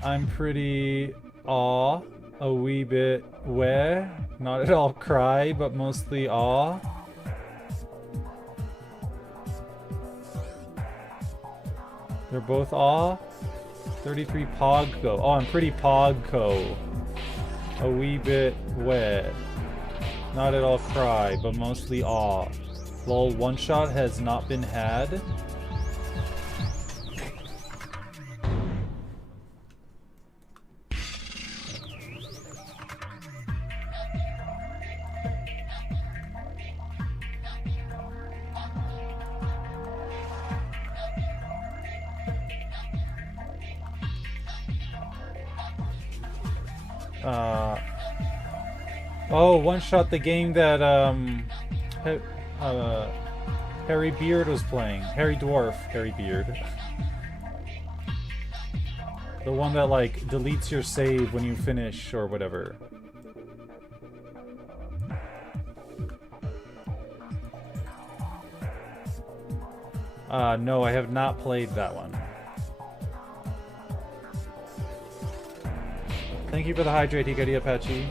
I'm pretty... aw. A wee bit weh. Not at all cry, but mostly aw. They're both aw. 33 Pogco. Oh, I'm pretty Pogco. A wee bit wet. Not at all cry, but mostly awe. Lol, one shot has not been had. Oh, one shot the game that Harry Beard was playing. Harry Dwarf, Harry Beard. The one that, like, deletes your save when you finish or whatever. No, I have not played that one. Thank you for the hydrate, Hikari Apache.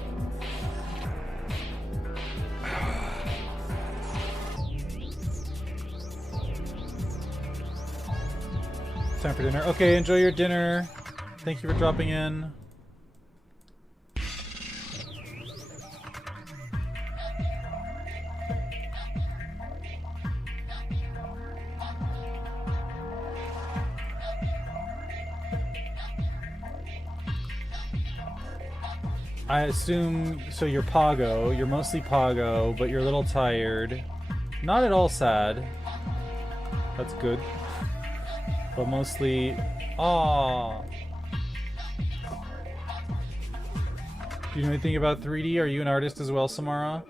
Time for dinner. Okay, enjoy your dinner. Thank you for dropping in. I assume, so you're Pago, you're mostly Pago, but you're a little tired. Not at all sad. That's good. But mostly, aww. Do you know anything about 3D? Are you an artist as well, Samara?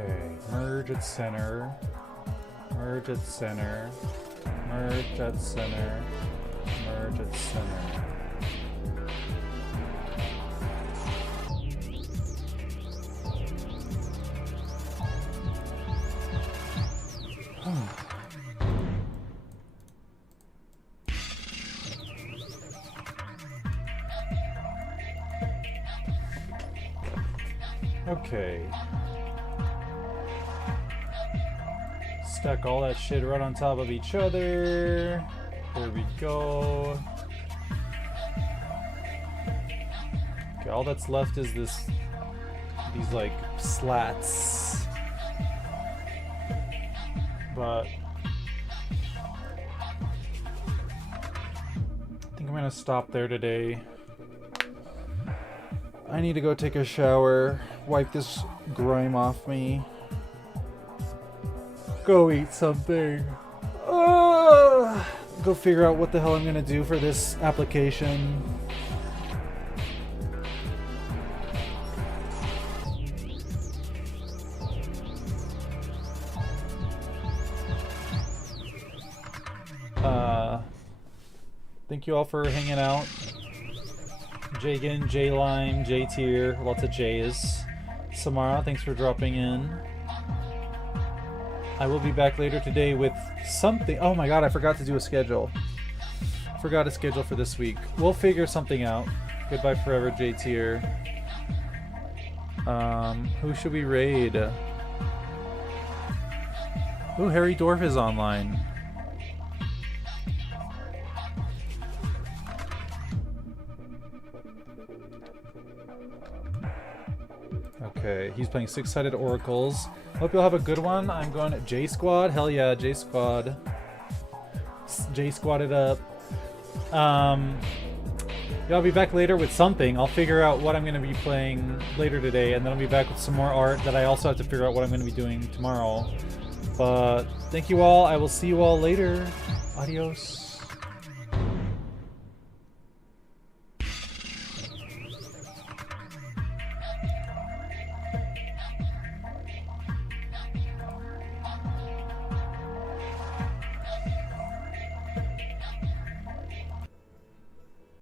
Okay, merge at center, merge at center, merge at center, merge at center. Okay. Stack all that shit right on top of each other. There we go. Okay, all that's left is these like slats. But I think I'm gonna stop there today. I need to go take a shower, wipe this grime off me. Go eat something. Go figure out what the hell I'm gonna do for this application. Thank you all for hanging out. Jagan, J-Lime, J-Tier, lots of J's. Samara, thanks for dropping in. I will be back later today with something. Oh my god, I forgot to do a schedule. Forgot a schedule for this week. We'll figure something out. Goodbye forever, J-Tier. Who should we raid? Ooh, Harry Dorf is online. Okay, he's playing Six-Sided Oracles. Hope you'll have a good one. I'm going J-Squad. Hell yeah, J-Squad. J-Squad it up. Yeah, I'll be back later with something. I'll figure out what I'm going to be playing later today, and then I'll be back with some more art that I also have to figure out what I'm going to be doing tomorrow. But thank you all. I will see you all later. Adios.